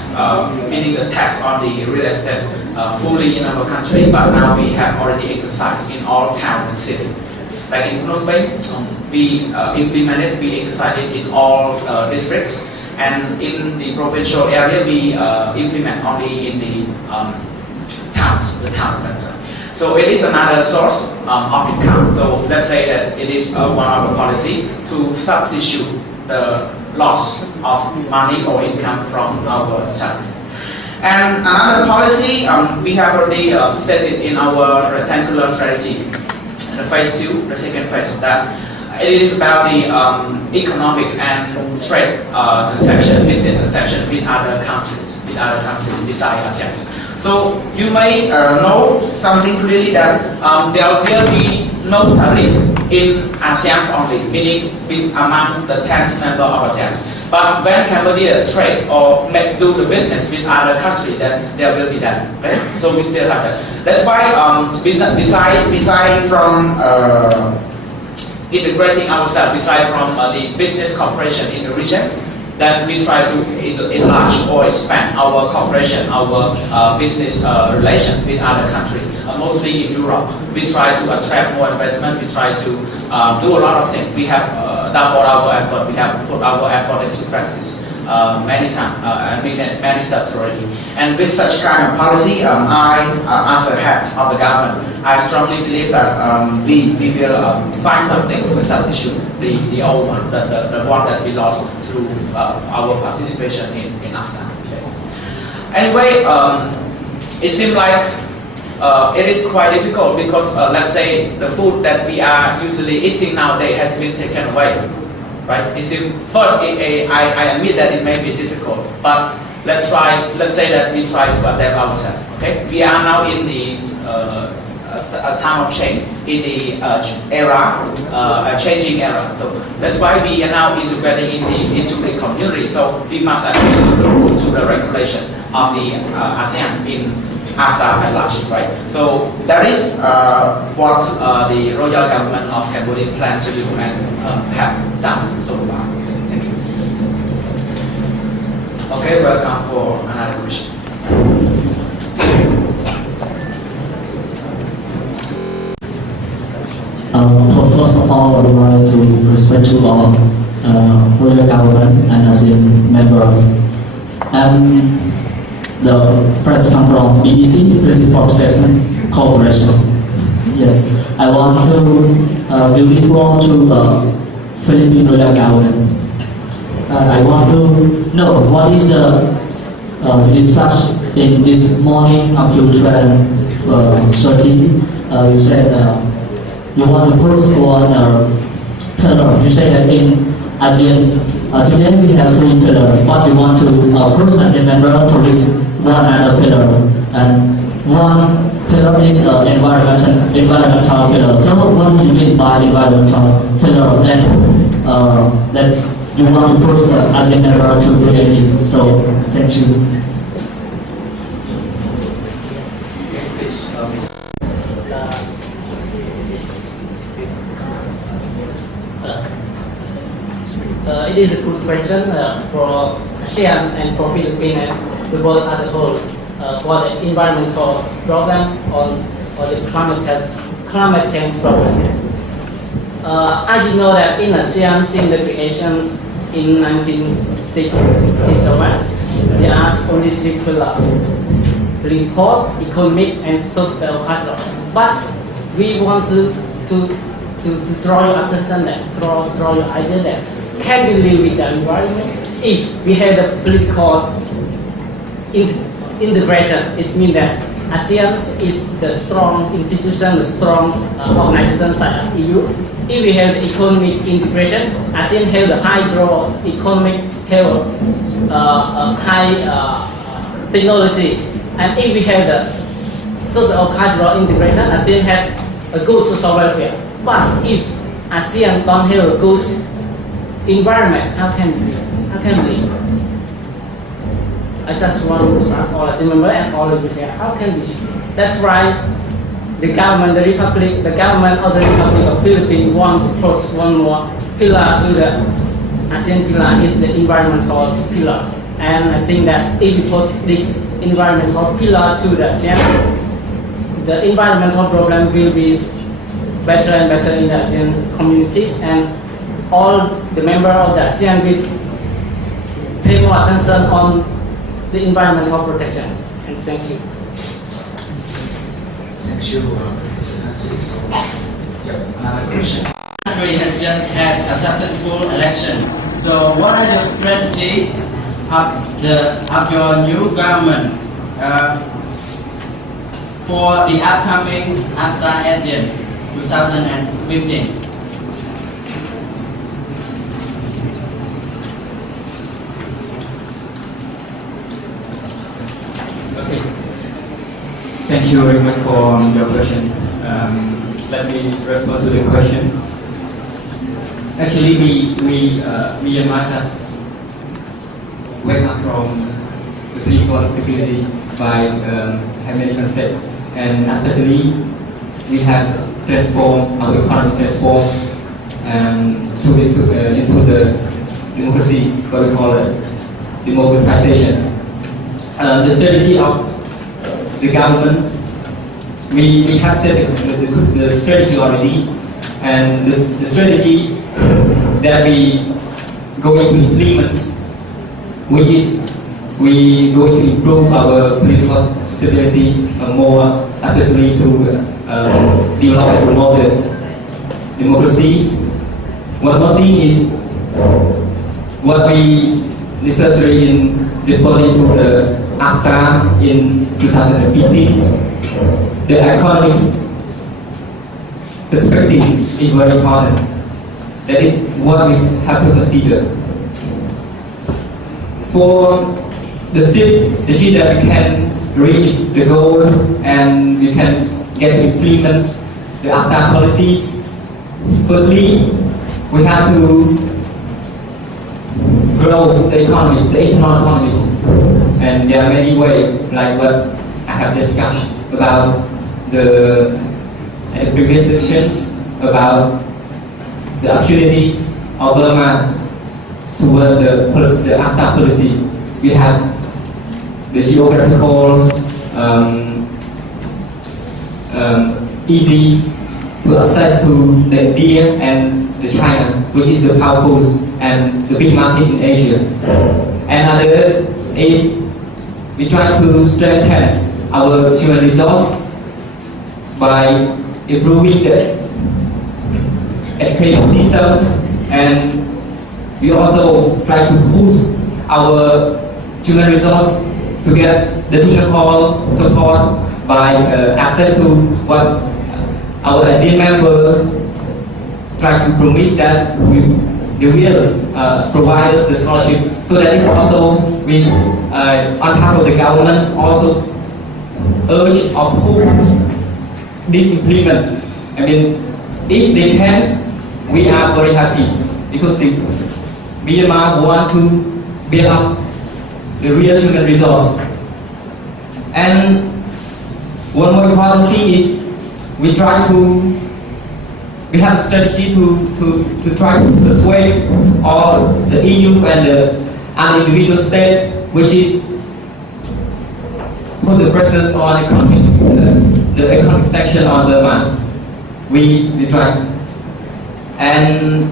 meaning the tax on the real estate fully in our country, but now we have already exercised in all towns and cities. Like in Phnom Penh, we implemented, we exercised it in all districts, and in the provincial area, we implement only in the town. So it is another source of income. So let's say that it is one of the policy to substitute the loss of money or income from our tariff. And another policy we have already stated in our rectangular strategy, the phase 2, the second phase of that. It is about the economic and trade transaction, business transaction with other countries besides ASEAN. So you may know something clearly that there will be no tariff in ASEAN only, meaning among the 10 members of ASEAN. But when Cambodia trade or do the business with other countries, then there will be that. Okay? So we still have that. That's why beside from integrating ourselves, beside from the business cooperation in the region, that we try to enlarge or expand our cooperation, our business relation with other countries, mostly in Europe. We try to attract more investment. We try to do a lot of things. We have doubled our effort. We have put our effort into practice many times, many steps already. And with such kind of policy, I, as a head of the government, I strongly believe that we will find something to substitute the old one, the one that we lost through our participation in AFTA. Anyway, it seems like it is quite difficult because let's say the food that we are usually eating nowadays has been taken away. Right? It seems, first, I admit that it may be difficult, but let's say that we try to adapt ourselves. Okay, we are now in the a time of change, in the a changing era. So that's why we are now integrating into the community. So we must adhere to the rule, to the regulation of the ASEAN in AFTA at large, right? So that is what the royal government of Cambodia plans to do and have done so far. Thank you. Okay, welcome for another question. First of all, I would like to respect to all royal government and ASEAN members. The president from BBC, British Broadcasting Corporation. Yes, I want to give this word to Philippine royal government. I want to know what is the discussion in this morning up to 12:13. You said you want to put on pillar. You say that in ASEAN, today we have 3 pillars, but you want to push ASEAN member to reach one other pillar. And one pillar is environmental pillar. So what do you mean by environmental pillars? And that you want to push the ASEAN member to create this. So thank you. It is a good question for ASEAN and for Philippines and the world as a whole for the environmental problem or the climate change problem. As you know that in ASEAN, since the creations in 1967, there are only 3 pillars: political, economic, and social cultural. But we want to draw your attention that draw your idea that can we live with the environment if we have the political integration? It means that ASEAN is the strong institution, the strong organization such as EU. If we have the economic integration, ASEAN have the high growth economic, have high technologies. And if we have the social cultural integration, ASEAN has a good social welfare. But if ASEAN don't have a good environment, how can we live? I just want to ask all ASEAN members and all of you here, how can we live? That's why the government of the Republic of Philippines want to put one more pillar to the ASEAN pillar, is the environmental pillar. And I think that if we put this environmental pillar to the ASEAN, the environmental problem will be better and better in the ASEAN communities, and all the members of the ASEAN will pay more attention on the environmental protection. And thank you. Thank you, Mr. Francis. Another question. The country has just had a successful election. So, what are your strategies of your new government for the upcoming AFTA ASEAN 2015? Okay. Thank you very much for your question. Let me respond to the question. Actually, Myanmar just went up from the political instability by many conflicts, and especially we have transformed our economy, into the democracies, what we call it, democratization. The strategy of the government, we have set the strategy already, and the strategy that we going to implement, which is we going to improve our political stability more, especially to develop and promote the democracies. One more thing is what we necessary in responding to the AFTA in 2015. The economic perspective is very important. That is what we have to consider. For the key that we can reach the goal and we can get to implement the AFTA policies. Firstly, we have to grow the economy, the internal economy, and there are many ways, like what I have discussed about the previous sections about the opportunity of Burma toward the AFTA policies. We have the geographical easy to access to the India and the China, which is the powerful and the big market in Asia. Another is we try to strengthen our human resource by improving the education system, and we also try to boost our human resource to get the technical support by access to what our ASEAN members try to promise that they will provide us the scholarship. So that is also we on part of the government also urge or push this implement. I mean, if they can, we are very happy because the Myanmar want to build up the real human resource. And one more important thing is we have a strategy to try to persuade all the EU and the other individual states, which is put the pressures on the economic section on the man. We try. And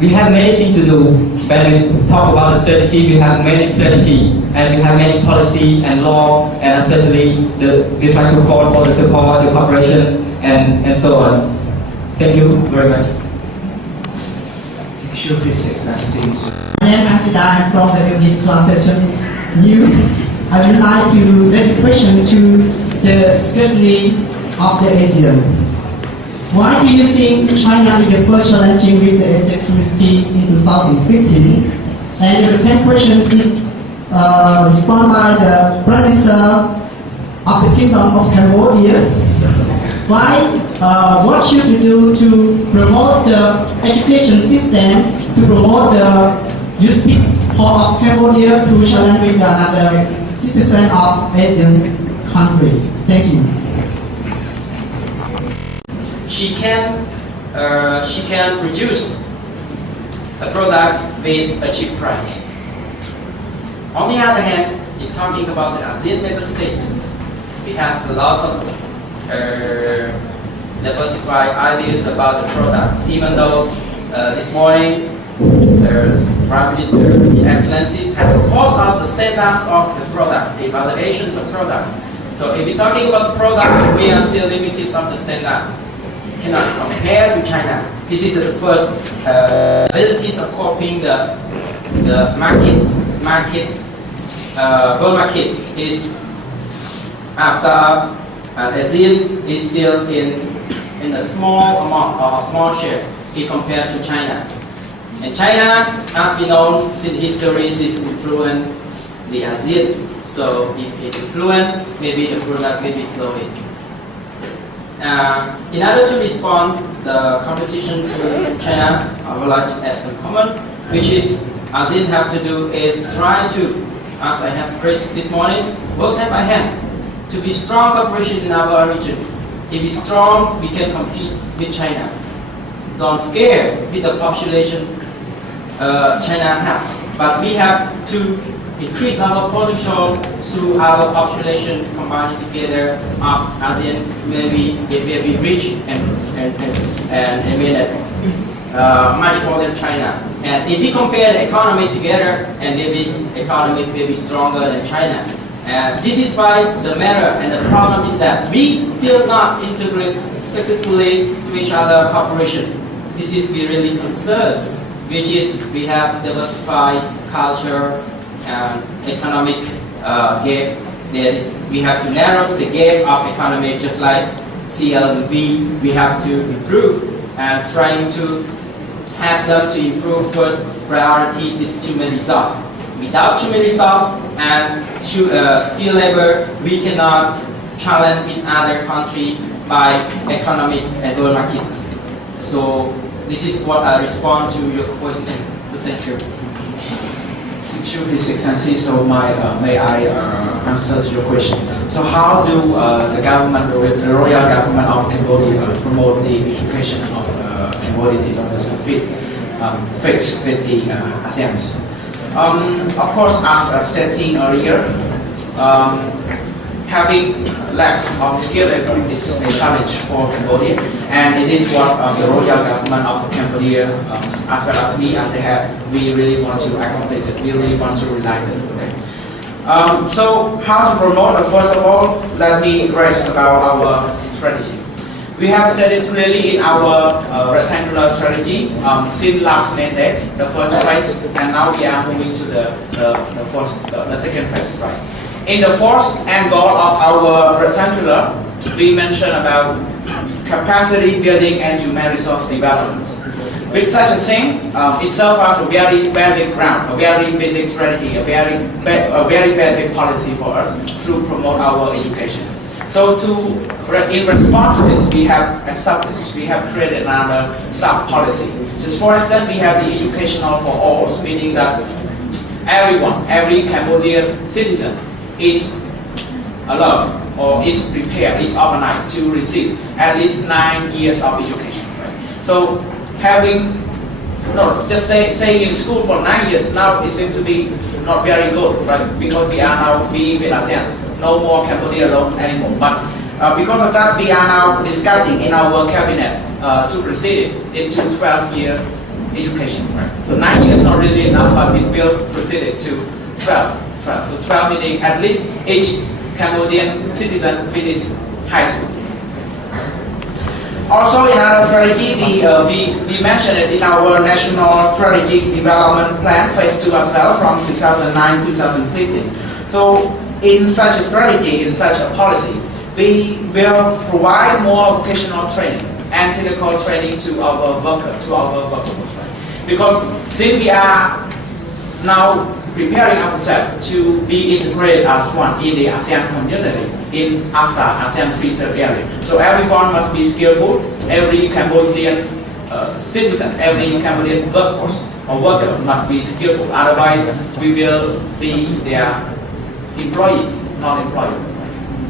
we have many things to do. When we talk about the strategy, we have many strategy and we have many policy and law, and especially we try to call for the support, the cooperation, and so on. Thank you very much. My name is Asida. I'm from the unit class session news. I would like to raise a question to the Secretary of the ASEAN. Why do you think China is the first challenging with the security in 2015? And the second question is responded by the Prime Minister of the Kingdom of Cambodia. What should we do to promote the education system, to promote the youth people of Cambodia to challenge with the other citizens of Asian countries? Thank you. She can produce a product with a cheap price. On the other hand, if talking about the ASEAN member state, we have lots of diversified ideas about the product. Even though this morning the Prime Minister, the Excellencies, have proposed out the standards of the product, the evaluations of product. So if we're talking about the product, we are still limited of the standard. Cannot compare to China. This is the first abilities of copying the world market is after ASEAN is still in a small amount or small share if compared to China. And China, as we know, since history is influenced the ASEAN. So if it influence, maybe the product may be flowing. In order to respond the competition to China, I would like to add some comment, which is ASEAN have to do is try to, as I have praised this morning, work hand by hand to be strong cooperation in our region. If we're strong, we can compete with China. Don't scare with the population China have, but we have to increase our potential through our population combined together of ASEAN. Maybe it will be rich and much more than China. And if we compare the economy together, and maybe economy will be stronger than China. And this is why the matter and the problem is that we still not integrate successfully to each other cooperation. This is we really concerned, which is we have diversified culture and economic gap. We have to narrow the gap of economy, just like CLV. We have to improve and trying to have them to improve. First priorities is human resource. Without human resource and skilled labor, we cannot challenge in other country by economic and world market. So this is what I respond to your question. Thank you. Thank you, His Excellency. So may I answer to your question? So how do the government, the royal government of Cambodia promote the education of Cambodia in order to fit with the ASEAN? Of course, as stating earlier, having lack of skilled labor is a challenge for Cambodia, and it is what the royal government of Cambodia, as well as we as the head, we really want to accomplish it. We really want to realize it. Okay. So how to promote? First of all, let me raise about our strategy. We have stated clearly in our rectangular strategy since last mandate, the first phase, and now we are moving to the second phase, right? In the fourth angle of our rectangular, we mentioned about capacity building and human resource development. With such a thing, it serves as a very basic ground, a very basic strategy, a very basic policy for us to promote our education. So in response to this, we have created another sub-policy. Just for instance, we have the educational for all, meaning that every Cambodian citizen is allowed or is prepared, is organized to receive at least 9 years of education. Right? So just staying in school for 9 years, now it seems to be not very good, right? Because we are now being with ASEAN, no more Cambodia alone anymore. But because of that, we are now discussing in our cabinet to proceed it into 12-year education. Right? So 9 years not really enough, but we will proceed it to 12. So 12 meaning at least each Cambodian citizen finish high school. Also in our strategy, we mentioned it in our National Strategic Development Plan Phase 2 as well from 2009-2015. So in such a strategy, in such a policy, we will provide more vocational training and technical training to our workers, right? Because since we are now preparing ourselves to be integrated as one in the ASEAN community in AFTA, ASEAN Free Trade Area. So everyone must be skillful, every Cambodian citizen, every Cambodian workforce or worker must be skillful, otherwise we will be their employee, not employee.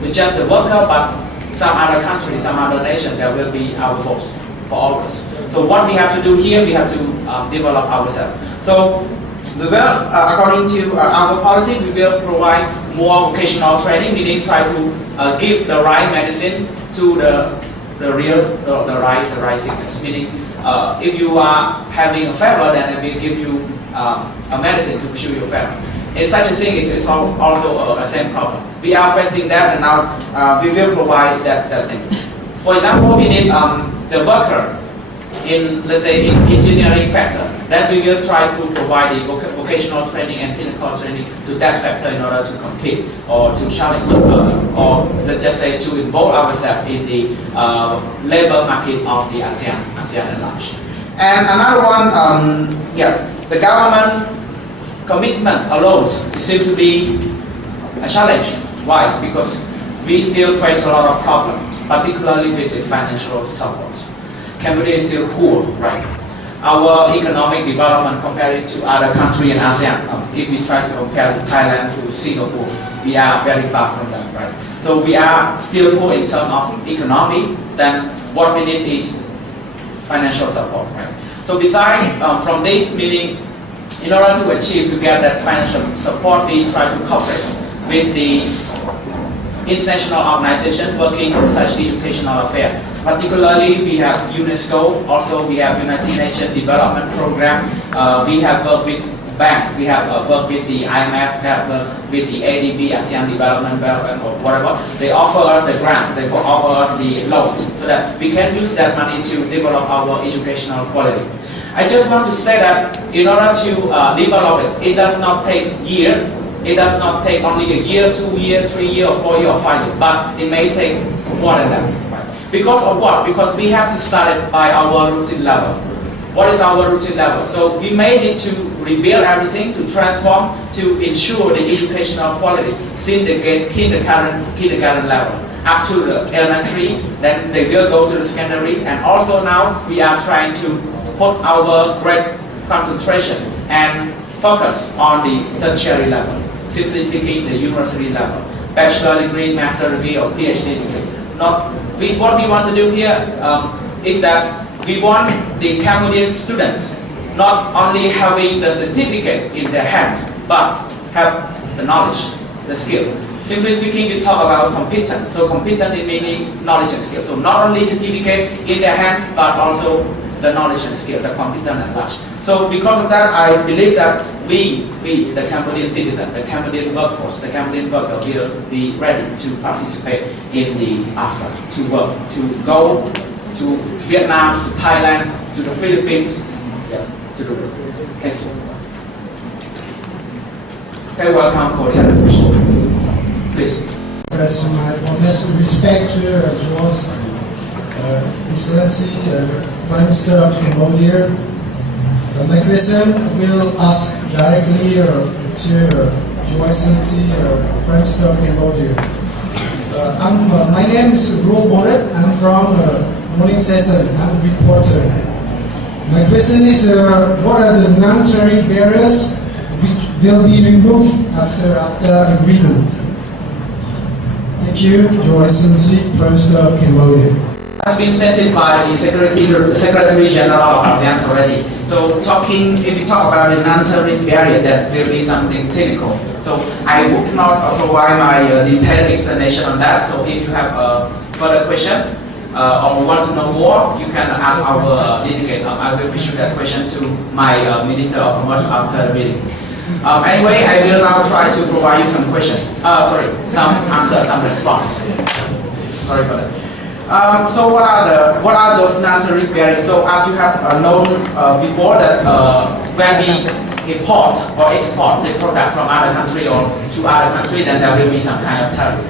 So just the worker, but some other country, some other nation, there will be our boss for all of us. So what we have to do here, we have to develop ourselves. So we will, according to our policy, we will provide more vocational training, meaning try to give the right medicine to the right sickness. Meaning, if you are having a fever, then we give you a medicine to cure your fever. In such a thing, it's also a same problem. We are facing that, and now we will provide that thing. For example, we need the worker in, let's say, in engineering factor. Then we will try to provide the vocational training and technical training to that factor in order to compete or to challenge, or let's just say to involve ourselves in the labor market of the ASEAN at large. And another one, the government commitment alone seems to be a challenge. Why? Because we still face a lot of problems, particularly with the financial support. Cambodia is still poor, right? Our economic development compared to other countries in ASEAN, if we try to compare Thailand to Singapore, we are very far from them, right? So we are still poor in terms of economy. Then what we need is financial support, right? So besides from this, meaning in order to achieve to get that financial support, we try to cooperate with the international organization working on such educational affairs. Particularly, we have UNESCO, also we have United Nations Development Program, we have worked with bank, we have worked with the IMF, we have worked with the ADB, ASEAN Development Bank, or whatever. They offer us the grant, they offer us the loans, so that we can use that money to develop our educational quality. I just want to say that in order to develop it, it does not take years. It does not take only a year, 2 years, 3 years, or 4 years, or 5 years, but it may take more than that. Right? Because of what? Because we have to start it by our routine level. what is our routine level. So we may need to rebuild everything, to transform, to ensure the educational quality since the kindergarten level up to the elementary, then they will go to the secondary, and also now we are trying to put our great concentration and focus on the tertiary level, simply speaking the university level, bachelor degree, master degree or PhD degree. What we want to do here is that we want the Cambodian students not only having the certificate in their hands, but have the knowledge, the skill. Simply speaking, we talk about competence. So competence is meaning knowledge and skill. So not only certificate in their hands, but also the knowledge and skill, the competence and such. So because of that, I believe that we, the Cambodian citizen, the Cambodian workforce, the Cambodian worker will be ready to participate in the AFTA, to work, to go to Vietnam, to Thailand, to the Philippines, to do it. Thank you. Okay, welcome for the other question. Please. Express my warmest respect to Joe's Excellency, Prime Minister of Cambodia. My question will ask directly to Your Excellency, Prime Minister of Cambodia. My name is Ro Boret. I'm from Morning Session. I'm a reporter. My question is, what are the non-tariff barriers which will be removed after agreement? Thank you, Your Excellency, Prime Minister of Cambodia. Has been stated by the Secretary General of ASEAN already. So if we talk about the non-tariff barrier, that will be something technical. So I would not provide my detailed explanation on that. So if you have a further question or want to know more, you can ask our delegate. I will issue that question to my Minister of Commerce after the meeting. Anyway, I will now try to provide you some some answer, some response. Sorry for that. So what are those non-tariff barriers? So as you have known before that when we import or export the product from other country or to other country, then there will be some kind of tariff,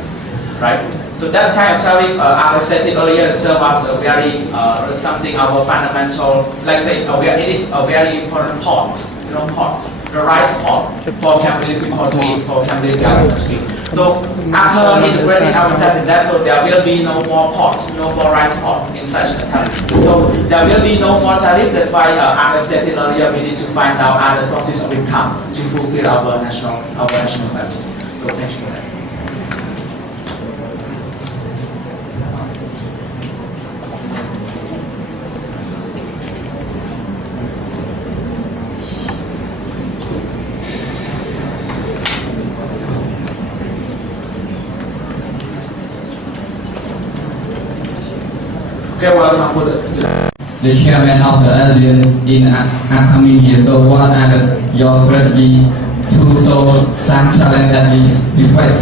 right? So that kind of tariff, as I stated earlier, serves as a very something our fundamental, let's say, it is a very important pot, the rice pot for Cambodian people to eat, for Cambodian government to eat. So after integrating ourselves in that, so there will be no more pot, no more rice pot in such a tariff. So there will be no more tariff. That's why, as I stated earlier, we need to find out other sources of income to fulfill our national budget. So thank you for that. Okay, welcome for the chairman of the ASEAN in upcoming year. So what are your strategy to solve some challenge that we face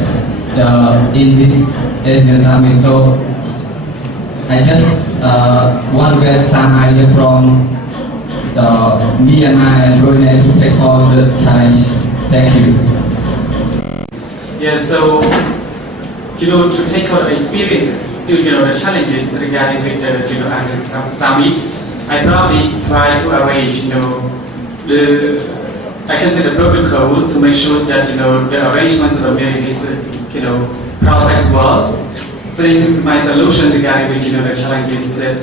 in this ASEAN summit? So I just want to get some idea from Myanmar and Brunei to take all the challenges. Thank you. Yeah, so to take all the experiences, the challenges regarding with ASEAN summit, I probably try to arrange I can say the protocol to make sure that the arrangements of the meeting is process well. So this is my solution regarding with the challenges that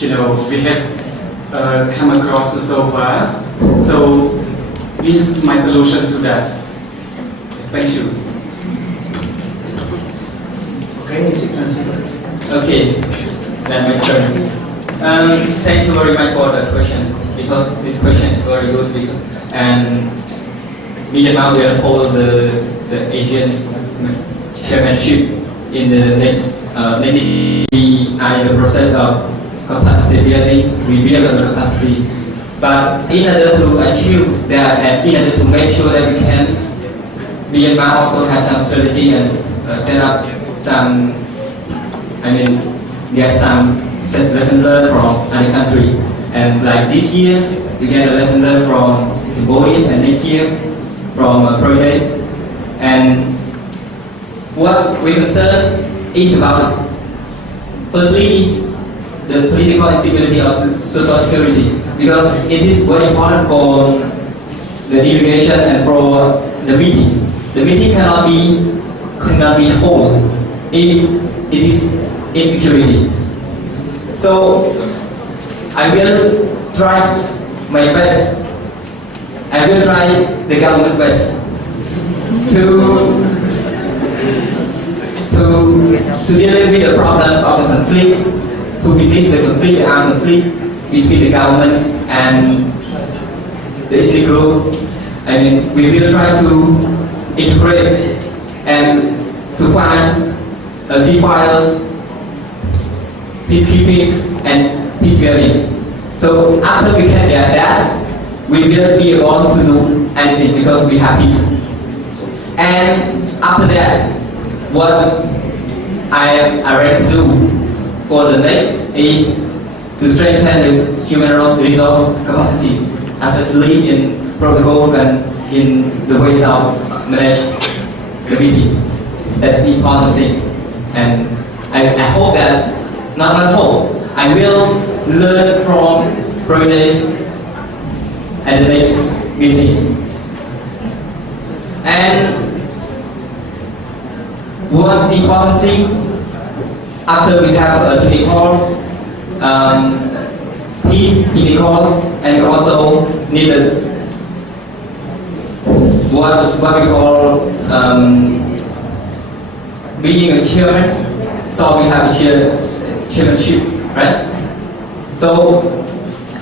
we have come across so far. So this is my solution to that. Thank you. Okay, then my turn. Thank you very much for the question, because this question is very good. And Myanmar will hold the Asian chairmanship in the next we are in the process of capacity building, we build the capacity. But in order to achieve that and in order to make sure that we can, Myanmar also has some strategy and set up some, get some lesson learned from other country. And like this year, we get a lesson learned from Cambodia, and next year from Brunei. And what we concern is about, firstly, the political instability of social security. because it is very important for the delegation and for the meeting. The meeting cannot be held if it is insecurity. So I will try my best. I will try the government best to deal with the problem of the conflict, to release the conflict, armed conflict between the government and the Islamic group. I mean, we will try to integrate and to find ceasefires, peacekeeping, and peace building. So after we can get that, we will be able to do anything because we have peace. And after that, what I am ready to do for the next is to strengthen the human resource capacities, especially in protocol and in the ways of manage the meeting. That's the important thing. And I hope that, not hope, I will learn from Providence at the next meetings. And one important thing, after we have a technical peace technicals, and we also need what we call being a chairman. So we have a chairmanship, right? So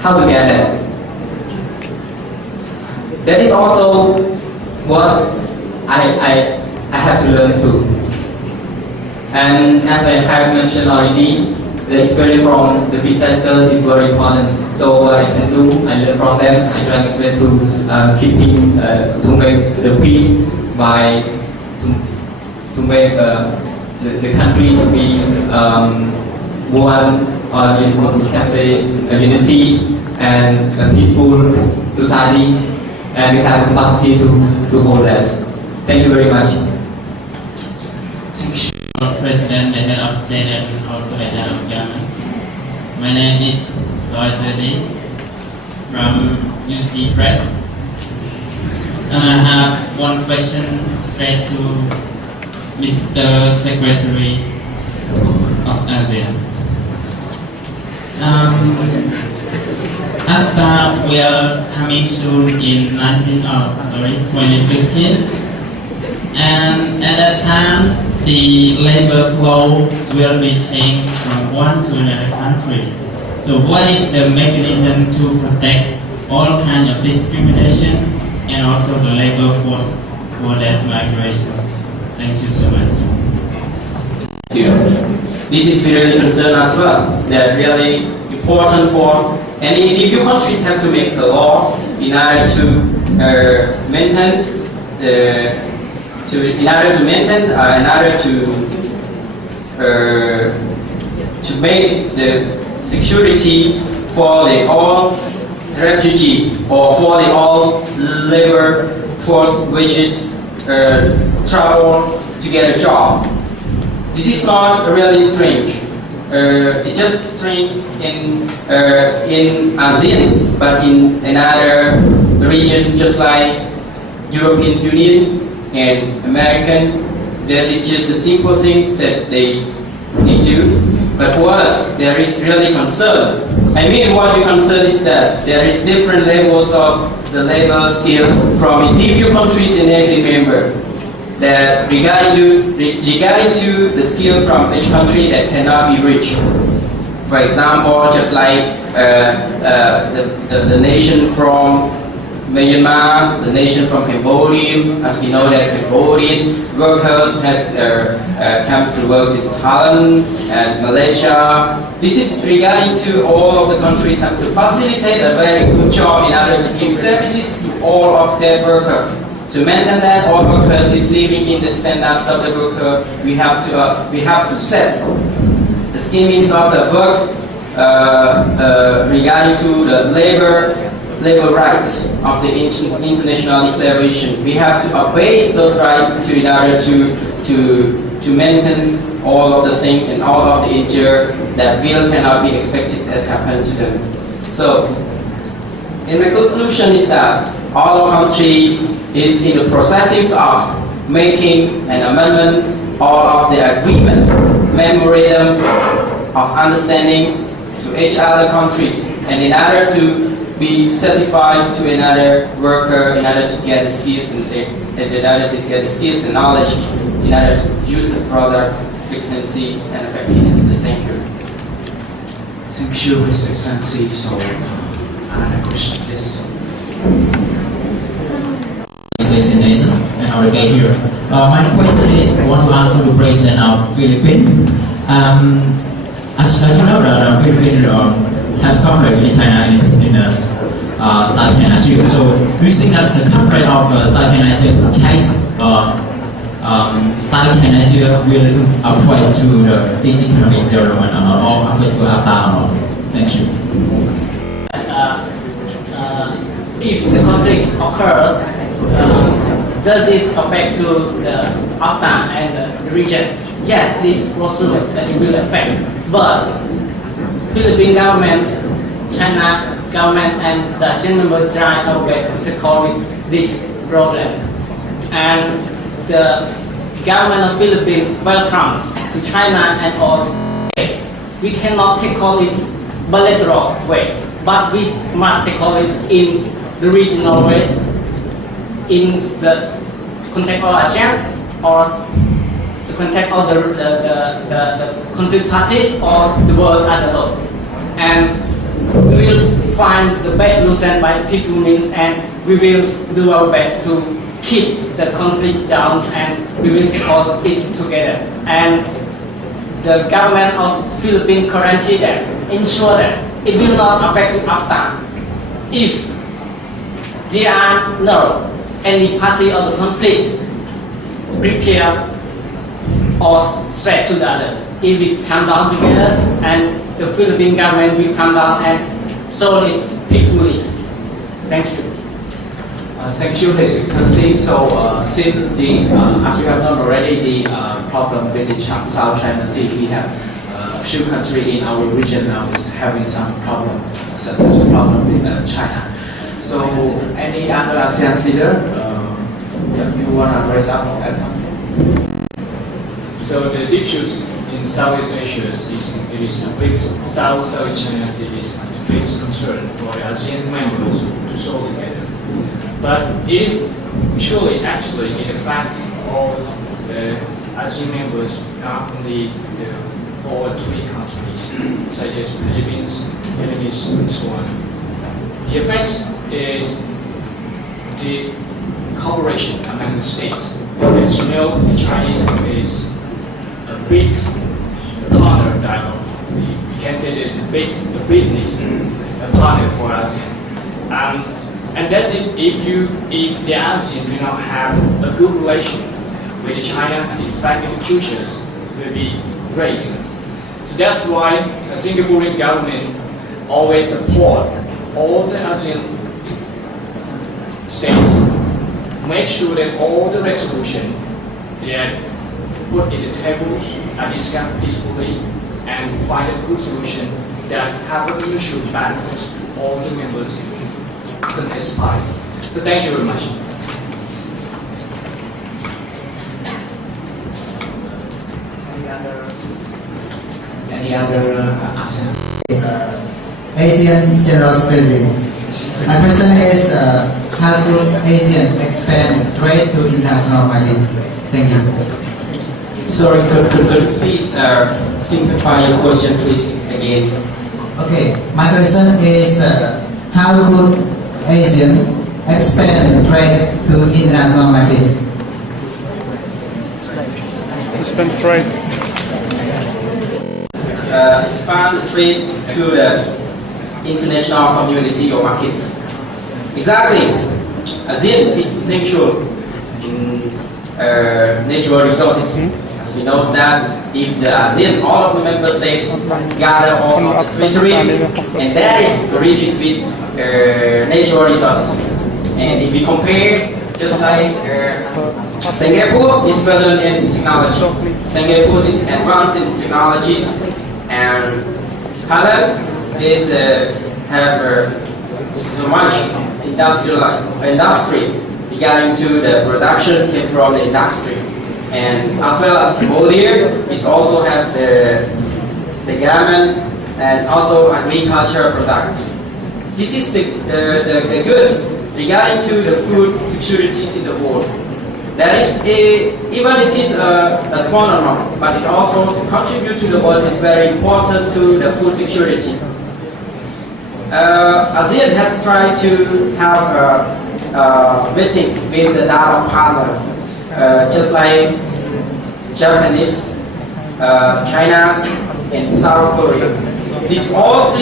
how to get that? That is also what I have to learn too. And as I have mentioned already, the experience from the disasters is very important. So what I can do, I learn from them. I try to keeping to make the peace by to make the country to be one, or we can say a unity and a peaceful society, and we have capacity to hold that. Thank you very much. President, the head of state, and also the head of government. My name is Soy Seti from UC Press. And I have one question straight to Mr. Secretary of ASEAN. AFTA will coming soon in 2015, and at that time the labor flow will be changed from one to another country. So what is the mechanism to protect all kinds of discrimination and also the labor force for that migration? Thank you so much. This is really concern as well. That really important for any individual countries have to make a law in order to maintain to make the security for the all refugee or for the all labor force which is travel to get a job. This is not really strange. It just strange in ASEAN, but in another region just like European Union and American, that it's just a simple things that they do. But for us, there is really concern. I mean, what you concern is that there is different levels of the labor skill from individual countries in ASEAN member. That regarding to the skill from each country that cannot be reached. For example, just like the nation from Myanmar, the nation from Cambodia, as we know that Cambodian workers has come to work in Thailand and Malaysia. This is regarding to all of the countries have to facilitate a very good job in order to give services to all of their workers. To maintain that all workers is living in the standards of the worker, we have to set the schemings of the work regarding to the labor rights of the international declaration. We have to obey those rights in order to maintain all of the things and all of the injury that will cannot be expected that happen to them. So In my conclusion is that our country is in the process of making an amendment of the agreement, memorandum of understanding to each other countries, and in order to be certified to another worker, in order to get the skills and knowledge, in order to use the product, efficiencies and effectiveness. Thank you. Thank you, His Excellency. So, another question, please. Destination and our day here. My question is, I want to ask the President of Philippines. As you know, the Philippines have conflict with China in South China Sea. So, do you think that the conflict of South China Sea case South China Sea will apply to the economic development or apply to AFTA or not? Thank you. If the conflict occurs, does it affect to the AFTA and the region? Yes, this for sure that it will affect. But Philippine government, China government, and the ASEAN member try our best to tackle this problem. And the government of Philippines welcomes to China and all. We cannot tackle it bilateral way, but we must tackle it in the regional way, in the context of ASEAN or the context of the conflict parties or the world as a whole. And we will find the best solution by peaceful means, and we will do our best to keep the conflict down, and we will tackle it together. And the government of Philippines currently that ensure that it will not affect AFTA if there are no any party of the conflict prepare or threat to the other. If we come down together, and the Philippine government will come down and solve it peacefully. Thank you. Thank you, His Excellency. So, since as you have known already, the problem with the South China Sea, we have a few countries in our region now is having some problem, such as problem with China. So, any other ASEAN leader, you want to raise up or add something? So the issues in Southeast Asia is a big Southeast China Sea is a big concern for the ASEAN members to solve together. But it is surely actually it affects all the ASEAN members, not only the 4 or 3 countries such as Philippines, Vietnamese, and so on. The effect is the cooperation among the states. As you know, the Chinese is a big partner dialogue. We can say that the business partner for ASEAN. And that's it. If the ASEAN do not have a good relation with the China's effect in the futures will be great. So that's why the Singaporean government always support all the ASEAN states. Make sure that all the resolution that put in the tables are discussed peacefully and find a good solution that have a mutual benefit to all the members participate. So thank you very much. Any other ASEAN? ASEAN General Secretary. My question is, how could ASEAN expand trade to international market? Thank you. Sorry, could you please simplify your question, please, again? Okay, my question is, how could ASEAN expand trade to international market? Expand trade. Expand trade to the international community or markets. Exactly. ASEAN is potential in natural resources. As we know that if the ASEAN, all of the member states gather all of the territory, and that is rich with natural resources. And if we compare, just like Singapore is further in technology. Singapore is advanced in technologies, and Thailand is have so much industry regarding to the production came from the industry, and as well as Cambodia, we also have the garment and also agricultural products. This is the good regarding to the food securities in the world. That is even it is a small amount, but it also to contribute to the world is very important to the food security. ASEAN has tried to have a meeting with the dialogue partners, just like Japanese, China, and South Korea. These all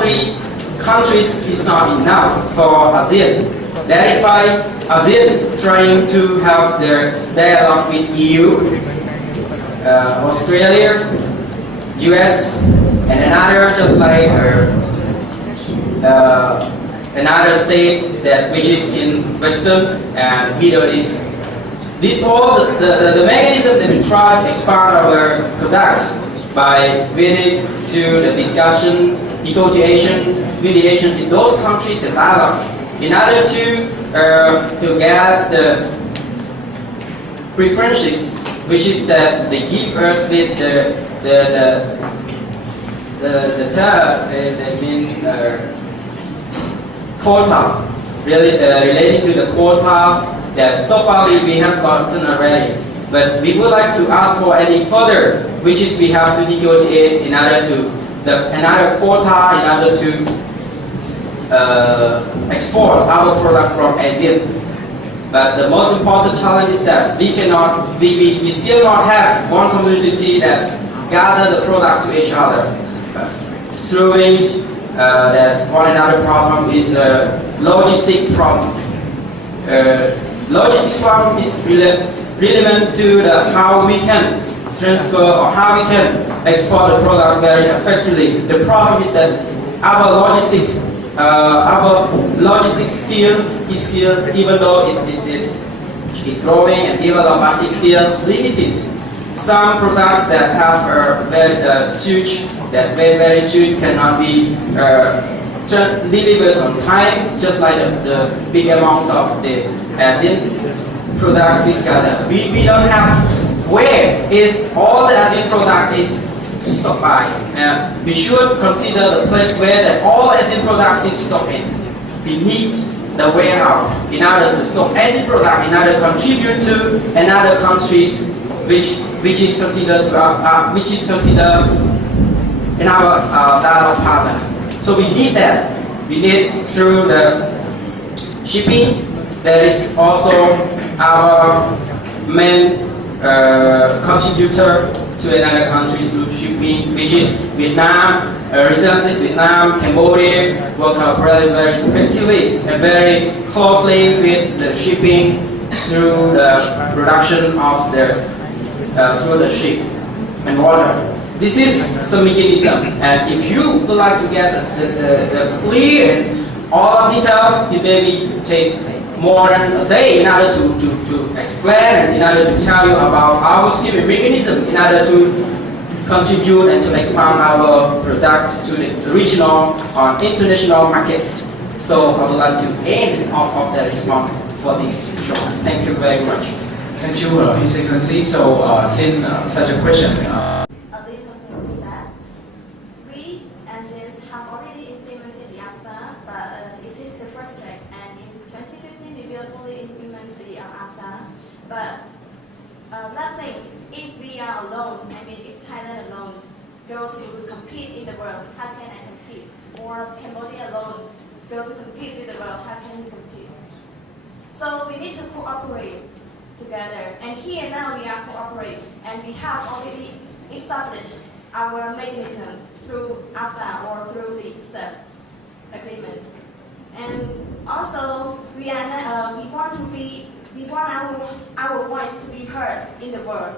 three countries is not enough for ASEAN. That is why ASEAN trying to have their dialogue with EU, Australia, US, and another just like another state that which is in Western and Middle East. This all the mechanism that we try to expand our products by winning to the discussion, negotiation, mediation with those countries and dialogues in order to get the preferences, which is that they give us with the quota, really relating to the quota that so far we have gotten already. But we would like to ask for any further, which is we have to negotiate in order to another quota in order to export our product from ASEAN. But the most important challenge is that we still not have one community that gather the product to each other. Throwing that one another problem is a logistic problem. Logistic problem is relevant to how we can transfer or how we can export the product very effectively. The problem is that our logistic skill is still, even though it growing and developed, but it's still limited. Some products that have very huge, that very huge cannot be delivered on time, just like the big amounts of the ASEAN products is gathered. We don't have where is all the ASEAN product is stocked by. We should consider the place where that all ASEAN products is stocked in. We need the warehouse in order to stock ASEAN product in order to contribute to another countries which is considered in our dialogue partner. So we need that. We need through the shipping. That is also our main contributor to another countries through shipping, which is Vietnam. Recently, Vietnam, Cambodia work very effectively and very closely with the shipping through the production of through the ship and water. This is some mechanism, and if you would like to get the clear and all of detail, you maybe take more than a day in order to explain and in order to tell you about our shipping mechanism in order to contribute and to expand our product to the regional or international market. So I would like to end off of the response for this show. Thank you very much. Thank you, His Excellency. So, since such a question. We, ASEAN, have already implemented the AFTA, but it is the first step, and in 2015 we will fully implement the AFTA. But let's think, if we are alone, if Thailand alone go to compete in the world, how can I compete? Or Cambodia alone go to compete with the world, how can we compete? So we need to cooperate together, and here now we are cooperating, and we have already established our mechanism through AFTA or through the CEP agreement. And also we want our voice to be heard in the world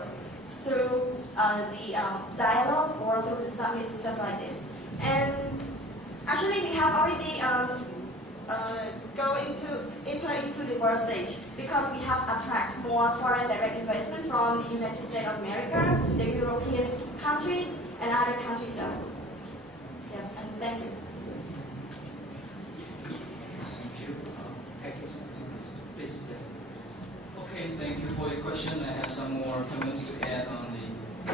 through the dialogue or through the summits just like this. And actually we have already enter into the world stage because we have attracted more foreign direct investment from the United States of America, the European countries, and other countries else. Yes, and thank you. Thank you. Please. Yes. Okay, thank you for your question. I have some more comments to add on the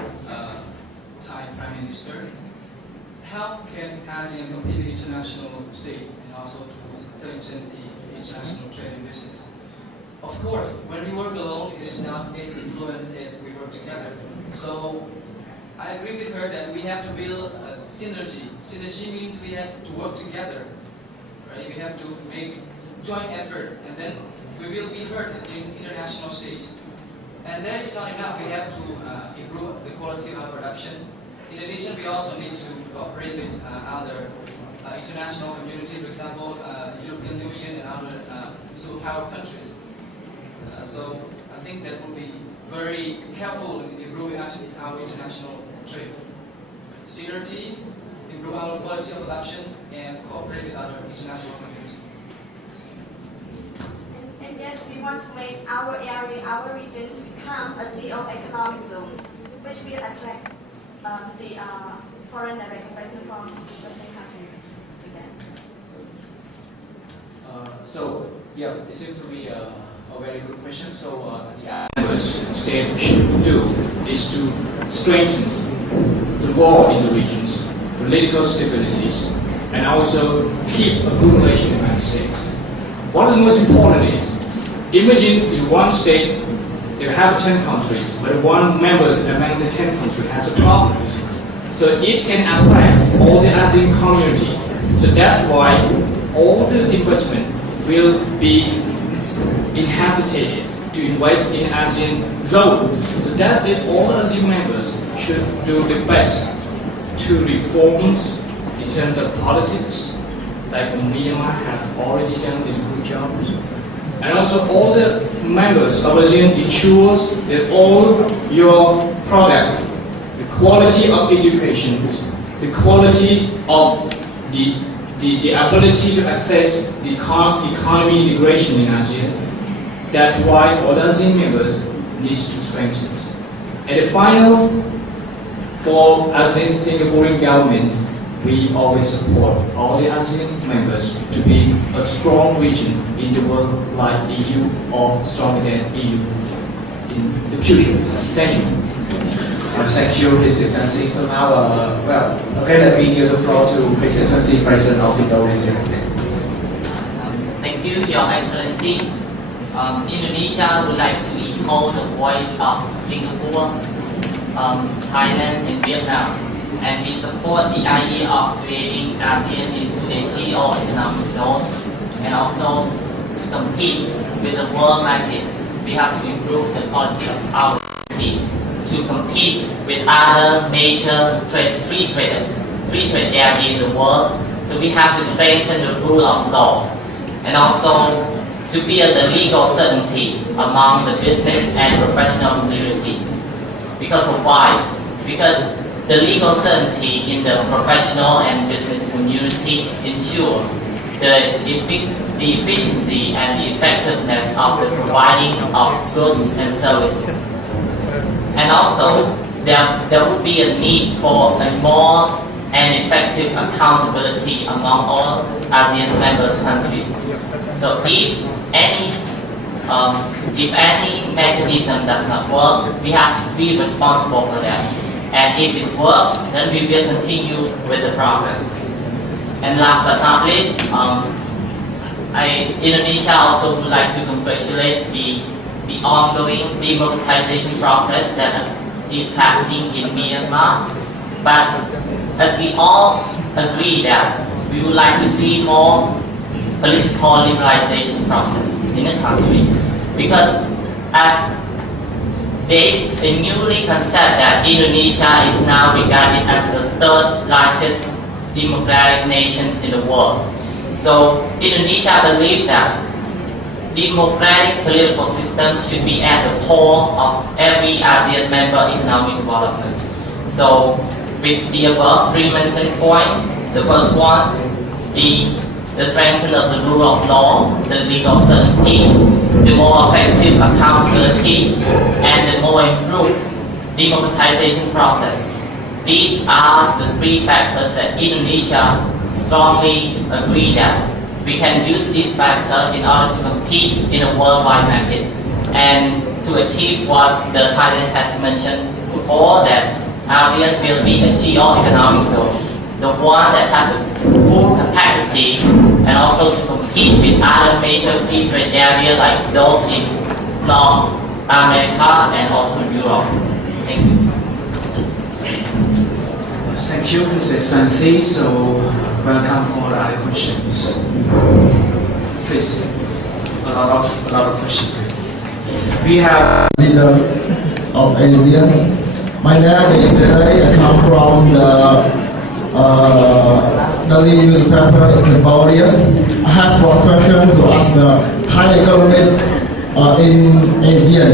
Thai Prime Minister. How can ASEAN compete the international stage and also to strengthen the international trade and business? Of course, when we work alone, it is not as influent as we work together. So I agree with her that we have to build a synergy. Synergy means we have to work together, right? We have to make joint effort, and then we will be heard at the international stage. And that is not enough. We have to improve the quality of our production. In addition, we also need to cooperate with other international community, for example, European Union and other superpower countries. So I think that would be very helpful in improving our international trade. Synergy, improve our quality of production, and cooperate with other international community. And yes, we want to make our area, our region to become a geo-economic zone, which will attract the foreign direct investment from Western countries again. So, yeah, it seems to be a very good question. So, the members state should do is to strengthen the law in the regions, political stabilities, and also keep a good relation among states. One of the most important is, imagine in one state they have 10 countries, but one member among the 10 countries has a problem. So it can affect all the ASEAN communities. So that's why all the investment will be incapacitated to invest in ASEAN zone. So that's it. All ASEAN members should do the best to reforms in terms of politics, like Myanmar have already done a good job. And also all the members of ASEAN ensures that all your products, the quality of education, the quality of the ability to access the economy integration in ASEAN. That's why all ASEAN members need to strengthen. At the finals, for ASEAN Singaporean government, we always support all the ASEAN members to be a strong region in the world like EU or stronger than EU in the future. Thank you. Thank you, His Excellency. So now, let me give the floor to His Excellency, President of Indonesia. Thank you, Your Excellency. Indonesia would like to echo the voice of Singapore, Thailand, and Vietnam, and we support the idea of creating ASEAN into a geo-economic zone, and also to compete with the world market. We have to improve the quality of our country to compete with other major free trade areas in the world. So we have to strengthen the rule of law, and also to build the legal certainty among the business and professional community. Because of why? Because the legal certainty in the professional and business community ensure the efficiency and the effectiveness of the providing of goods and services. And also, there would be a need for a more and effective accountability among all ASEAN members countries. So if any mechanism does not work, we have to be responsible for that. And if it works, then we will continue with the progress. And last but not least, Indonesia also would like to congratulate the ongoing democratization process that is happening in Myanmar. But as we all agree that we would like to see more political liberalization process in the country, because as there is a newly concept that Indonesia is now regarded as the third largest democratic nation in the world. So Indonesia believes that democratic political system should be at the core of every ASEAN member economic development. So with the above three mentioned points, the first one, the strengthening of the rule of law, the legal certainty, the more effective accountability, and the more improved democratization process. These are the three factors that Indonesia strongly agree that we can use this factor in order to compete in a worldwide market and to achieve what the Thailand has mentioned before, that ASEAN will be a geo-economic zone, the one that has the full capacity and also to compete with other major free trade areas like those in North America and also Europe. Thank you. Thank you, His Excellency. So, welcome for the other questions. Please, a lot of questions. We have leaders of ASEAN. My name is Ray. I come from the lead newspaper in Cambodia. I have one question to ask the Thai government in ASEAN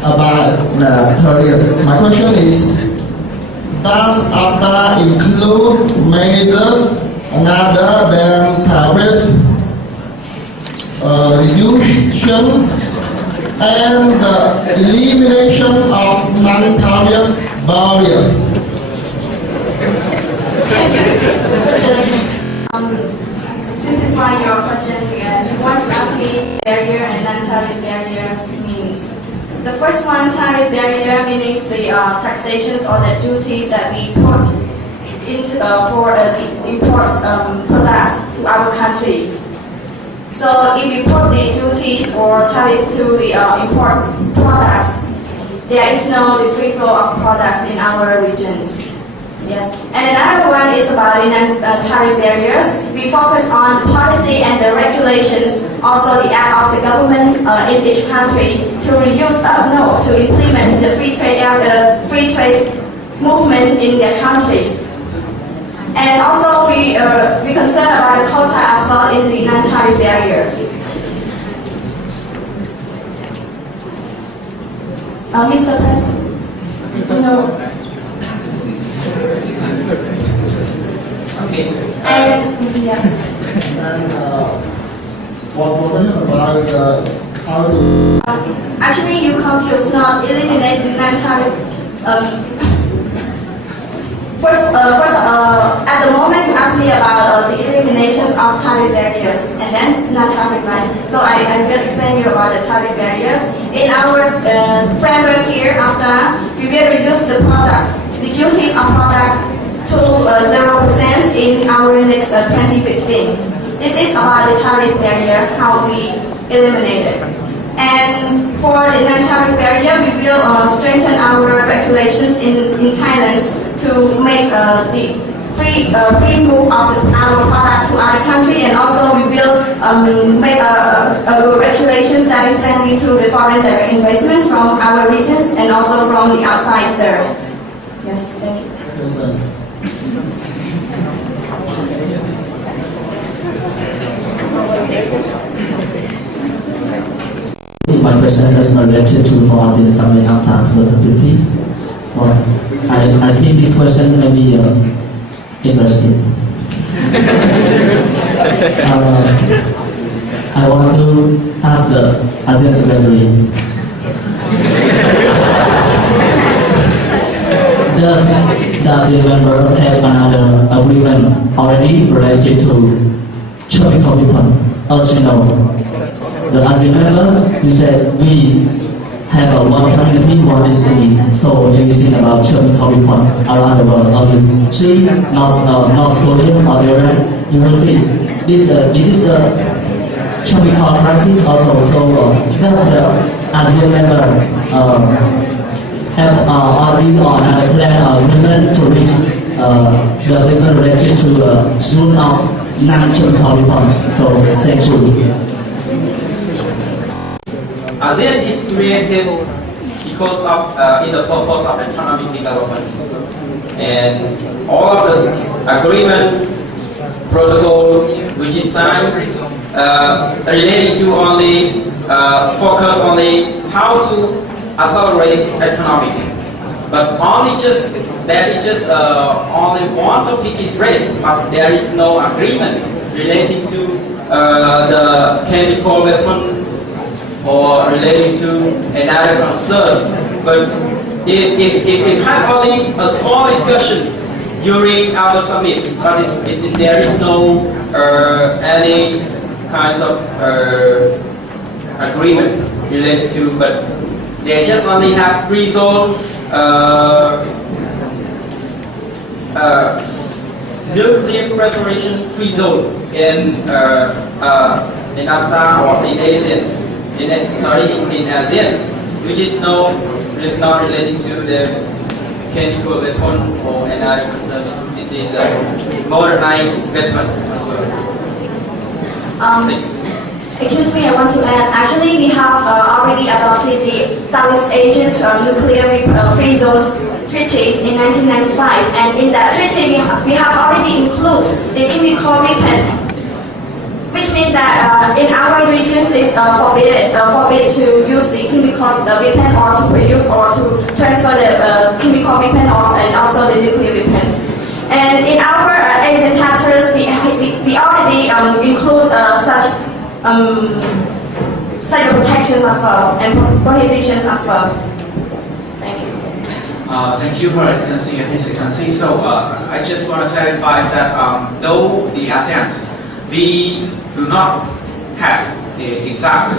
about the tariff. My question is, does AFTA include measures other than tariff reduction and the elimination of non-tariff barrier? Simplifying your questions again, you want to ask me barrier and non-tariff barriers means. The first one, tariff barrier, means the taxations or the duties that we put into for the import products to our country. So if we put the duties or tariff to the import products, there is no free flow of products in our regions. Yes, and another one is about tariff barriers. We focus on policy and the regulations, also the act of the government in each country to implement the free trade movement in their country. And also we concern about the quota as well in the non-tariff barriers. Mr. President, no. Okay. And yes. And what about how to? Actually, you confuse not eliminate non-tariff. First, at the moment, you asked me about the elimination of tariff barriers and then non-tariff rights. So I will explain you about the tariff barriers. In our framework here, after we will reduce the products, the duties of product to 0% in our next 2015. This is about the tariff barrier, how we eliminate it. And for the non-tariff barrier, we will strengthen our regulations in Thailand to make the free move of our products to other country, and also we will make regulations that is friendly to the foreign direct investment from our regions and also from the outside there. Yes, thank you. Yes, sir. My question is related to laws in some AFTA possibility. Well, I think this question may be interesting. I want to ask the ASEAN Secretary. Does the members have another agreement already related to tropical weapon? As you know, the ASEAN member, you said we have one community, one disease. So if you think about tropical weapon around the world, or you see North Korea or Iran, you will see this is a tropical crisis also. So does the ASEAN members have already on a plan or agreement to reach the agreement related to soon out non-tropical weapon? So thank you. ASEAN is created because of in the purpose of economic development, and all of this agreement protocol which is signed related to only focus only how to accelerate economic, but only just that it just only one topic is raised, but there is no agreement relating to the chemical weapon or relating to another concern. But if you have only a small discussion, during our summit, but there is no any kinds of agreement related to, but they just only have free zone, nuclear proliferation free zone in AFTA or in ASEAN, in ASEAN, which is not related to the chemical weapon or any other concern. It is modernized weapon as well. Excuse me, I want to add. Actually, we have already adopted the Southeast Asia's nuclear free zones treaties in 1995, and in that treaty we have already included the chemical weapon, which means that in our regions it's forbid to use the chemical weapon or to produce or to transfer the chemical weapon and also the nuclear weapons. And in our ASEAN chapters, we already include such protections as well and prohibitions as well. Thank you. Thank you, Her Excellency and His Excellency. So I just want to clarify that though the ASEAN, we do not have the exact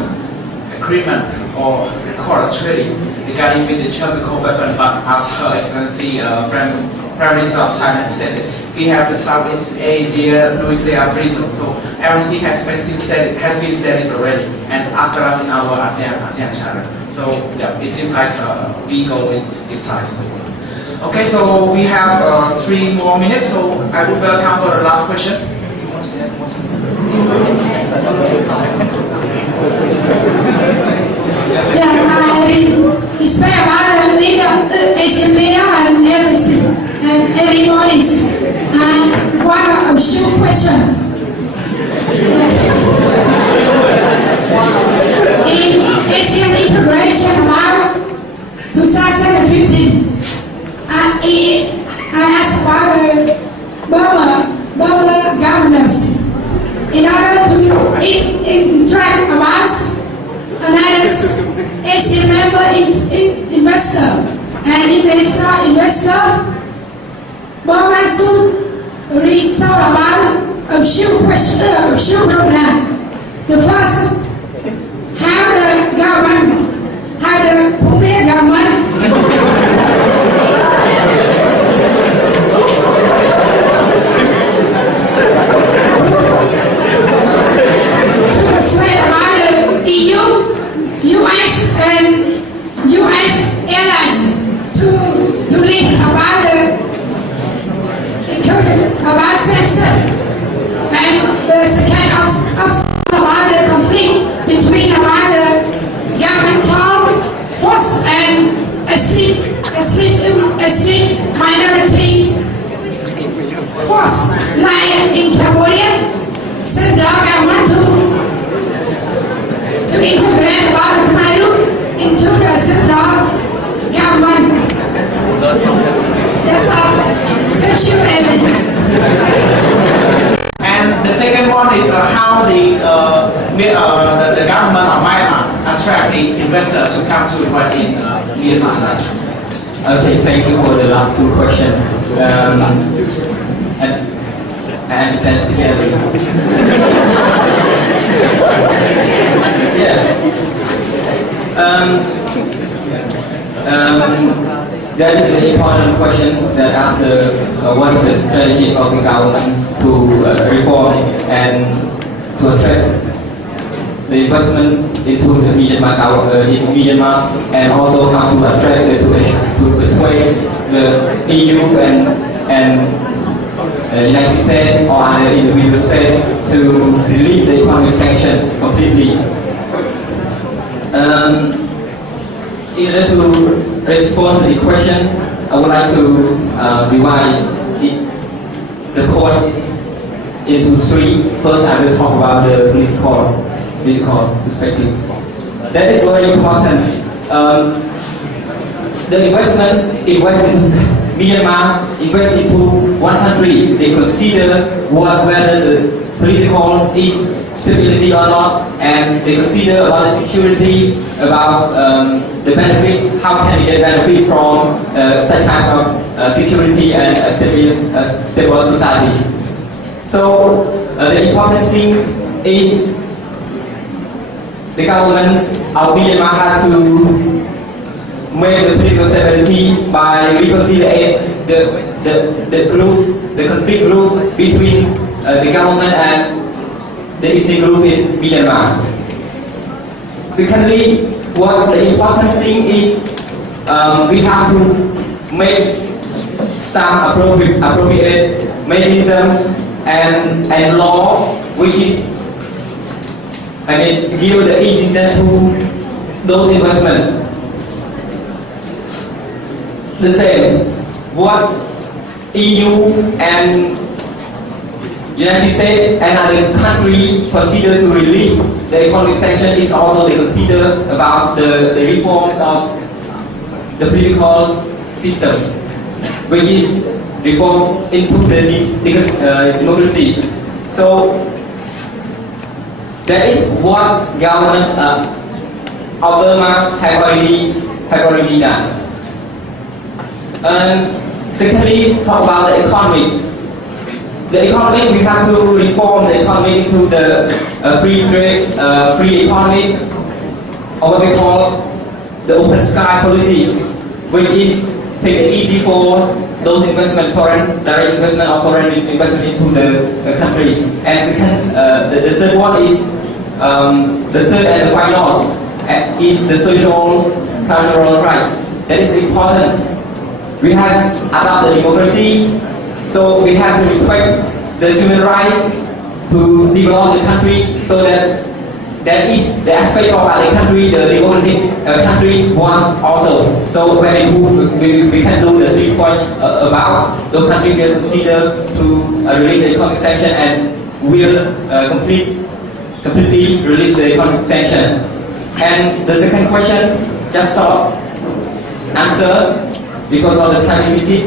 agreement or record treaty regarding with the chemical weapon, but as Her Excellency Prime Minister of Thailand stated, we have the Southeast Asia nuclear free zone. So everything has been stated already, and after us in our ASEAN charter. So yeah, it seems like we go in size. Okay, so we have 3 more minutes. So I would welcome for the last question. Yeah, I respect our leader, ASEAN leader, and everything. And everybody's one short question. In ASEAN integration about 2015, I asked about Burma governance in order to interact about another ASEAN member investor, and if there is not investor, Burma should resolve about a few program. The first, how the Phuket government to persuade about the EU, US and US airlines to leave about sanction, and the second about the conflict between about the governmental force and ethnic minority force, like in Cambodia, send the government to integrate about the Khmer into the central government. That's all. Thank you. And the second one is how the government of Myanmar attract the investor to come to invest in Myanmar. Okay, thank you for the last 2 questions. I understand together. Yeah. That is an important question that asks what is the strategy of the government to reform and to attract the investments into the Myanmar and also how to attract to persuade the EU and United States or other individual states to relieve the economic sanction completely. In order to respond to the question, I would like to divide the point into 3. First, I will talk about the political perspective. That is very important. The investments invest into Myanmar, invest into one country. They consider whether the political stability or not, and they consider about the security, about the benefit, how can we get benefit from such kinds of security and stable society. So the important thing is the governments of Myanmar have to make the political stability by reconciliate the conflict group between the government and the ethnic group in Myanmar. Secondly, what the important thing is we have to make some appropriate mechanism and law which is give the easy to those investments. The same, what EU and United States and other countries consider to relieve the economic sanction is also they consider about the reforms of the political system, which is reform into the democracies. So that is what governments of Burma have already done. And secondly, talk about the economy. The economy, we have to reform the economy into the free trade, free economy, or what we call the open sky policies, which is take it easy for those investment, foreign direct investment or foreign investment into the country. And second, the third one is the third and the final is the social, cultural rights. That is important. We have about the democracies, so we have to respect the human rights to develop the country, so that is the aspect of the country, the democratic country one also. So when we can do the 3 points about the country will consider to release the economic sanction and will completely release the economic sanction. And the second question, just short answer because of the time limited.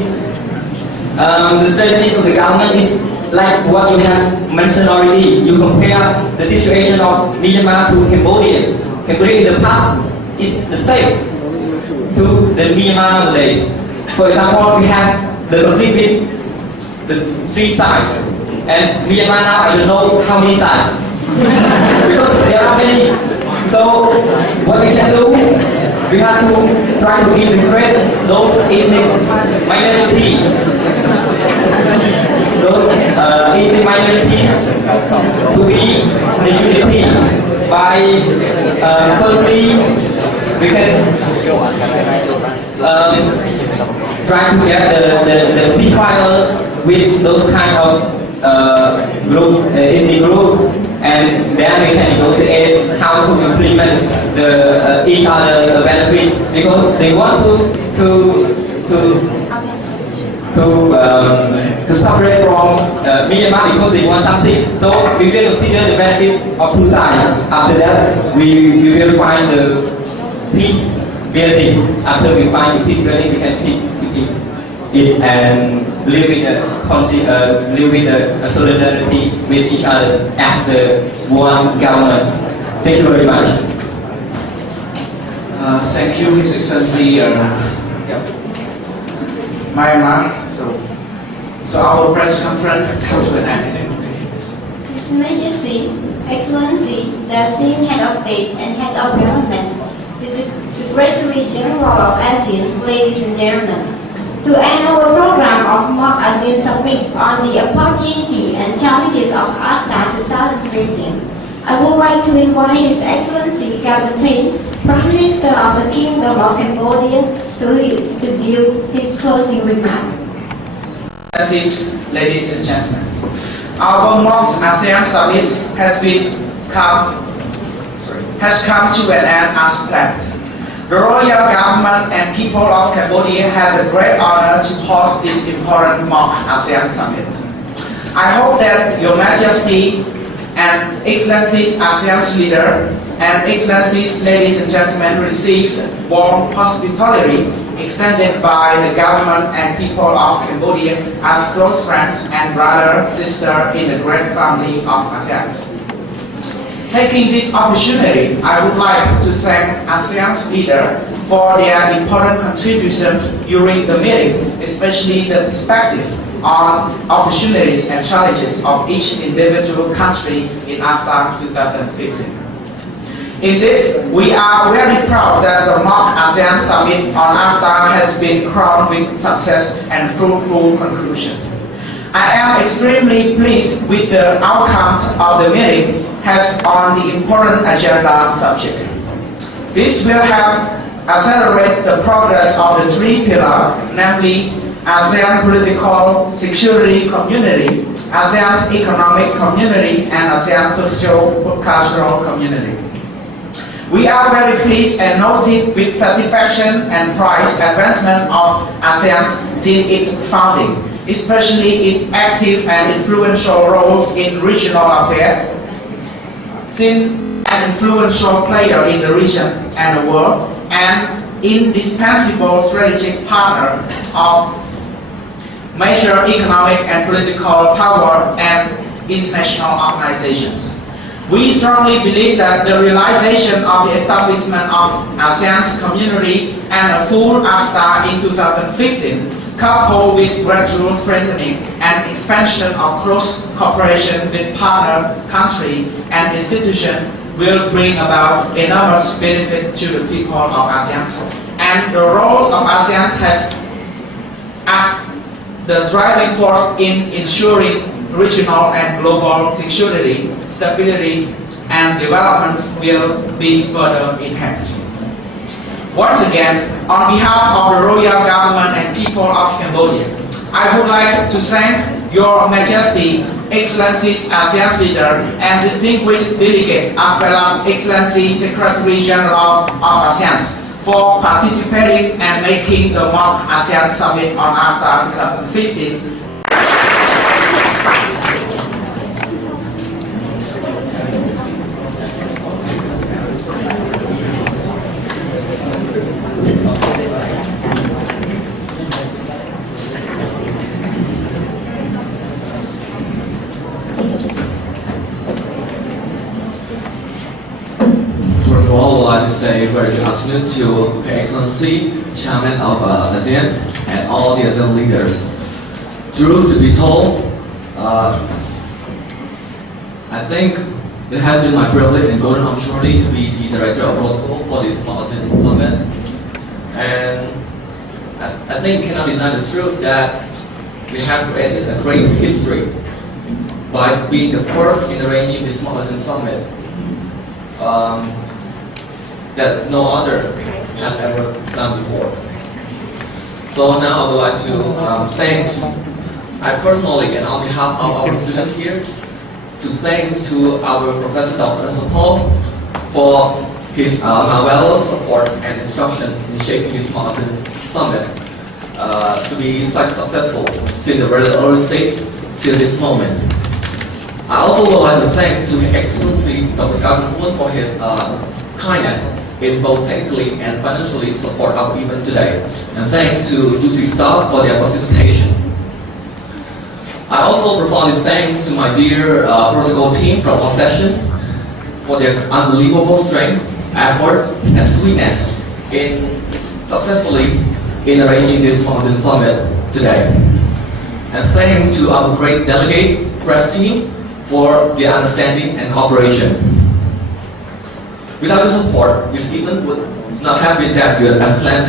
The strategies of the government is like what you have mentioned already. You compare the situation of Myanmar to Cambodia. Cambodia in the past is the same to the Myanmar today. For example, we have the conflict with the 3 sides, and Myanmar now I don't know how many sides because there are many. So what we can do, we have to try to integrate those ethnic minority, to be the unity by firstly we can try to get the ceasefires with those kind of group, ethnic group, and then we can negotiate how to implement the each other's benefits, because they want to separate from Myanmar because they want something. So we will consider the benefit of 2 sides. After that, we will find the peace building. After we find the peace building, we can keep it and live with a solidarity with each other as the one government. Thank you very much. Thank you, His Excellency. Myanmar. So our press conference comes to an end. His Majesty, Excellency, the ASEAN Head of State and Head of Government, the Secretary General of ASEAN, ladies and gentlemen. To end our program of Mock ASEAN Summit on the opportunity and challenges of AFTA 2015, I would like to invite His Excellency Gabantin, Prime Minister of the Kingdom of Cambodia, to give his closing remarks. Ladies and gentlemen, our Mock ASEAN Summit has come to an end as planned. The royal government and people of Cambodia had the great honor to host this important Mock ASEAN Summit. I hope that Your Majesty and Excellencies ASEAN's leader and Excellencies, ladies and gentlemen, received warm hospitality extended by the government and people of Cambodia as close friends and brother, sister in the great family of ASEAN. Taking this opportunity, I would like to thank ASEAN's leaders for their important contributions during the meeting, especially the perspective on opportunities and challenges of each individual country in AFTA 2015. Indeed, we are very proud that the mock ASEAN Summit on AFTA has been crowned with success and fruitful conclusion. I am extremely pleased with the outcomes of the meeting has on the important agenda subject. This will help accelerate the progress of the three pillars, namely ASEAN Political Security Community, ASEAN Economic Community, and ASEAN Social-Cultural Community. We are very pleased and noted with satisfaction and pride advancement of ASEAN since its founding, especially its active and influential roles in regional affairs. Since an influential player in the region and the world, and indispensable strategic partner of major economic and political power and international organizations. We strongly believe that the realization of the establishment of ASEAN's community and a full AFTA in 2015, coupled with gradual strengthening and expansion of close cooperation with partner countries and institutions, will bring about enormous benefit to the people of ASEAN. And the role of ASEAN as the driving force in ensuring regional and global security, stability, and development will be further enhanced. Once again, on behalf of the royal government and people of Cambodia, I would like to thank Your Majesty, Excellencies ASEAN leader, and distinguished delegate, as well as Excellency Secretary General of ASEAN, for participating and making the mock ASEAN Summit on AFTA 2015 say very good afternoon to Her Excellency, Chairman of ASEAN, and all the ASEAN leaders. Truth to be told, I think it has been my privilege and golden opportunity to be the Director of Protocol for this ASEAN Summit. And I think cannot deny the truth that we have created a great history by being the first in arranging this ASEAN Summit. That no other have ever done before. So now I would like to thank, I personally and on behalf of our students here, to thank to our Professor Dr. Paul for his marvelous support and instruction in shaping this ASEAN Summit to be such successful since the very early stage till this moment. I also would like to thank to His Excellency Dr. Gavin for his kindness in both technically and financially support our event today. And thanks to UC staff for their participation. I also profoundly thanks to my dear protocol team from our session for their unbelievable strength, effort, and sweetness in successfully in arranging this ASEAN Summit today. And thanks to our great delegates, press team, for their understanding and cooperation. Without your support, this event would not have been that good as planned.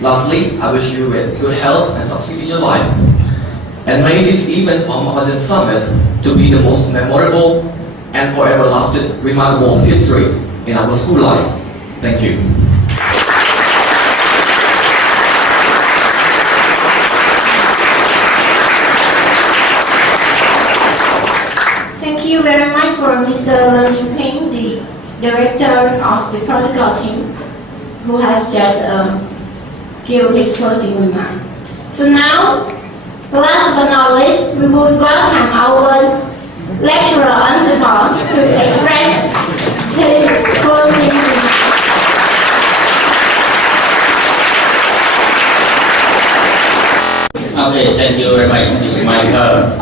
Lastly, I wish you with good health and success in your life. And may this event on ASEAN Summit to be the most memorable and forever lasting remarkable history in our school life. Thank you. Thank you very much for Mr. Leung Ping, the Director of the Protocol team, who has just given his closing remark. So now, last but not least, we would welcome our lecturer Ansipal to express his closing remark. Okay, thank you very much. This is my turn.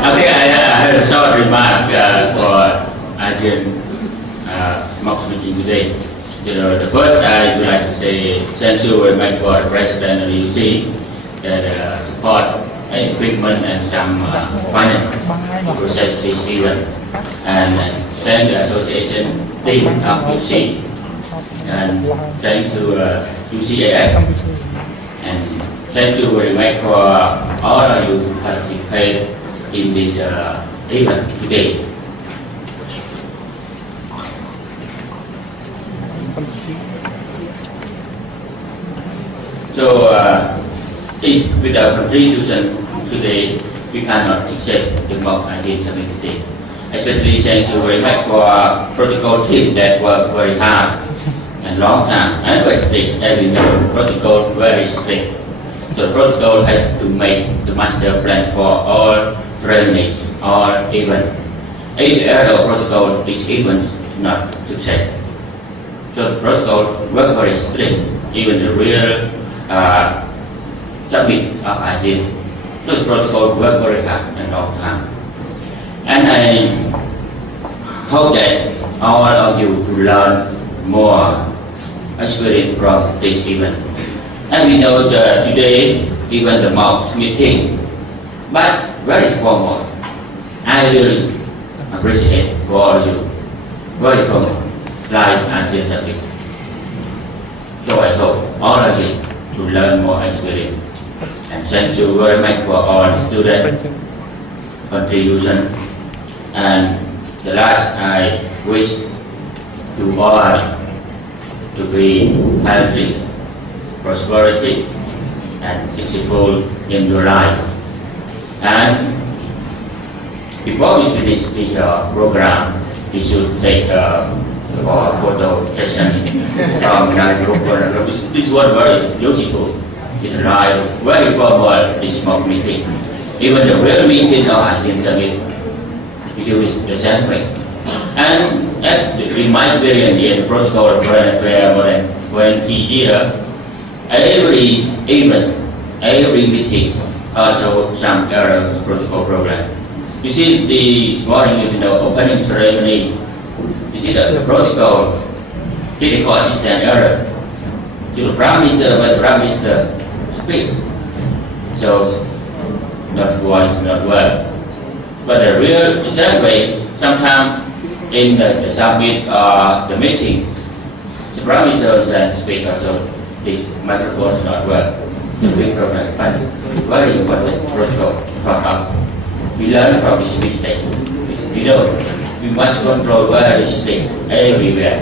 Okay, ASEAN Smoke meeting today. The first, I would like to say thank you very much for the President of the UC that support equipment and some finance to process this event. And thank the association team of UC, and thank to UCAF, and thank you very much for all of you who participate in this event today. So, if without contribution today, we cannot success the mock ASEAN Summit today. Especially thank you very much for protocol team that work very hard and long time and very strict. As we know, protocol very strict. So the protocol has to make the master plan for all ceremonies, all events. If the error of protocol, this event is not success. So the protocol work very strict, even the real summit of ASEAN. So the protocol work very hard and long time. And I hope that all of you to learn more experience from this event. And we know that today, even the mock meeting, but very formal. I really appreciate for all of you, very formal, like ASEAN Summit. So I hope all of you to learn more experience. And thank you very much for all the student contribution. And the last, I wish to all to be healthy, prosperity, and successful in your life. And before we finish the program, we should take a photo session from the This was very beautiful. It's like very formal, this mock meeting. Even the real meeting of ASEAN Summit, we do it the same way. And in my experience in the protocol of foreign affairs more than 20 years, every event, every meeting, also some errors protocol program. You see this morning, opening ceremony, you see the protocol did cause system error. To the Prime Minister, when the Prime Minister speak, so not voice, not word. But the real same way, sometimes in the summit or the meeting, the Prime Minister can speak also, this microphone is not work. The big problem, but very important protocol come up. We learn from this mistake. We must control very strict everywhere,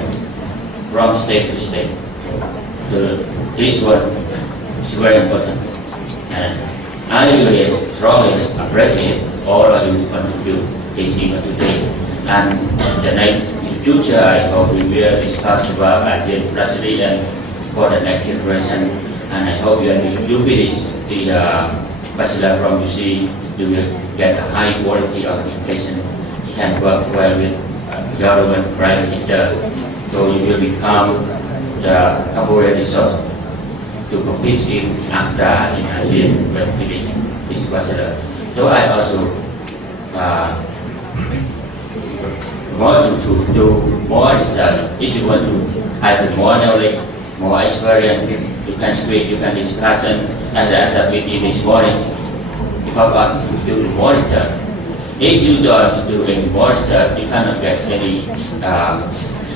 from state to state. So this one is very important. And I really strongly appreciate all of you who contribute this event today. And the next, in the future, I hope we will discuss about ASEAN strategy and for the next generation. And I hope you finish the bachelor from UC, you will get a high quality of education. You can work well with government, private sector. So you will become the Cambodia resource to compete in AFTA in ASEAN when finish this bachelor. So I also want to do more research. If you want to have more knowledge, more experience, you can speak, you can discuss, and as I said this morning, because you do more research. If you don't do any more research, you cannot get any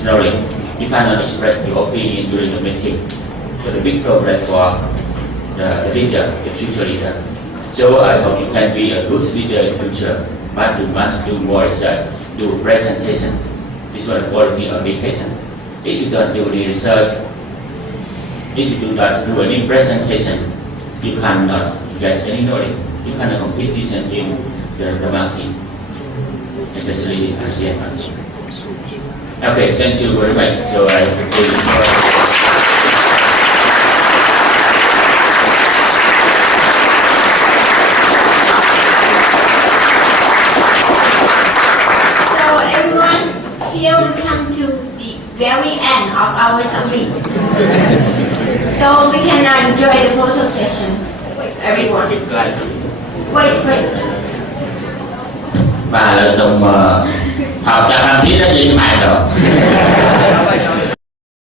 knowledge. You cannot express your opinion during the meeting. So the big problem for the leader, the future leader. So I hope you can be a good leader in the future, but you must do more research, do presentation. This is the quality of education. If you don't do any research, if you do not do any presentation, you cannot get any knowledge. You cannot competition in the market, especially in ASEAN. Okay, thank you very much. So I continue. Here we come to the very end of our summit. So we can now enjoy the photo session. Everyone. Wait. Và là dòng Học cho làm thiết đó gì mày rồi.